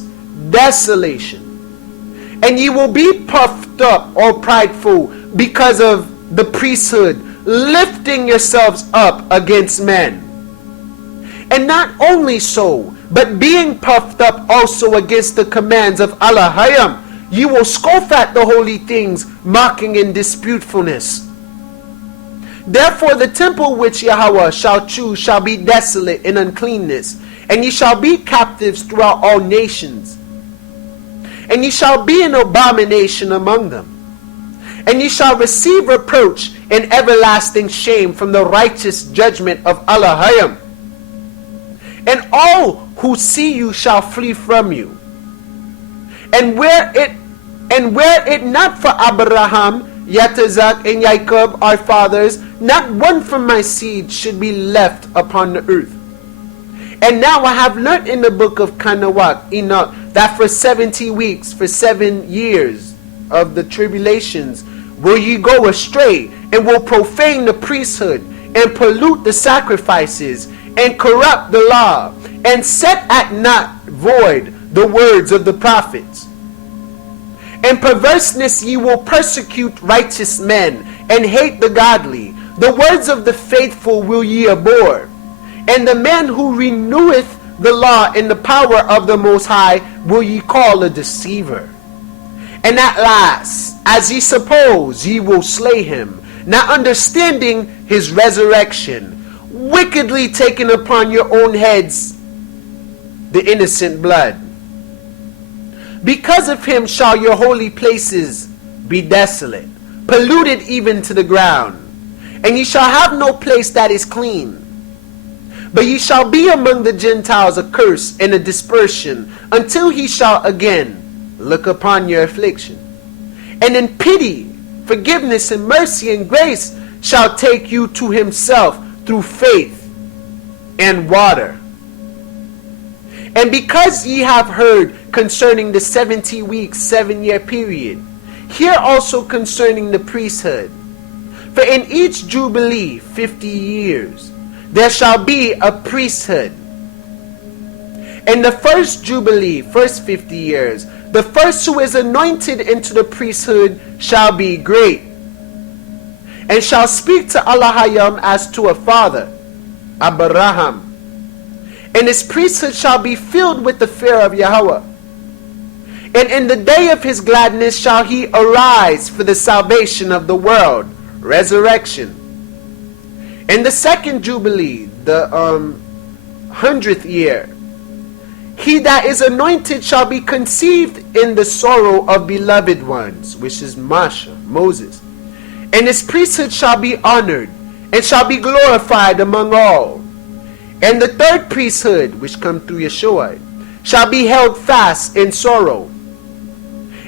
desolation. And ye will be puffed up or prideful because of the priesthood, lifting yourselves up against men. And not only so, but being puffed up also against the commands of Allah, ye will scoff at the holy things, mocking in disputefulness. Therefore the temple which Yahweh shall choose shall be desolate in uncleanness, and ye shall be captives throughout all nations. And ye shall be an abomination among them. And ye shall receive reproach and everlasting shame from the righteous judgment of Allah. And all who see you shall flee from you. And were it not for Abraham, Yitzhak, and Jacob, our fathers, not one from my seed should be left upon the earth. And now I have learnt in the book of Enoch, that for 70 weeks, for 7 years of the tribulations, will ye go astray, and will profane the priesthood, and pollute the sacrifices, and corrupt the law, and set at naught void the words of the prophets. In perverseness ye will persecute righteous men, and hate the godly. The words of the faithful will ye abhor. And the man who reneweth the law in the power of the Most High will ye call a deceiver. And at last, as ye suppose, ye will slay him, not understanding his resurrection, wickedly taking upon your own heads the innocent blood. Because of him shall your holy places be desolate, polluted even to the ground, and ye shall have no place that is clean. But ye shall be among the Gentiles a curse and a dispersion, until he shall again look upon your affliction. And in pity, forgiveness, and mercy, and grace shall take you to himself through faith and water. And because ye have heard concerning the 70 weeks, 7-year period, hear also concerning the priesthood. For in each jubilee, 50 years, there shall be a priesthood. In the first jubilee, first 50 years, the first who is anointed into the priesthood shall be great, and shall speak to Allah as to a father, Abraham. And his priesthood shall be filled with the fear of Yahweh. And in the day of his gladness shall he arise for the salvation of the world, resurrection. In the second jubilee, the 100th year, he that is anointed shall be conceived in the sorrow of beloved ones, which is Moses. And his priesthood shall be honored, and shall be glorified among all. And the third priesthood, which come through Yeshua, shall be held fast in sorrow.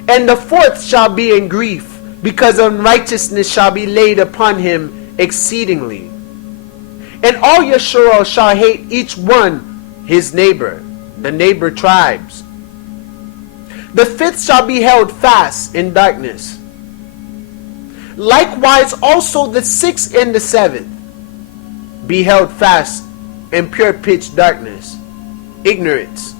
And the fourth shall be in grief, because unrighteousness shall be laid upon him exceedingly. And all Yasharal shall hate each one his neighbor, the neighbor tribes. The fifth shall be held fast in darkness. Likewise also the sixth and the seventh be held fast in pure pitch darkness, ignorance.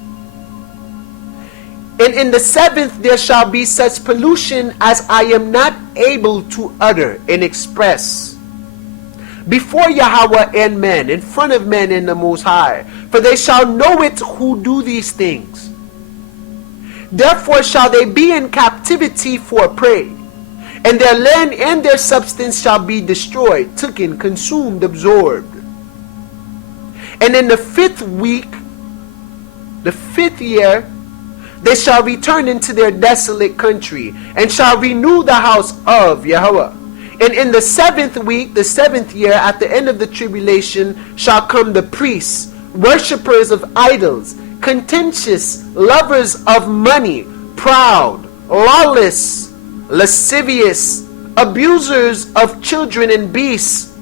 And in the seventh there shall be such pollution as I am not able to utter and express before Yahweh and men, in front of men in the Most High. For they shall know it who do these things. Therefore shall they be in captivity for prey, and their land and their substance shall be destroyed, taken, consumed, absorbed. And in the fifth week, the fifth year, they shall return into their desolate country, and shall renew the house of Yahweh. And in the seventh week, the seventh year, at the end of the tribulation, shall come the priests, worshippers of idols, contentious, lovers of money, proud, lawless, lascivious, abusers of children and beasts.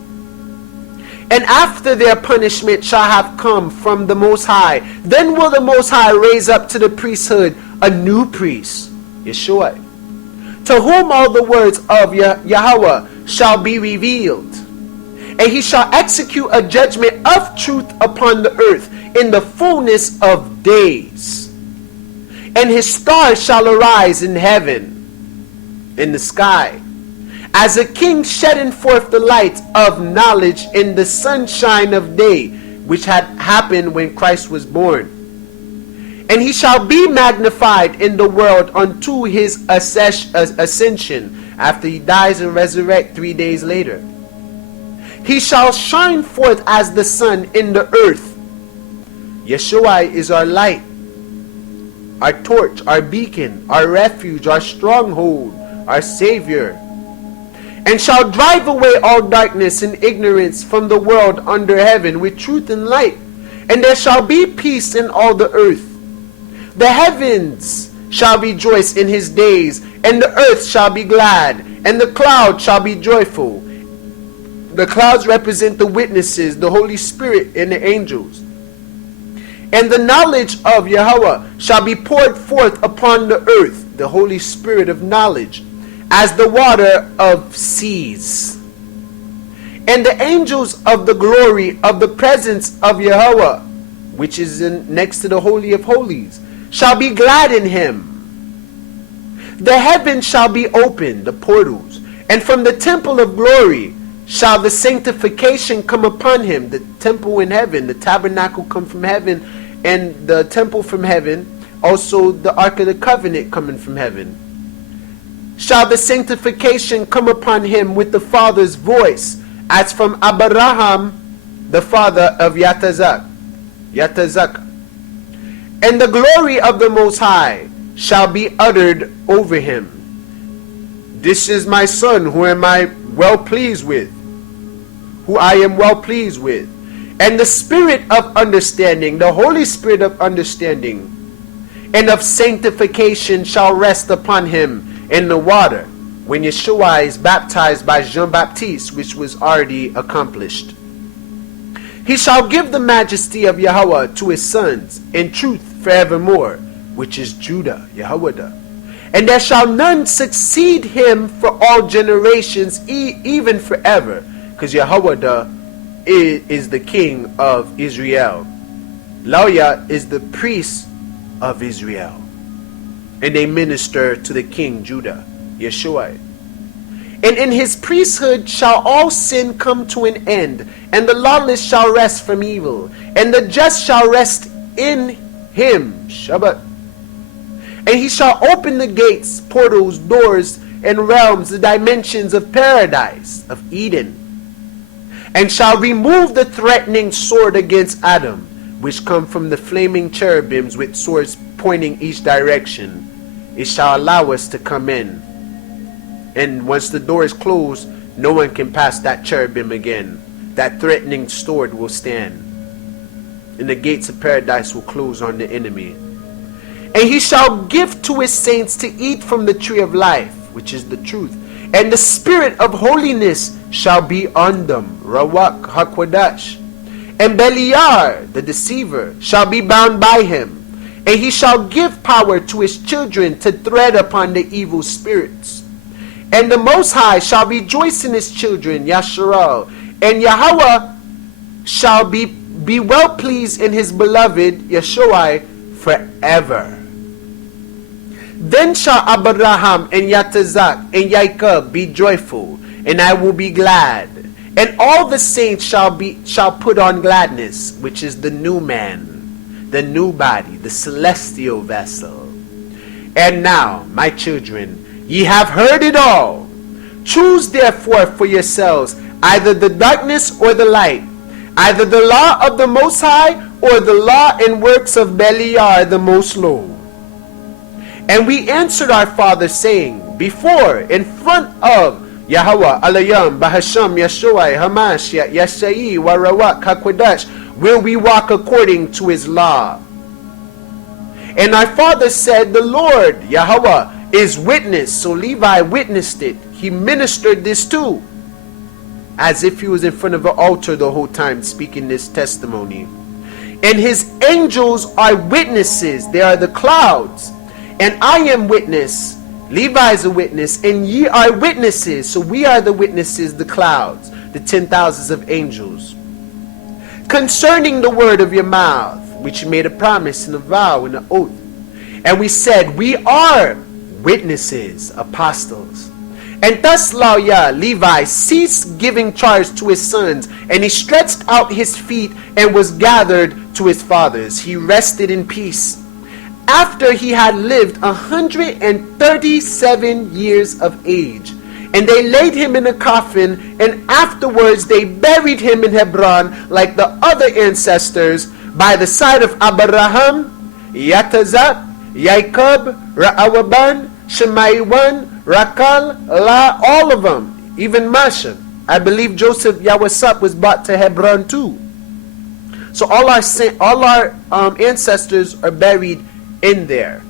And after their punishment shall have come from the Most High, then will the Most High raise up to the priesthood a new priest, Yeshua, to whom all the words of Yahweh shall be revealed. And he shall execute a judgment of truth upon the earth in the fullness of days. And his stars shall arise in heaven, in the sky, as a king shedding forth the light of knowledge in the sunshine of day, which had happened when Christ was born. And he shall be magnified in the world unto his ascension, after he dies and resurrects 3 days later. He shall shine forth as the sun in the earth. Yeshua is our light, our torch, our beacon, our refuge, our stronghold, our Savior. And shall drive away all darkness and ignorance from the world under heaven with truth and light. And there shall be peace in all the earth. The heavens shall rejoice in his days, and the earth shall be glad, and the clouds shall be joyful. The clouds represent the witnesses, the Holy Spirit, and the angels. And the knowledge of Yahweh shall be poured forth upon the earth, the Holy Spirit of knowledge, as the water of seas. And the angels of the glory of the presence of Yahweh, which is next to the Holy of Holies, shall be glad in him. The heavens shall be opened, the portals, and from the temple of glory shall the sanctification come upon him. The temple in heaven, the tabernacle come from heaven, and the temple from heaven, also the Ark of the Covenant coming from heaven. Shall the sanctification come upon him with the Father's voice, as from Abraham, the father of Yatazak. And the glory of the Most High shall be uttered over him. This is my son, who am I well pleased with, who I am well pleased with. And the Spirit of understanding, the Holy Spirit of understanding and of sanctification shall rest upon him in the water, when Yeshua is baptized by Jean-Baptiste, which was already accomplished. He shall give the majesty of Yahweh to his sons in truth forevermore, which is Judah, Yehoiada. And there shall none succeed him for all generations, even forever, because Yehoiada is the king of Israel. Lawyah is the priest of Israel, and they minister to the king Judah, Yeshua. And in his priesthood shall all sin come to an end, and the lawless shall rest from evil, and the just shall rest in him. Shabbat. And he shall open the gates, portals, doors, and realms, the dimensions of paradise, of Eden, and shall remove the threatening sword against Adam, which come from the flaming cherubims with swords pointing each direction. It shall allow us to come in. And once the door is closed, no one can pass that cherubim again. That threatening sword will stand, and the gates of paradise will close on the enemy. And he shall give to his saints to eat from the tree of life, which is the truth. And the spirit of holiness shall be on them. Rawak HaKwadash. And Beliar, the deceiver, shall be bound by him. And he shall give power to his children to tread upon the evil spirits. And the Most High shall rejoice in his children, Yasharal. And Yahweh shall be well pleased in his beloved, Yeshua, forever. Then shall Abraham and Yatazak and Jacob be joyful, and I will be glad. And all the saints shall put on gladness, which is the new man, the new body, the celestial vessel. And now, my children, ye have heard it all. Choose therefore for yourselves either the darkness or the light, either the law of the Most High or the law and works of Beliar the Most Low. And we answered our father, saying, before, in front of Yahweh, Alayam, Bahasham, Yeshua, Hamash, Yashai, Warawak, Hakwadash, will we walk according to his law. And our father said, the Lord, Yahweh, is witness. So Levi witnessed it. He ministered this too, as if he was in front of an altar the whole time speaking this testimony. And his angels are witnesses. They are the clouds. And I am witness. Levi is a witness. And ye are witnesses. So we are the witnesses, the clouds, the 10,000s of angels. Concerning the word of your mouth, which you made a promise and a vow and an oath. And we said, we are witnesses, apostles. And thus Lawyer, Levi, ceased giving charge to his sons, and he stretched out his feet and was gathered to his fathers. He rested in peace, after he had lived 137 years of age. And they laid him in a coffin, and afterwards they buried him in Hebron, like the other ancestors, by the side of Abraham, Yatazak, Jacob, Ra'awaban, Shemaiwan, Rakal, La, all of them, even Masha. I believe Joseph Yawasap was brought to Hebron too. So all our ancestors are buried in there.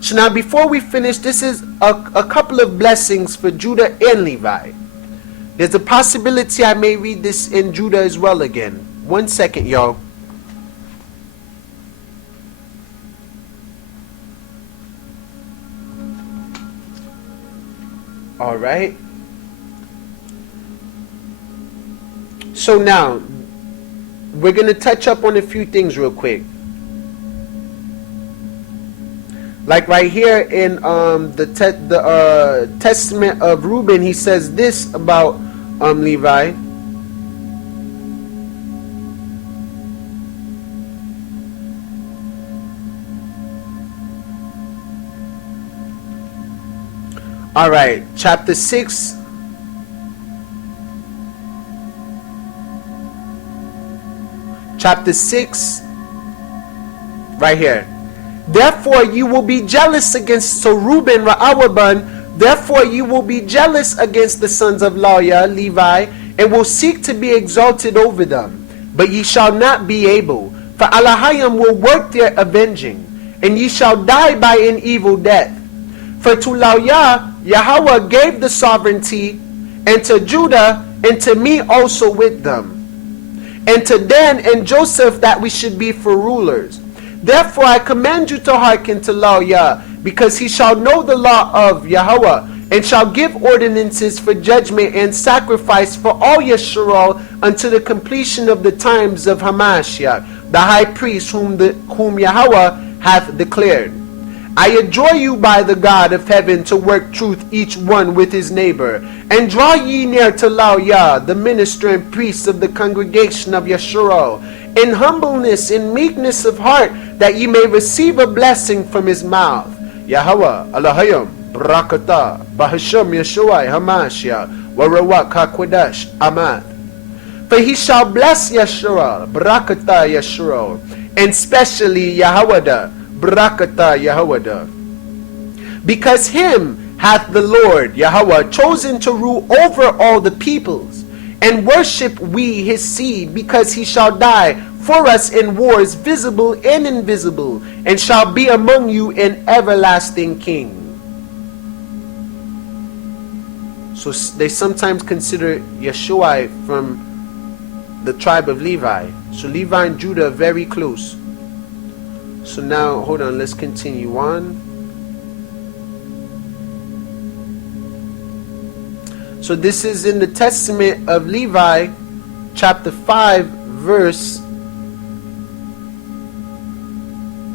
So now before we finish, this is a couple of blessings for Judah and Levi. There's a possibility I may read this in Judah as well again. 1 second, y'all. All right. So now we're going to touch up on a few things real quick. Like right here in the Testament of Reuben, he says this about Levi. All right, chapter 6. Chapter 6, right here. Therefore you will be jealous against, so Reuben, Ra'awaban, therefore you will be jealous against the sons of Lawyah, Levi, and will seek to be exalted over them. But ye shall not be able, for Alahayim will work their avenging, and ye shall die by an evil death. For to Lawyah, Yahweh gave the sovereignty, and to Judah, and to me also with them, and to Dan and Joseph that we should be for rulers. Therefore I command you to hearken to Lawyah, because he shall know the law of Yahweh, and shall give ordinances for judgment and sacrifice for all Yasharal unto the completion of the times of Hamashiach, the high priest whom Yahweh hath declared. I adjure you by the God of heaven to work truth each one with his neighbor, and draw ye near to Lawyah, the minister and priest of the congregation of Yasharal, in humbleness and meekness of heart, that ye may receive a blessing from his mouth. Yahweh, Alahayim, Barakatah, Bahasham Yeshua, Hamashia, Warawak HaKwadash, Amad. For he shall bless Yasharal, Barakatah Yasharal, and specially Yahweh, Barakatah Yahweh. Because him hath the Lord Yahweh chosen to rule over all the peoples, and worship we his seed, because he shall die for us in wars visible and invisible, and shall be among you an everlasting king. So they sometimes consider Yeshua from the tribe of Levi. So Levi and Judah are very close. So now, hold on, let's continue on. So this is in the Testament of Levi, chapter 5, verse...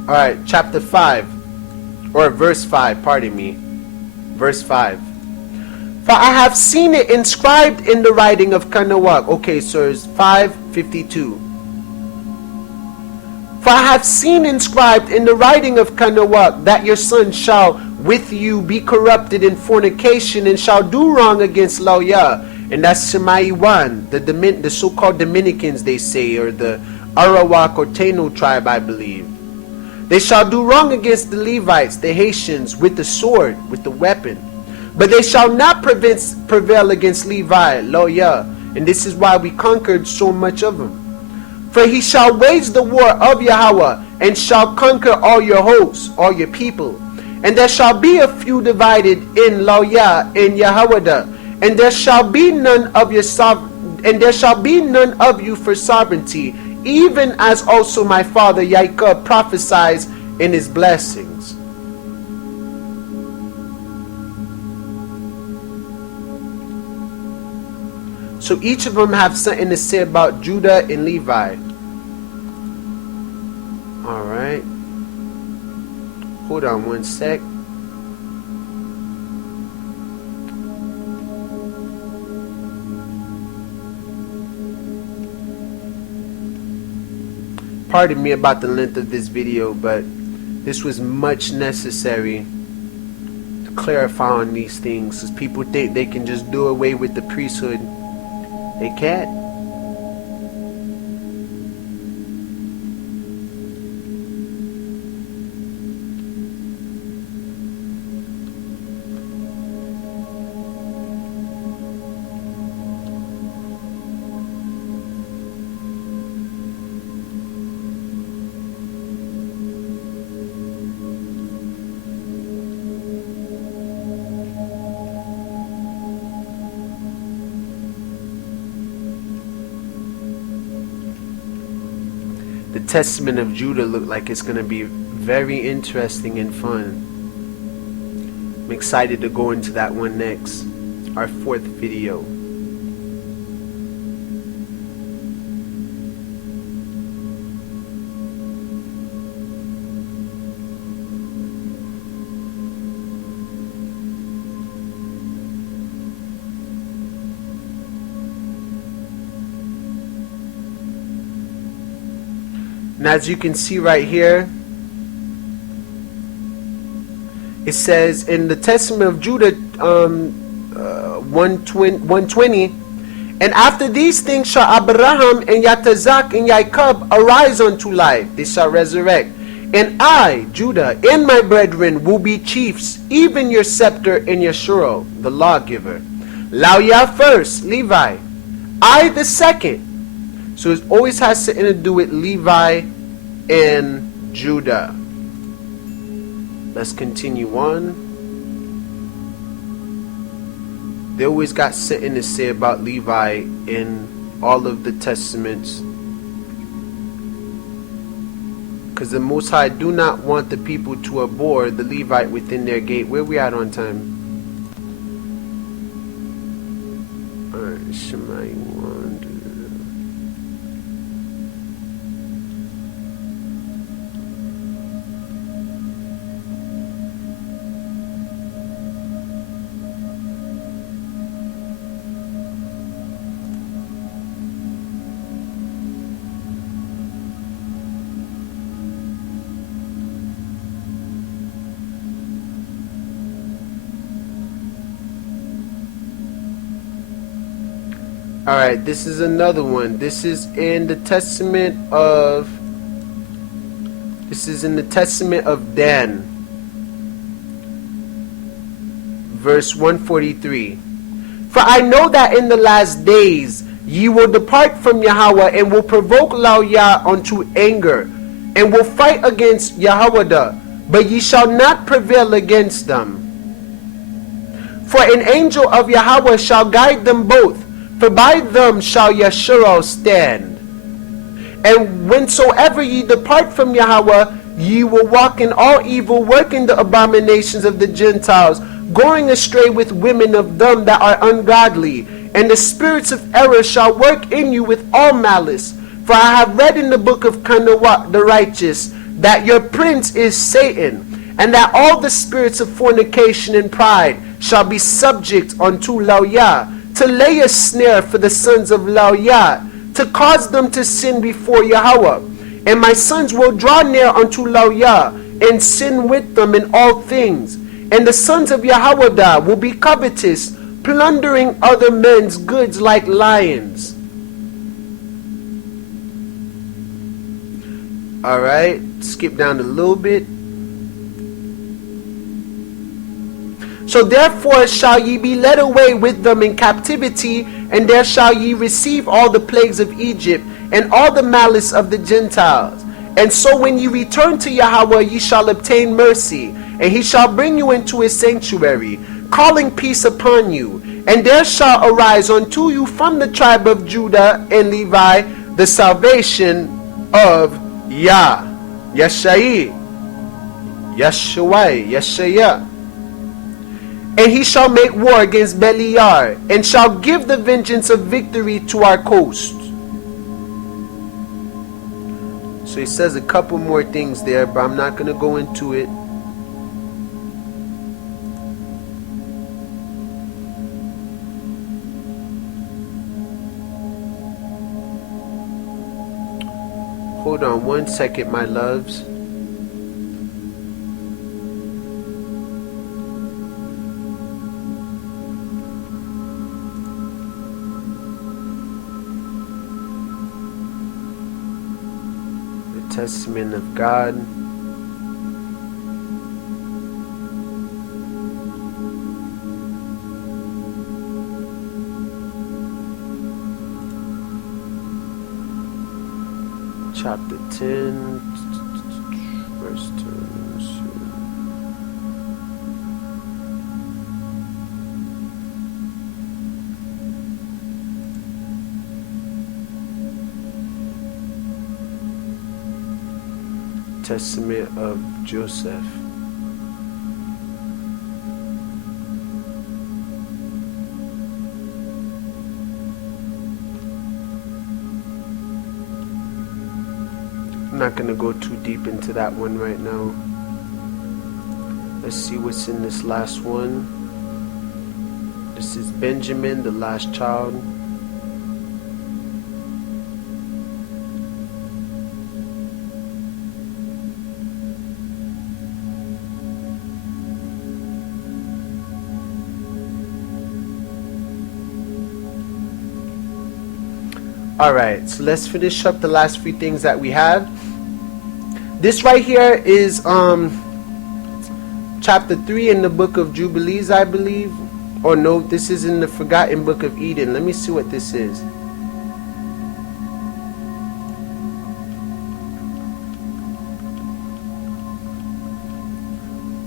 Alright, chapter 5, or verse 5, pardon me. Verse 5. For I have seen it inscribed in the writing of Kanawak. Okay, so it's 5:52. For I have seen inscribed in the writing of Kanawak that your son shall with you be corrupted in fornication, and shall do wrong against Lawyah. And that's Shemaiwan, the so-called Dominicans, they say, or the Arawak or Taino tribe, I believe. They shall do wrong against the Levites, the Haitians, with the sword, with the weapon. But they shall not prevail against Levi, Lawyah. And this is why we conquered so much of them. For he shall wage the war of Yahweh, and shall conquer all your hosts, all your people. And there shall be a few divided in Lawyah and Yahweh, and there shall be none of your and there shall be none of you for sovereignty, even as also my father Yaakov prophesies in his blessings. So each of them have something to say about Judah and Levi. Alright. Hold on one sec. Pardon me about the length of this video, but this was much necessary to clarify on these things, because people think they can just do away with the priesthood. They can't. The Testament of Judah look like it's going to be very interesting and fun. I'm excited to go into that one next. Our fourth video. And as you can see right here, it says in the Testament of Judah 120, and after these things shall Abraham and Yatazak and Jacob arise unto life. They shall resurrect. And I, Judah, and my brethren will be chiefs, even your scepter and Yasharal, the lawgiver. Lawyah first, Levi. I the second. So it always has something to do with Levi and Judah. Let's continue on. They always got something to say about Levi in all of the testaments, because the Most High do not want the people to abhor the Levite within their gate. Where we at on time? Alright, Shemai 1. Alright, this is another one. This is in the Testament of Dan. verse 143. For I know that in the last days ye will depart from Yahweh, and will provoke Lawyah unto anger, and will fight against Yahweh, but ye shall not prevail against them. For an angel of Yahweh shall guide them both, for by them shall Yasharal stand. And whensoever ye depart from Yahweh, ye will walk in all evil, working the abominations of the Gentiles, going astray with women of them that are ungodly. And the spirits of error shall work in you with all malice. For I have read in the book of Kanawat the righteous, that your prince is Satan, and that all the spirits of fornication and pride shall be subject unto Lawyah, to lay a snare for the sons of Lawyah, to cause them to sin before Yahweh. And my sons will draw near unto Lawyah, and sin with them in all things. And the sons of Yahweh will be covetous, plundering other men's goods like lions. Alright, skip down a little bit. So therefore shall ye be led away with them in captivity, and there shall ye receive all the plagues of Egypt, and all the malice of the Gentiles. And so when ye return to Yahweh, ye shall obtain mercy, and he shall bring you into his sanctuary, calling peace upon you. And there shall arise unto you from the tribe of Judah and Levi the salvation of Yah, Yashai, Yashawai, Yashaya. And he shall make war against Beliar, and shall give the vengeance of victory to our coast. So he says a couple more things there, but I'm not going to go into it. Hold on one second, my loves. The Testament of God. Chapter 10, verse 2. Testament of Joseph. I'm not going to go too deep into that one right now. Let's see what's in this last one. This is Benjamin, the last child. Alright, so let's finish up the last few things that we have. This right here is chapter 3 in the book of Jubilees, I believe. Or no, this is in the forgotten book of Eden. Let me see what this is.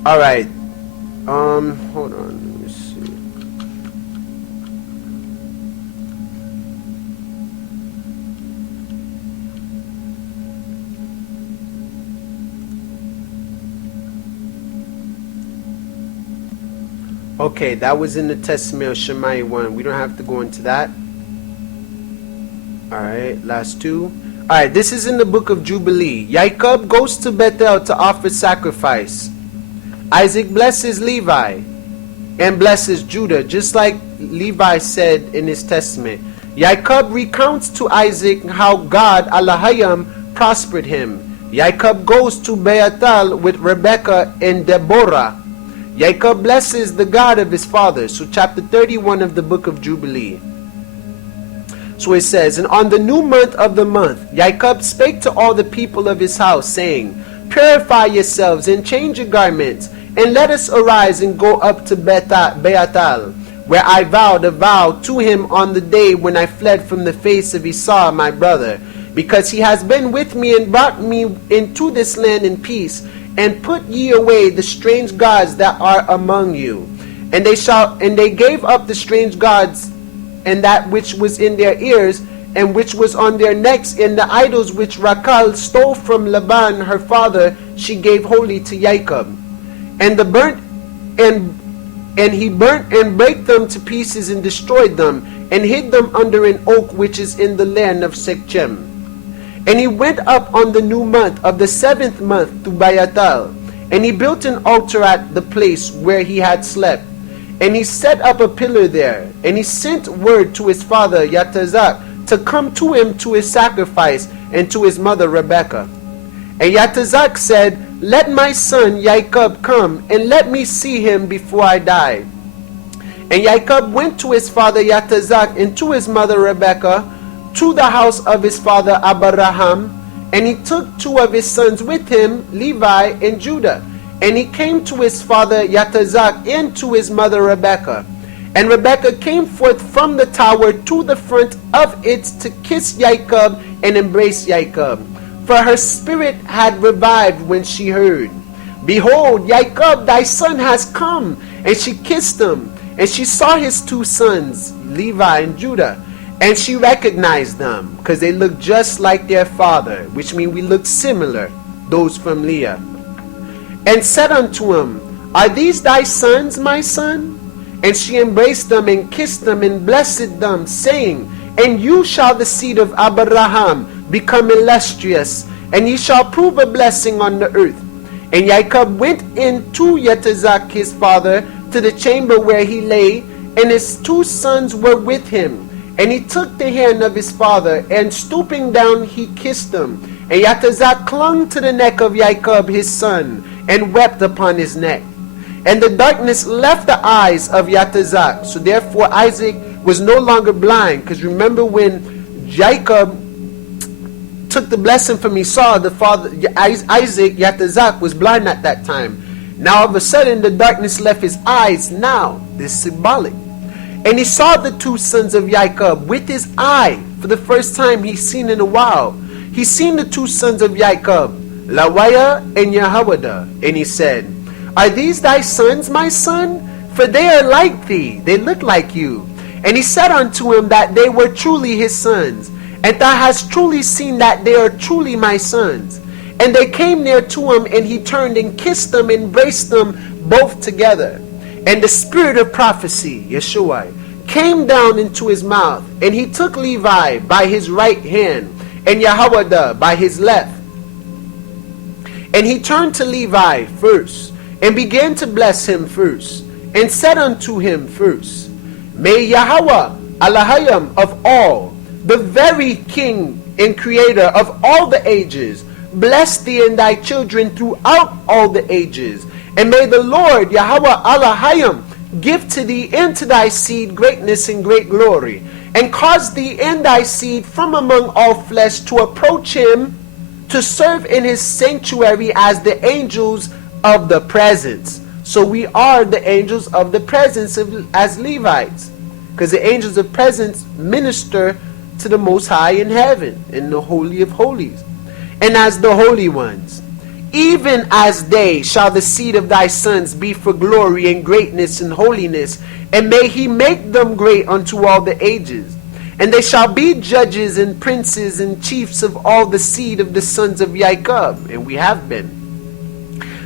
Alright. Hold on, let me see. Okay, that was in the Testament of Shemai 1. We don't have to go into that. Alright, last two. Alright, this is in the book of Jubilee. Jacob goes to Bethel to offer sacrifice. Isaac blesses Levi and blesses Judah, just like Levi said in his testament. Jacob recounts to Isaac how God, Allahayam, prospered him. Jacob goes to Bethel with Rebekah and Deborah. Jacob blesses the God of his father. So chapter 31 of the book of Jubilee. So it says, and on the new month of the month, Jacob spake to all the people of his house, saying, purify yourselves and change your garments, and let us arise and go up to Beatal, where I vowed a vow to him on the day when I fled from the face of Esau my brother, because he has been with me and brought me into this land in peace. And put ye away the strange gods that are among you. And they gave up the strange gods, and that which was in their ears, and which was on their necks, and the idols which Rachel stole from Laban her father, she gave wholly to Jacob. And he burnt and brake them to pieces and destroyed them, and hid them under an oak which is in the land of Shechem. And he went up on the new month of the 7th month to Beatal, and he built an altar at the place where he had slept. And he set up a pillar there, and he sent word to his father Yatazak to come to him to his sacrifice, and to his mother Rebekah. And Yatazak said, Let my son Jacob come, and let me see him before I die. And Jacob went to his father Yatazak and to his mother Rebekah, to the house of his father Abraham, and he took 2 of his sons with him, Levi and Judah. And he came to his father Yatazak and to his mother Rebekah. And Rebekah came forth from the tower to the front of it to kiss Jacob and embrace Jacob, for her spirit had revived when she heard, Behold, Jacob thy son has come. And she kissed him, and she saw his 2 sons, Levi and Judah. And she recognized them, because they looked just like their father, which means we look similar, those from Leah. And said unto him, Are these thy sons, my son? And she embraced them and kissed them and blessed them, saying, And you shall the seed of Abraham become illustrious, and ye shall prove a blessing on the earth. And Jacob went in to Yatazak his father to the chamber where he lay, and his 2 sons were with him. And he took the hand of his father, and stooping down he kissed him. And Yatazak clung to the neck of Jacob his son, and wept upon his neck. And the darkness left the eyes of Yatazak. So therefore Isaac was no longer blind. Because remember when Jacob took the blessing from Esau, the father Isaac, Yatazak was blind at that time. Now all of a sudden the darkness left his eyes. Now this is symbolic. And he saw the 2 sons of Jacob with his eye for the first time he's seen in a while. He seen the 2 sons of Jacob, Lawayah and Yahweh, and he said, Are these thy sons, my son? For they are like thee, they look like you. And he said unto him that they were truly his sons, and thou hast truly seen that they are truly my sons. And they came near to him, and he turned and kissed them, and embraced them both together. And the spirit of prophecy, Yeshua, came down into his mouth, and he took Levi by his right hand, and Yahweh by his left. And he turned to Levi first, and began to bless him first, and said unto him first, May Yahweh, Elohim of all, the very King and Creator of all the ages, bless thee and thy children throughout all the ages. And may the Lord, Yahweh Elohim, give to thee and to thy seed greatness and great glory, and cause thee and thy seed from among all flesh to approach him, to serve in his sanctuary as the angels of the presence. So we are the angels of the presence as Levites, because the angels of presence minister to the Most High in heaven, in the Holy of Holies. And as the holy ones, even as they shall the seed of thy sons be for glory and greatness and holiness, and may he make them great unto all the ages. And they shall be judges and princes and chiefs of all the seed of the sons of Jacob, and we have been.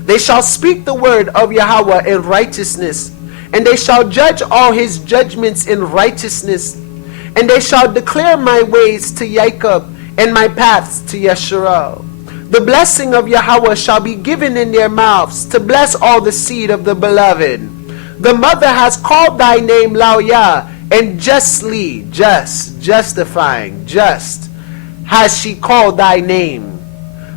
They shall speak the word of Yahweh in righteousness, and they shall judge all his judgments in righteousness. And they shall declare my ways to Jacob, and my paths to Yasharal. The blessing of Yahweh shall be given in their mouths, to bless all the seed of the beloved. The mother has called thy name Lawyah, and justly, justifying, has she called thy name.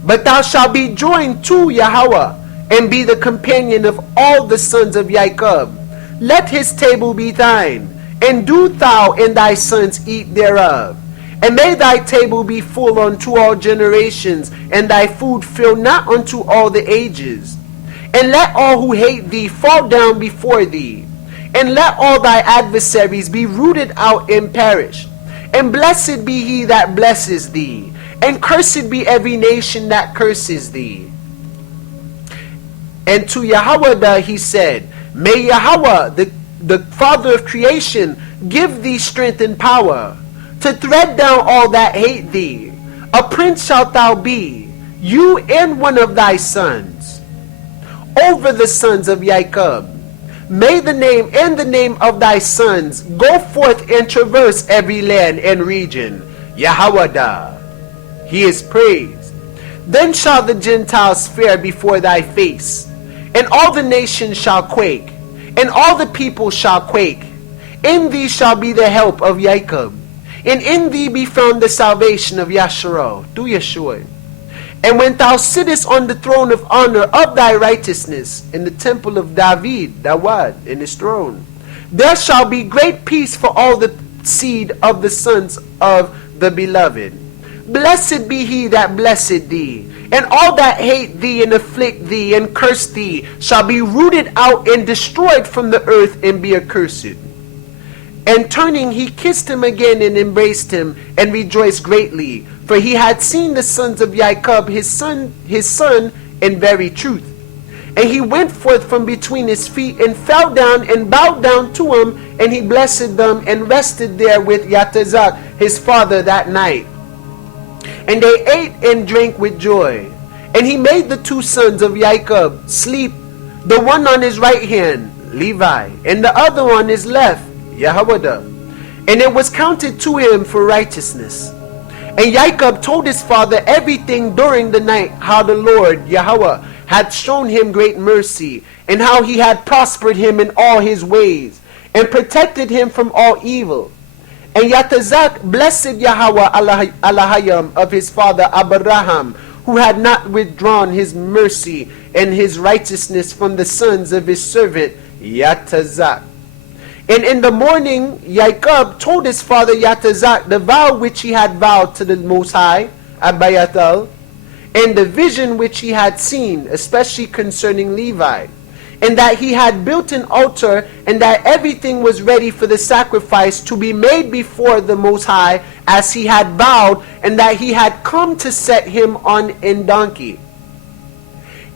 But thou shalt be joined to Yahweh, and be the companion of all the sons of Jacob. Let his table be thine, and do thou and thy sons eat thereof. And may thy table be full unto all generations, and thy food fill not unto all the ages. And let all who hate thee fall down before thee. And let all thy adversaries be rooted out and perish. And blessed be he that blesses thee. And cursed be every nation that curses thee. And to Yahweh he said, May Yahweh, the Father of creation, give thee strength and power, to tread down all that hate thee. A prince shalt thou be, you and one of thy sons, over the sons of Jacob. May the name of thy sons go forth and traverse every land and region. Yahweh, he is praised. Then shall the Gentiles fear before thy face, and all the nations shall quake, and all the people shall quake. In thee shall be the help of Jacob, and in thee be found the salvation of Yasharal, through Yeshua. And when thou sittest on the throne of honor of thy righteousness, in the temple of David, Dawad, in his throne, there shall be great peace for all the seed of the sons of the beloved. Blessed be he that blessed thee, and all that hate thee and afflict thee and curse thee shall be rooted out and destroyed from the earth and be accursed. And turning, he kissed him again and embraced him, and rejoiced greatly, for he had seen the sons of Jacob, his son, in very truth. And he went forth from between his feet, and fell down and bowed down to him, and he blessed them, and rested there with Yatazak his father that night. And they ate and drank with joy. And he made the two sons of Jacob sleep, the one on his right hand, Levi, and the other on his left, Yahweh. And it was counted to him for righteousness. And Jacob told his father everything during the night, how the Lord, Yahweh, had shown him great mercy, and how he had prospered him in all his ways, and protected him from all evil. And Yatazak blessed Yahweh Alahayam of his father Abraham, who had not withdrawn his mercy and his righteousness from the sons of his servant Yatazak. And in the morning Jacob told his father Yatazak the vow which he had vowed to the Most High, Abayatal, and the vision which he had seen, especially concerning Levi, and that he had built an altar, and that everything was ready for the sacrifice to be made before the Most High, as he had vowed, and that he had come to set him on a donkey.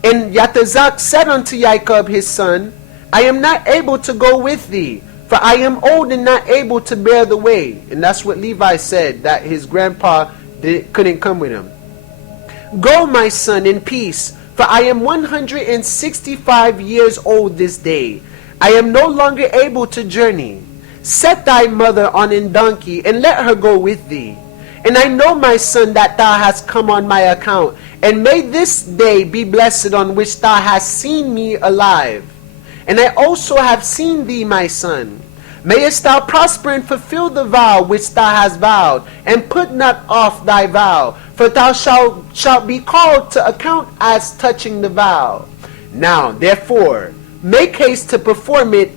And Yatazak said unto Jacob his son, I am not able to go with thee, for I am old and not able to bear the way. And that's what Levi said, that his grandpa couldn't come with him. Go, my son, in peace, for I am 165 years old this day. I am no longer able to journey. Set thy mother on a donkey, and let her go with thee. And I know, my son, that thou hast come on my account, and may this day be blessed on which thou hast seen me alive. And I also have seen thee, my son. Mayest thou prosper and fulfill the vow which thou hast vowed, and put not off thy vow, for thou shalt be called to account as touching the vow. Now, therefore, make haste to perform it,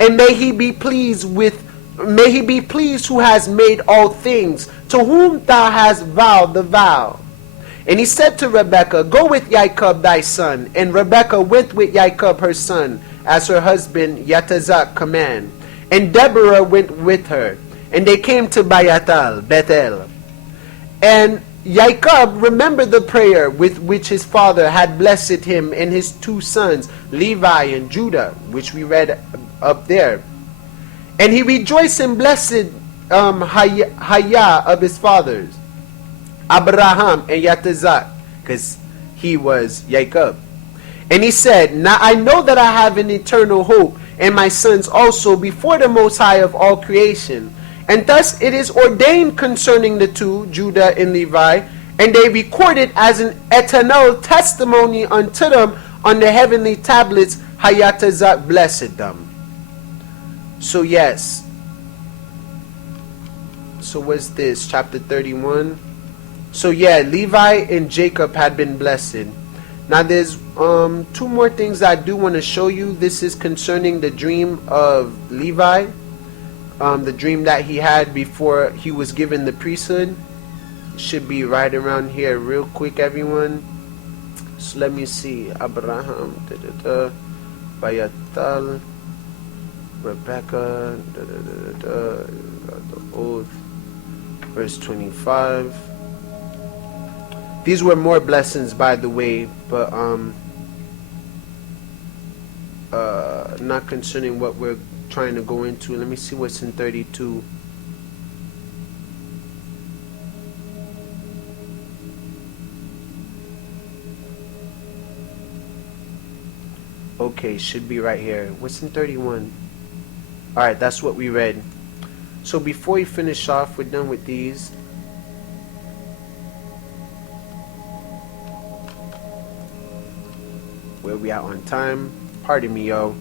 and may he be pleased who has made all things, to whom thou hast vowed the vow. And he said to Rebekah, Go with Jacob thy son. And Rebekah went with Jacob her son, as her husband Yatazak commanded. And Deborah went with her. And they came to Bethel. And Jacob remembered the prayer with which his father had blessed him and his two sons, Levi and Judah, which we read up there. And he rejoiced and blessed Hayah of his fathers, Abraham and Yatazak, because he was Jacob. And he said, Now I know that I have an eternal hope, and my sons also, before the Most High of all creation. And thus it is ordained concerning the two, Judah and Levi, and they record it as an eternal testimony unto them on the heavenly tablets. Hayatazak blessed them. So yes. So what's this? Chapter 31. So yeah, Levi and Jacob had been blessed. Now there's two more things I do want to show you. This is concerning the dream of Levi. The dream that he had before he was given the priesthood. It should be right around here real quick, everyone. oaths. Let me see. Abraham, Bayatal, Rebecca, the oath. Verse 25. These were more blessings, by the way, but not concerning what we're trying to go into. Let me see what's in 32. Okay, should be right here. What's in 31? Alright, that's what we read. So before we finish off, we're done with these. Where we at on time? Pardon me, yo.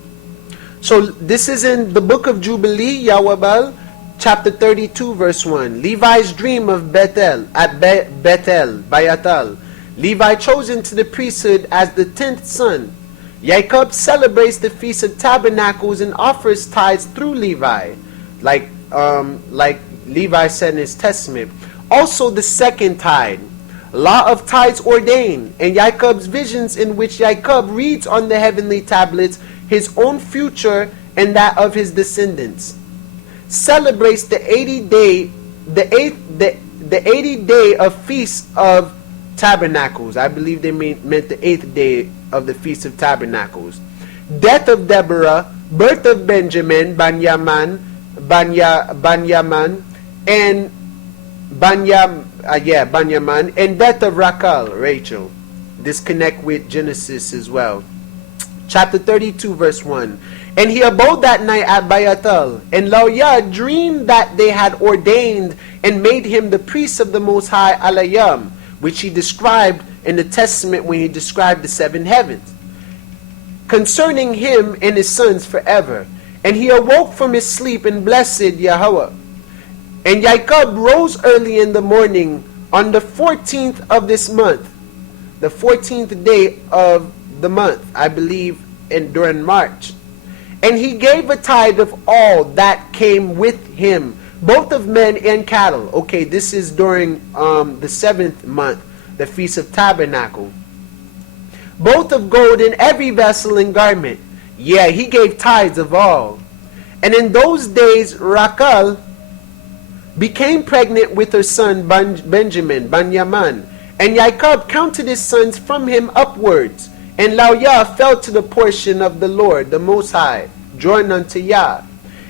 So this is in the book of Jubilee, Yahweh, chapter 32, verse 1. Levi's dream of Bethel, at Bethel, Bayatal. Levi chosen to the priesthood as the 10th son. Jacob celebrates the Feast of Tabernacles and offers tithes through Levi, like Levi said in his testament. Also the second tithe, law of tithes ordained, and Jacob's visions, in which Jacob reads on the heavenly tablets his own future and that of his descendants. Celebrates the 80 day of Feast of Tabernacles. I believe they meant the 8th day of the Feast of Tabernacles. Death of Deborah, birth of Benjamin, Banyaman, and Banyaman, and death of Rachel. This connect with Genesis as well. Chapter 32, verse 1. And he abode that night at Bayatal, and Lawayah dreamed that they had ordained and made him the priest of the Most High Alayam, which he described in the Testament when he described the 7 heavens, concerning him and his sons forever. And he awoke from his sleep and blessed Yahweh. And Jacob rose early in the morning on the 14th of this month, the 14th day of the month, I believe, during March. And he gave a tithe of all that came with him, both of men and cattle. Okay, this is during the 7th month, the Feast of Tabernacle. Both of gold in every vessel and garment. Yeah, he gave tithes of all. And in those days Rachel became pregnant with her son Benjamin, Banyaman. And Jacob counted his sons from him upwards. And Lawyah fell to the portion of the Lord, the Most High, joined unto Yah.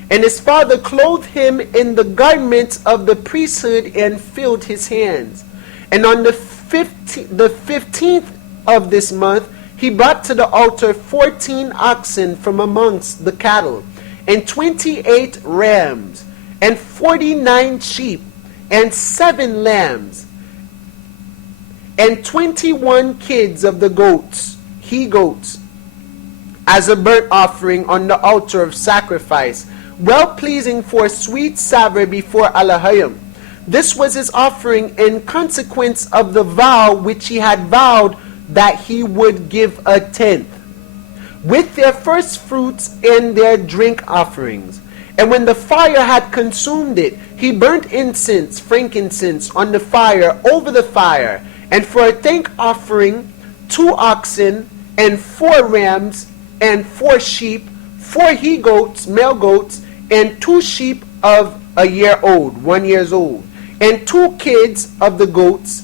And his father clothed him in the garments of the priesthood and filled his hands. And on the 15th of this month, he brought to the altar 14 oxen from amongst the cattle, and 28 rams, and 49 sheep, and 7 lambs, and 21 kids of the goats, he-goats, as a burnt offering on the altar of sacrifice, well-pleasing for a sweet savour before Elohim. This was his offering in consequence of the vow which he had vowed that he would give a tenth, with their first fruits and their drink offerings. And when the fire had consumed it, he burnt incense, frankincense, on the fire over the fire, and for a thank offering 2 oxen, and 4 rams, and 4 sheep, 4 he-goats, male goats, and 2 sheep of a year old, 1 year old, and 2 kids of the goats.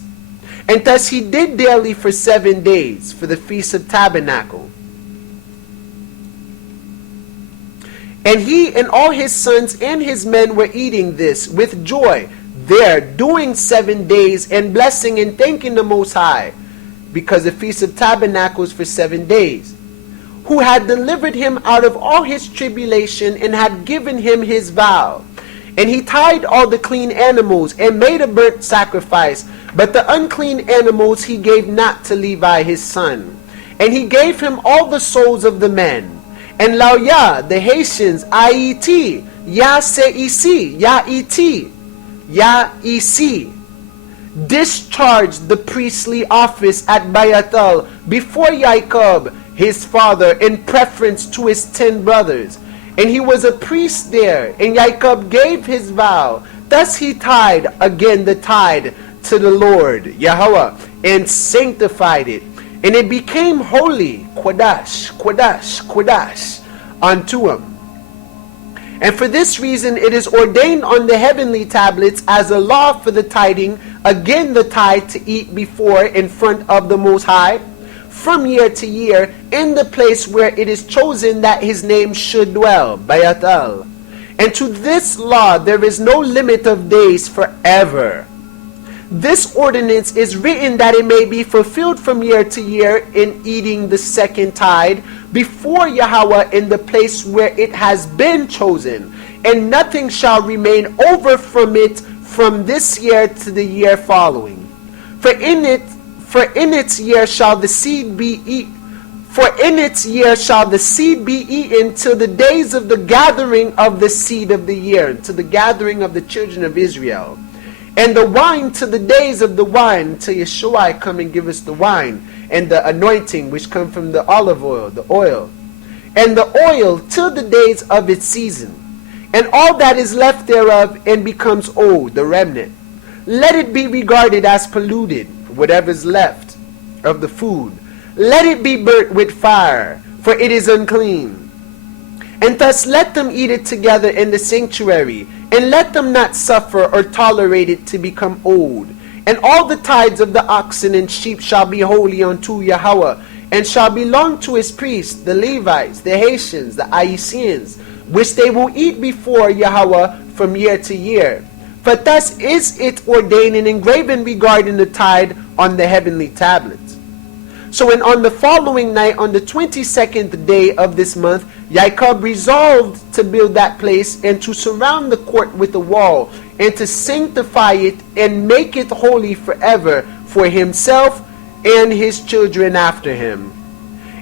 And thus he did daily for 7 days, for the Feast of Tabernacle. And he and all his sons and his men were eating this with joy, there doing 7 days, and blessing and thanking the Most High, because the Feast of Tabernacles for 7 days, who had delivered him out of all his tribulation and had given him his vow. And he tied all the clean animals and made a burnt sacrifice, but the unclean animals he gave not to Levi his son. And he gave him all the souls of the men. And Lawyah, the Haitians, hAiti, Yah-iti, discharged the priestly office at Bayatal before Jacob, his father, in preference to his 10 brothers. And he was a priest there, and Jacob gave his vow. Thus he tied again the tithe to the Lord, Yahweh, and sanctified it. And it became holy, Kodash, Kodash, Kodash, unto him. And for this reason it is ordained on the heavenly tablets as a law for the tithing, again the tithe to eat before in front of the Most High, from year to year, in the place where it is chosen that his name should dwell, Bayatal. And to this law there is no limit of days forever. This ordinance is written that it may be fulfilled from year to year in eating the second tithe before Yahweh in the place where it has been chosen, and nothing shall remain over from it from this year to the year following. For in its year shall the seed be eaten. For in its year shall the seed be eaten till the days of the gathering of the seed of the year, to the gathering of the children of Israel. And the wine to the days of the wine, till Yeshua come and give us the wine, and the anointing which come from the olive oil, the oil. And the oil till the days of its season. And all that is left thereof and becomes old, the remnant. Let it be regarded as polluted, whatever is left of the food. Let it be burnt with fire, for it is unclean. And thus let them eat it together in the sanctuary, and let them not suffer or tolerate it to become old. And all the tithes of the oxen and sheep shall be holy unto Yahweh, and shall belong to his priests, the Levites, the Haitians, the Aisians, which they will eat before Yahweh from year to year. For thus is it ordained and engraven regarding the tithe on the heavenly tablets. So and on the following night, on the 22nd day of this month, Jacob resolved to build that place and to surround the court with a wall and to sanctify it and make it holy forever for himself and his children after him.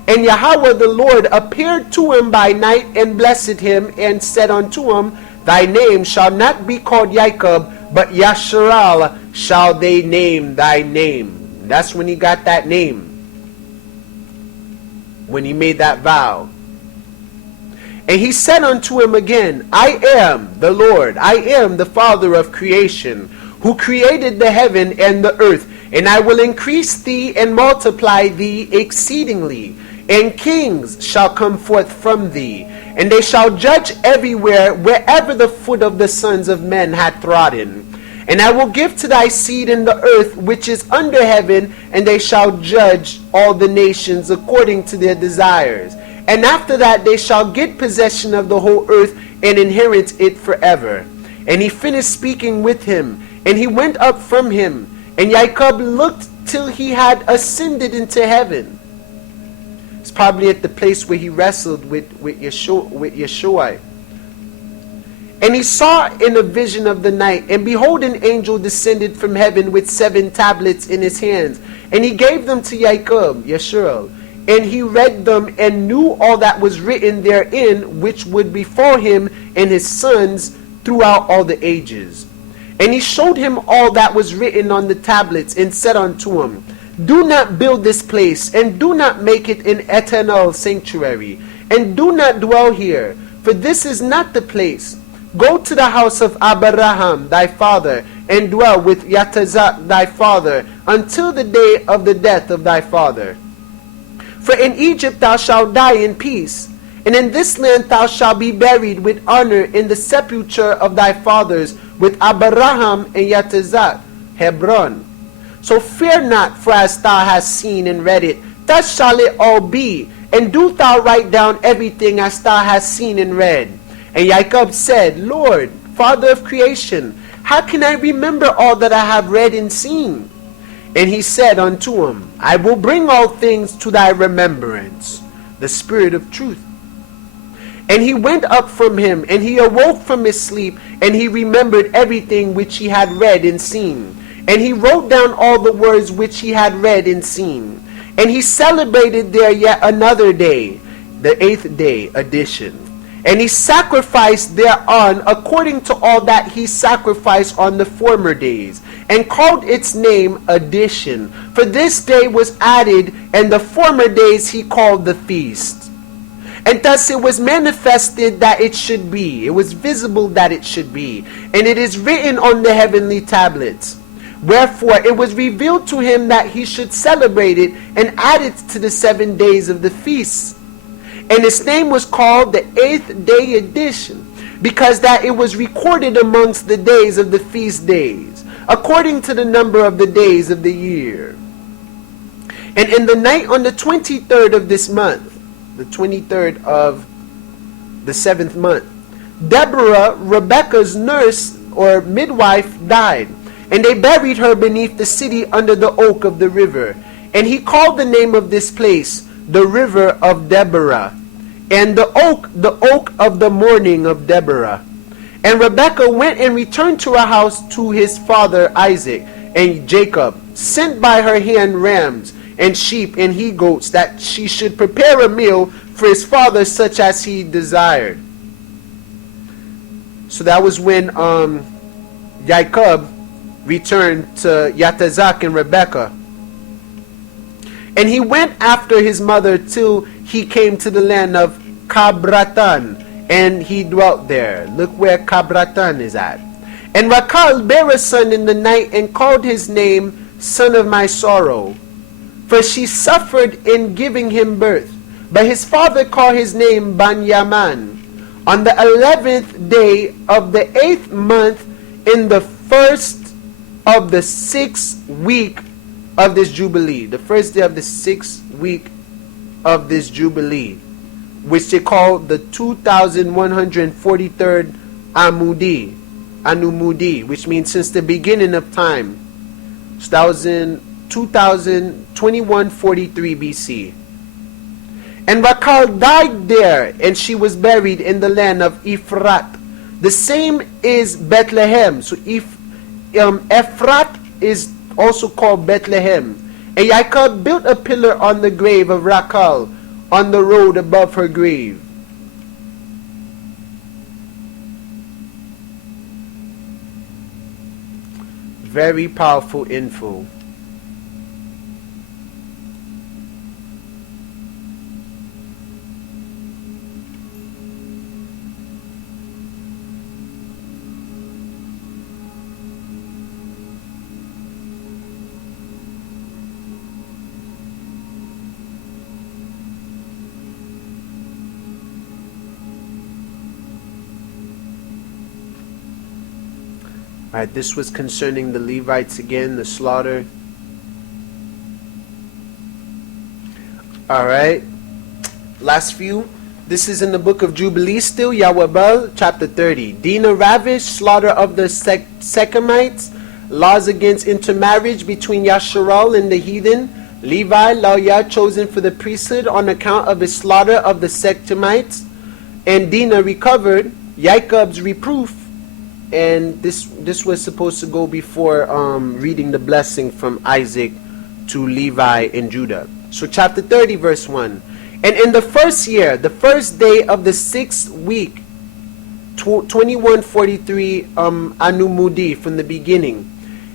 And Yahweh the Lord appeared to him by night and blessed him and said unto him, Thy name shall not be called Jacob, but Yasharal shall they name thy name. That's when he got that name, when he made that vow. And he said unto him again, I am the Lord, I am the Father of creation, who created the heaven and the earth, and I will increase thee and multiply thee exceedingly, and kings shall come forth from thee, and they shall judge everywhere, wherever the foot of the sons of men hath trodden. And I will give to thy seed in the earth which is under heaven, and they shall judge all the nations according to their desires. And after that they shall get possession of the whole earth and inherit it forever. And he finished speaking with him, and he went up from him. And Jacob looked till he had ascended into heaven. It's probably at the place where he wrestled with Yeshua. And he saw in a vision of the night, and behold, an angel descended from heaven with 7 tablets in his hands. And he gave them to Jacob, Yasharal. And he read them and knew all that was written therein, which would befall him and his sons throughout all the ages. And he showed him all that was written on the tablets, and said unto him, Do not build this place, and do not make it an eternal sanctuary, and do not dwell here, for this is not the place. Go to the house of Abraham thy father, and dwell with Yatazak thy father, until the day of the death of thy father. For in Egypt thou shalt die in peace, and in this land thou shalt be buried with honor in the sepulchre of thy fathers, with Abraham and Yatazak, Hebron. So fear not, for as thou hast seen and read it, thus shall it all be. And do thou write down everything as thou hast seen and read. And Jacob said, Lord, Father of creation, how can I remember all that I have read and seen? And he said unto him, I will bring all things to thy remembrance, the Spirit of truth. And he went up from him, and he awoke from his sleep, and he remembered everything which he had read and seen. And he wrote down all the words which he had read and seen. And he celebrated there yet another day, the 8th day addition. And he sacrificed thereon according to all that he sacrificed on the former days, and called its name addition. For this day was added, and the former days he called the feast. And thus it was manifested that it should be. It was visible that it should be. And it is written on the heavenly tablets. Wherefore it was revealed to him that he should celebrate it and add it to the 7 days of the feast. And its name was called the 8th day edition, because that it was recorded amongst the days of the feast days, according to the number of the days of the year. And in the night on the 23rd of this month, the 23rd of the 7th month, Deborah, Rebekah's nurse or midwife, died. And they buried her beneath the city under the oak of the river. And he called the name of this place the river of Deborah, and the oak of the mourning of Deborah. And Rebekah went and returned to her house to his father Isaac. And Jacob sent by her hand rams and sheep and he goats, that she should prepare a meal for his father such as he desired. So that was when Jacob returned to Yatazak and Rebekah. And he went after his mother till he came to the land of Kabratan, and he dwelt there. Look where Kabratan is at. And Rachel bare a son in the night, and called his name Son of My Sorrow, for she suffered in giving him birth. But his father called his name Banyaman. On the 11th day of the 8th month, in the first of the 6th week of this Jubilee, the first day of the 6th week of this Jubilee, which they call the 2143rd Anumudi, which means since the beginning of time. So that was in 2143 BC. And Rachel died there, and she was buried in the land of Ephrat. The same is Bethlehem. So Ephrat is also called Bethlehem. And Jacob built a pillar on the grave of Rachel on the road above her grave. Very powerful info. Alright, this was concerning the Levites again, the slaughter. Alright, last few. This is in the book of Jubilee still, Yahweh, chapter 30. Dinah ravished, slaughter of the Shechemites, laws against intermarriage between Yasharal and the heathen. Levi, Lawayah, chosen for the priesthood on account of his slaughter of the Shechemites. And Dinah recovered, Jacob's reproof. And this was supposed to go before reading the blessing from Isaac to Levi and Judah. So chapter 30 verse 1. And in the first year, the first day of the 6th week, 2143 Anumudi from the beginning,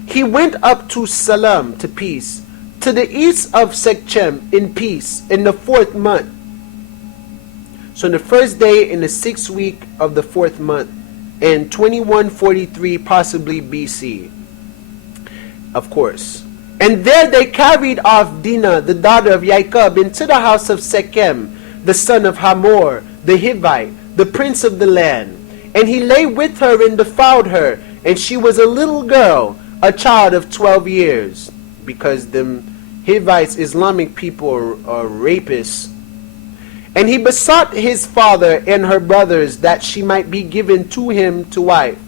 he went up to Salam, to peace, to the east of Shechem in peace, in the 4th month. So in the first day in the 6th week of the 4th month, in 2143 possibly BC, of course. And there they carried off Dinah, the daughter of Jacob, into the house of Shechem, the son of Hamor, the Hivite, the prince of the land. And he lay with her and defiled her, and she was a little girl, a child of 12 years. Because the Hivites, Islamic people, are rapists. And he besought his father and her brothers that she might be given to him to wife.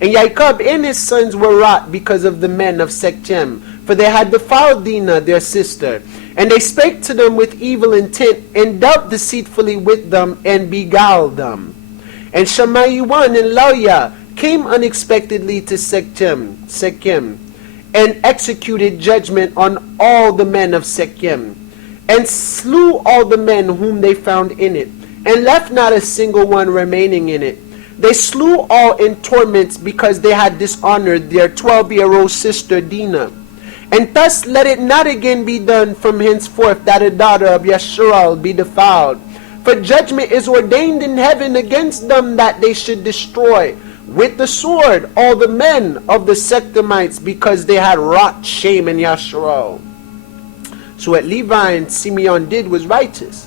And Jacob and his sons were wroth because of the men of Shechem, for they had defiled Dinah their sister. And they spake to them with evil intent, and dealt deceitfully with them, and beguiled them. And Shemaiwan and Lawyah came unexpectedly to Shechem, and executed judgment on all the men of Shechem, and slew all the men whom they found in it, and left not a single one remaining in it. They slew all in torments, because they had dishonored their 12-year-old sister Dinah. And thus let it not again be done from henceforth that a daughter of Yasharal be defiled. For judgment is ordained in heaven against them that they should destroy, with the sword all the men of the Sectamites, because they had wrought shame in Yasharal. So what Levi and Simeon did was righteous.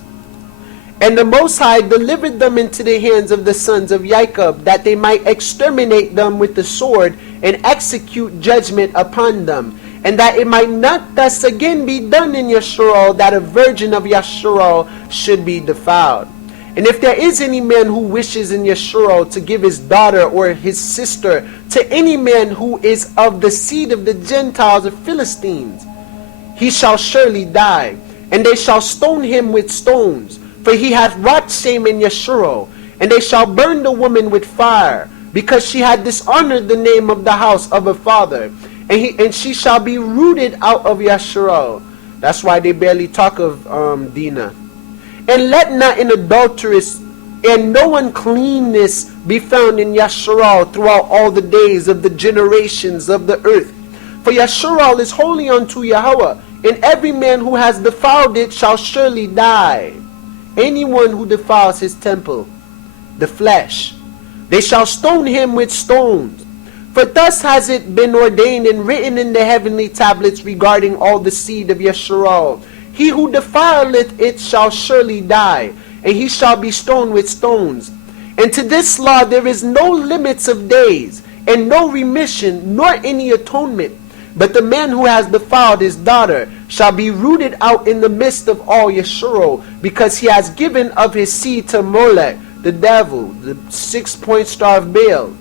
And the Most High delivered them into the hands of the sons of Jacob, that they might exterminate them with the sword and execute judgment upon them, and that it might not thus again be done in Yasharal, that a virgin of Yasharal should be defiled. And if there is any man who wishes in Yasharal to give his daughter or his sister to any man who is of the seed of the Gentiles or Philistines, he shall surely die, and they shall stone him with stones, for he hath wrought shame in Yasharal. And they shall burn the woman with fire, because she had dishonored the name of the house of her father, and she shall be rooted out of Yasharal. That's why they barely talk of Dinah. And let not an adulteress and no uncleanness be found in Yasharal throughout all the days of the generations of the earth. For Yasharal is holy unto Yahweh, and every man who has defiled it shall surely die. Anyone who defiles his temple, the flesh, they shall stone him with stones. For thus has it been ordained and written in the heavenly tablets regarding all the seed of Yasharal. He who defileth it shall surely die, and he shall be stoned with stones. And to this law there is no limits of days, and no remission, nor any atonement. But the man who has defiled his daughter shall be rooted out in the midst of all Yasharal, because he has given of his seed to Molech, the devil, the 6-point star of Baal,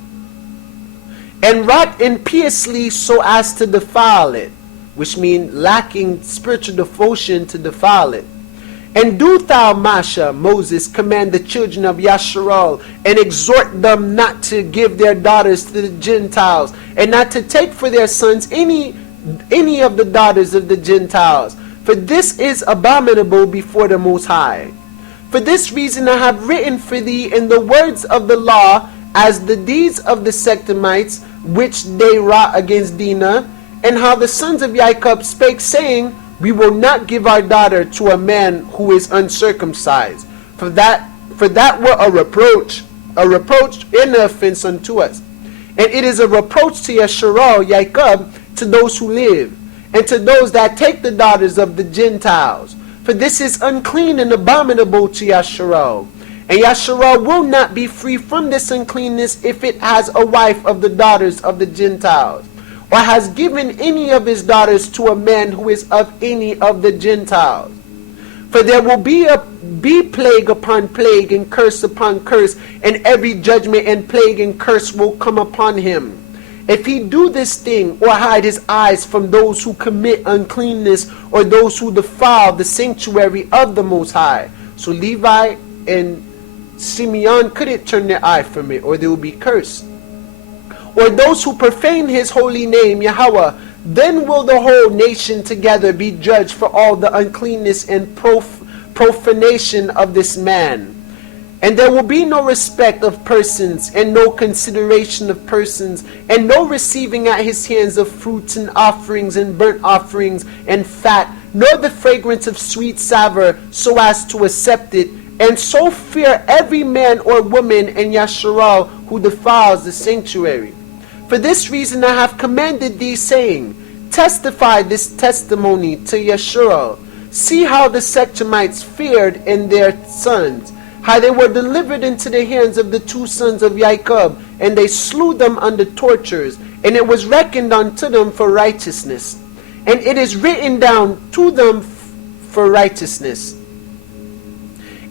and wrought impiously so as to defile it, which means lacking spiritual devotion to defile it. And do thou, Masha, Moses, command the children of Yasharal, and exhort them not to give their daughters to the Gentiles, and not to take for their sons any of the daughters of the Gentiles, for this is abominable before the Most High. For this reason I have written for thee in the words of the law, as the deeds of the Sectamites, which they wrought against Dinah, and how the sons of Jacob spake, saying, we will not give our daughter to a man who is uncircumcised, for that were a reproach and an offense unto us. And it is a reproach to Yasharal, Jacob, to those who live, and to those that take the daughters of the Gentiles. For this is unclean and abominable to Yasharal. And Yasharal will not be free from this uncleanness if it has a wife of the daughters of the Gentiles, or has given any of his daughters to a man who is of any of the Gentiles. For there will be plague upon plague, and curse upon curse, and every judgment and plague and curse will come upon him, if he do this thing, or hide his eyes from those who commit uncleanness, or those who defile the sanctuary of the Most High. So Levi and Simeon couldn't turn their eye from it, or they will be cursed. Or those who profane his holy name, Yahweh, then will the whole nation together be judged for all the uncleanness and profanation of this man. And there will be no respect of persons, and no consideration of persons, and no receiving at his hands of fruits and offerings and burnt offerings and fat, nor the fragrance of sweet savour, so as to accept it. And so fear every man or woman in Yasharal who defiles the sanctuary. For this reason I have commanded thee, saying, testify this testimony to Yasharal. See how the Sectamites feared in their sons, how they were delivered into the hands of the two sons of Jacob, and they slew them under tortures, and it was reckoned unto them for righteousness. And it is written down to them for righteousness.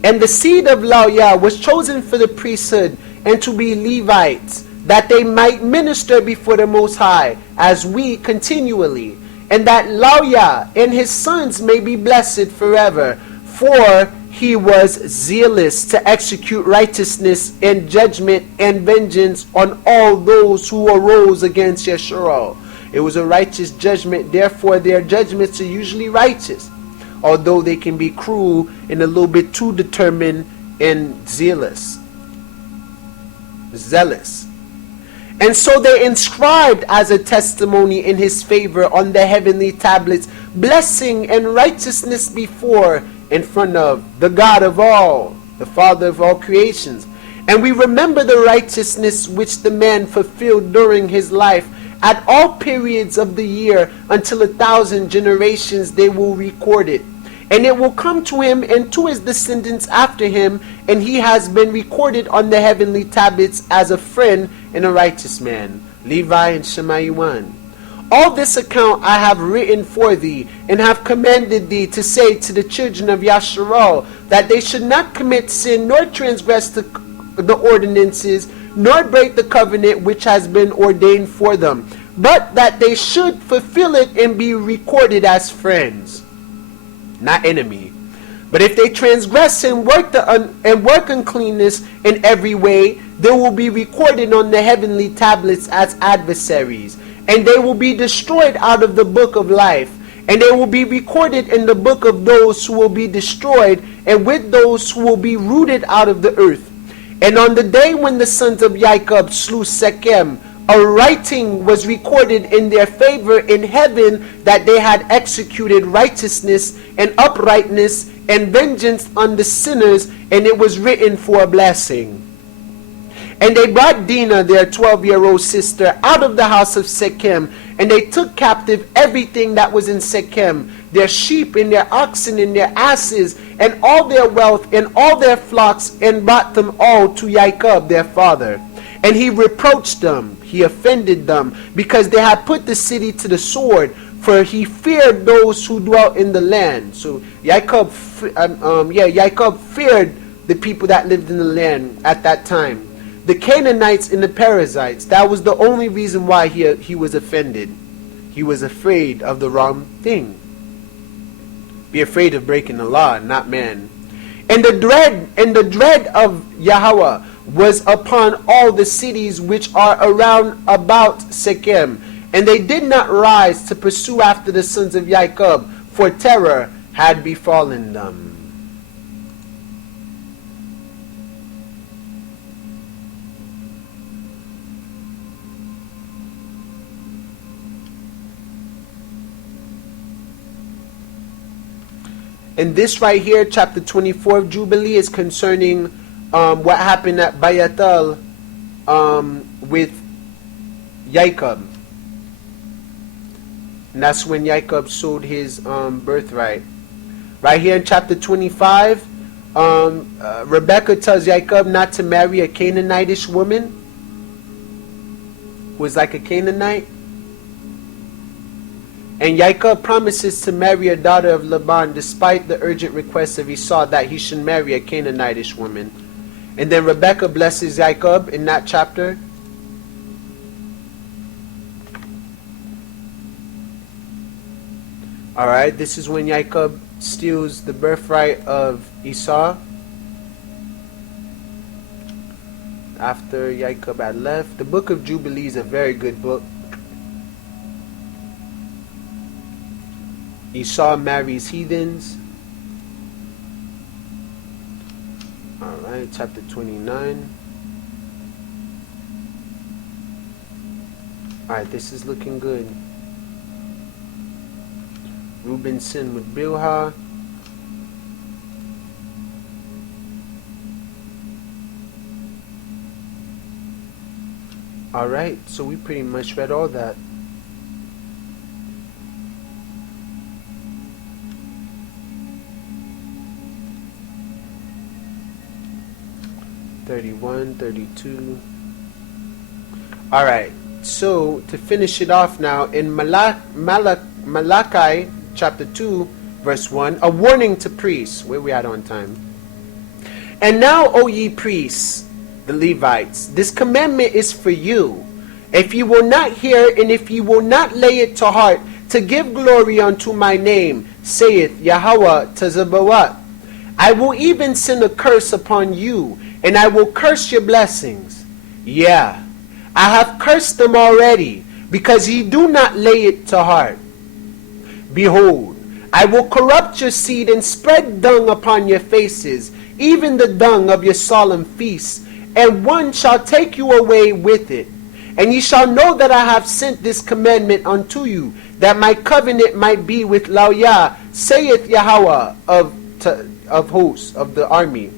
And the seed of Lawyah was chosen for the priesthood, and to be Levites, that they might minister before the Most High, as we continually, and that Lawyah and his sons may be blessed forever. For he was zealous to execute righteousness and judgment and vengeance on all those who arose against Yasharal. It was a righteous judgment, therefore their judgments are usually righteous, although they can be cruel and a little bit too determined and zealous. And so they inscribed as a testimony in his favor on the heavenly tablets, blessing and righteousness before, in front of, the God of all, the Father of all creations. And we remember the righteousness which the man fulfilled during his life. At all periods of the year, until 1,000 generations, they will record it. And it will come to him and to his descendants after him, and he has been recorded on the heavenly tablets as a friend and a righteous man. Levi and Shema. All this account I have written for thee, and have commanded thee to say to the children of Yasharal, that they should not commit sin, nor transgress the ordinances, nor break the covenant which has been ordained for them, but that they should fulfill it and be recorded as friends, not enemy. But if they transgress and work uncleanness in every way, they will be recorded on the heavenly tablets as adversaries, and they will be destroyed out of the book of life, and they will be recorded in the book of those who will be destroyed, and with those who will be rooted out of the earth. And on the day when the sons of Jacob slew Shechem, a writing was recorded in their favor in heaven, that they had executed righteousness and uprightness and vengeance on the sinners, and it was written for a blessing. And they brought Dinah, their 12-year-old sister, out of the house of Shechem, and they took captive everything that was in Shechem, their sheep and their oxen and their asses, and all their wealth and all their flocks, and brought them all to Jacob their father. And he reproached them, he offended them, because they had put the city to the sword, for he feared those who dwelt in the land. So Jacob feared the people that lived in the land at that time. The Canaanites and the Perizzites. That was the only reason why he was offended. He was afraid of the wrong thing. Be afraid of breaking the law, not man. And the dread of Yahweh was upon all the cities which are around about Shechem, and they did not rise to pursue after the sons of Jacob, for terror had befallen them. And this right here, chapter 24 of Jubilee, is concerning what happened at Bayatal with Jacob. And that's when Jacob sold his birthright. Right here in chapter 25, Rebecca tells Jacob not to marry a Canaanitish woman who was like a Canaanite. And Jacob promises to marry a daughter of Laban, despite the urgent request of Esau that he should marry a Canaanitish woman. And then Rebecca blesses Jacob in that chapter. Alright, this is when Jacob steals the birthright of Esau, after Jacob had left. The book of Jubilee is a very good book. Esau marries heathens. Alright, chapter 29. Alright, this is looking good. Reuben sinned with Bilhah. Alright, so we pretty much read all that. 31, 32. Alright, so to finish it off now, in Malachi chapter 2, verse 1, a warning to priests. Where we at on time? And now, O ye priests, the Levites, this commandment is for you. If you will not hear, and if you will not lay it to heart, to give glory unto my name, saith Yahweh to Zebawat, I will even send a curse upon you, and I will curse your blessings. Yeah, I have cursed them already, because ye do not lay it to heart. Behold, I will corrupt your seed and spread dung upon your faces, even the dung of your solemn feasts, and one shall take you away with it. And ye shall know that I have sent this commandment unto you, that my covenant might be with Lawayah, saith Yahweh of hosts, of the army.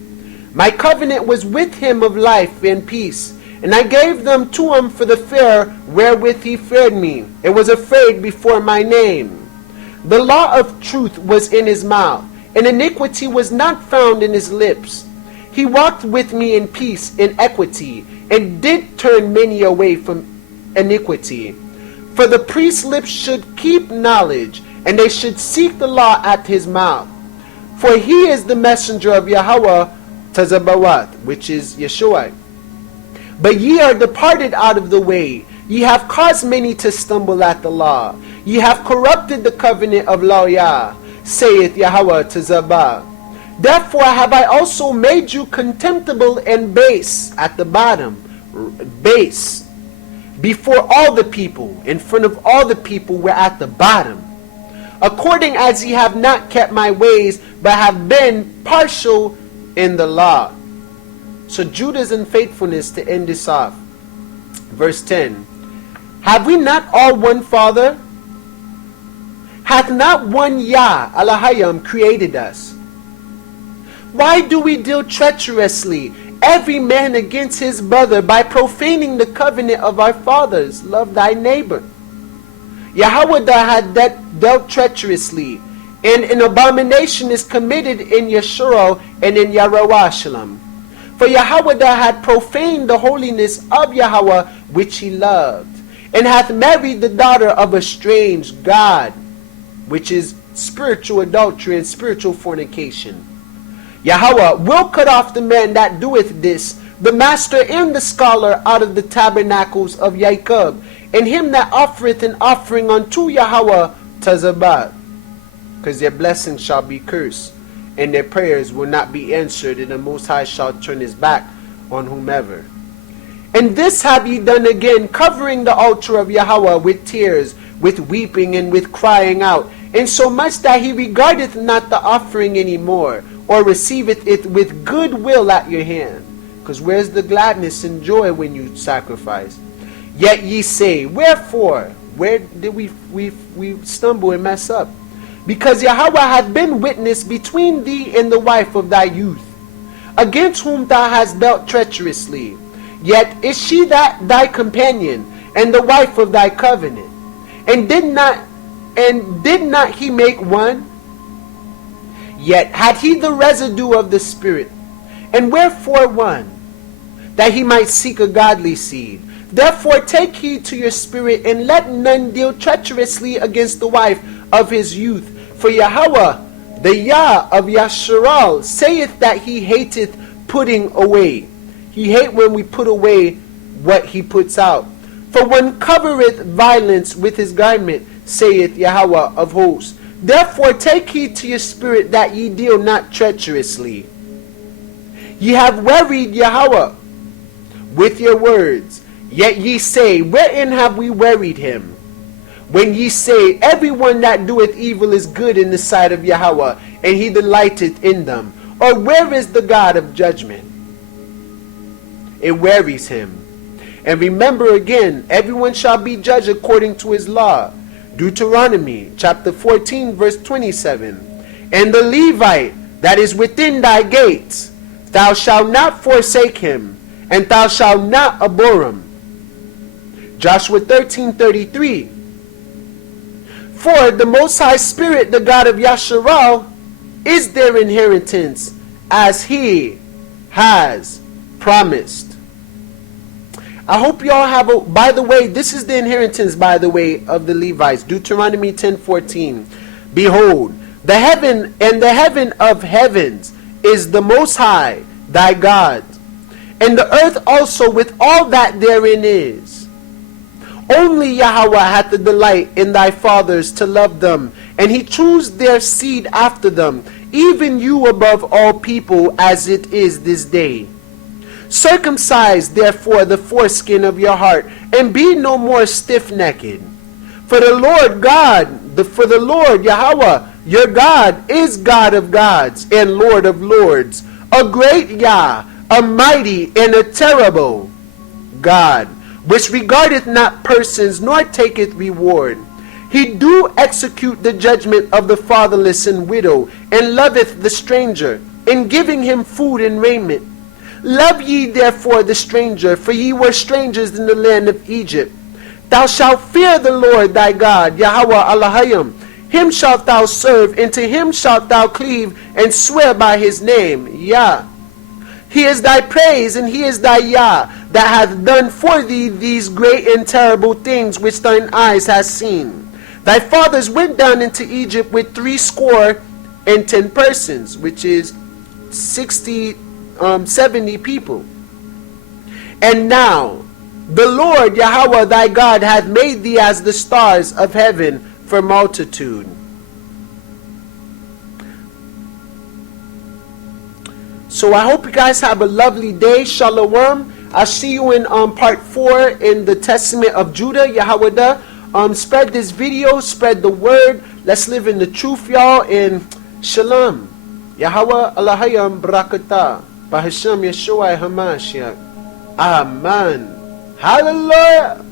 My covenant was with him of life and peace, and I gave them to him for the fear wherewith he feared me, and was afraid before my name. The law of truth was in his mouth, and iniquity was not found in his lips. He walked with me in peace and equity, and did turn many away from iniquity. For the priest's lips should keep knowledge, and they should seek the law at his mouth. For he is the messenger of Yahweh Tazabawat, which is Yeshua. But ye are departed out of the way. Ye have caused many to stumble at the law. Ye have corrupted the covenant of Lawayah, saith Yahweh Tazabah. Therefore have I also made you contemptible and base at the bottom, base, before all the people, in front of all the people were at the bottom. According as ye have not kept my ways, but have been partial in the law. So Judah's unfaithfulness, to end this off. Verse 10. Have we not all one Father? Hath not one Yah, Alahayam, created us? Why do we deal treacherously, every man against his brother, by profaning the covenant of our fathers? Love thy neighbor. Yahweh had dealt treacherously, and an abomination is committed in Yasharal and in Yahweh. For Yahweh had profaned the holiness of Yahweh which he loved, and hath married the daughter of a strange god, which is spiritual adultery and spiritual fornication. Yahweh will cut off the man that doeth this, the master and the scholar, out of the tabernacles of Jacob, and him that offereth an offering unto Yahweh Tazabat. Because their blessings shall be cursed, and their prayers will not be answered, and the Most High shall turn his back on whomever. And this have ye done again, covering the altar of Yahweh with tears, with weeping, and with crying out, insomuch that he regardeth not the offering any more, or receiveth it with good will at your hand. Because where's the gladness and joy when you sacrifice? Yet ye say, wherefore? Where did we stumble and mess up? Because Yahweh hath been witness between thee and the wife of thy youth, against whom thou hast dealt treacherously. Yet is she that thy companion, and the wife of thy covenant? And did not he make one? Yet had he the residue of the Spirit. And wherefore one? That he might seek a godly seed. Therefore take heed to your spirit, and let none deal treacherously against the wife of his youth. For Yahweh, the Yah of Yasharal, saith that he hateth putting away. He hate when we put away what he puts out. For one covereth violence with his garment, saith Yahweh of hosts. Therefore take heed to your spirit, that ye deal not treacherously. Ye have wearied Yahweh with your words. Yet ye say, wherein have we wearied him? When ye say, everyone that doeth evil is good in the sight of Yahweh, and he delighteth in them. Or where is the God of judgment? It wearies him. And remember again, everyone shall be judged according to his law. Deuteronomy chapter 14 verse 27. And the Levite that is within thy gates, thou shalt not forsake him, and thou shalt not abhor him. Joshua 13:33. For the Most High Spirit, the God of Yasharal, is their inheritance, as he has promised. I hope y'all have a, by the way, this is the inheritance, by the way, of the Levites. Deuteronomy 10:14. Behold, the heaven and the heaven of heavens is the Most High, thy God, and the earth also with all that therein is. Only Yahweh hath the delight in thy fathers to love them, and he chose their seed after them, even you above all people, as it is this day. Circumcise therefore the foreskin of your heart, and be no more stiff-necked. For the Lord Yahweh, your God, is God of gods and Lord of lords, a great Yah, a mighty and a terrible God, which regardeth not persons, nor taketh reward. He do execute the judgment of the fatherless and widow, and loveth the stranger, in giving him food and raiment. Love ye therefore the stranger, for ye were strangers in the land of Egypt. Thou shalt fear the Lord thy God, Yahweh Elohim. Him shalt thou serve, and to him shalt thou cleave, and swear by his name, Yah. He is thy praise, and he is thy Yah, that hath done for thee these great and terrible things which thine eyes have seen. Thy fathers went down into Egypt with 70 persons, which is 70 people. And now the Lord Yahweh thy God hath made thee as the stars of heaven for multitude. So I hope you guys have a lovely day. Shalom. I'll see you in part 4 in the Testament of Judah, Yahweh. Spread this video, spread the word. Let's live in the truth, y'all. And shalom. Yahweh Elohim Barakatah. Bahasham Yeshua HaMashiach. Amen. Hallelujah.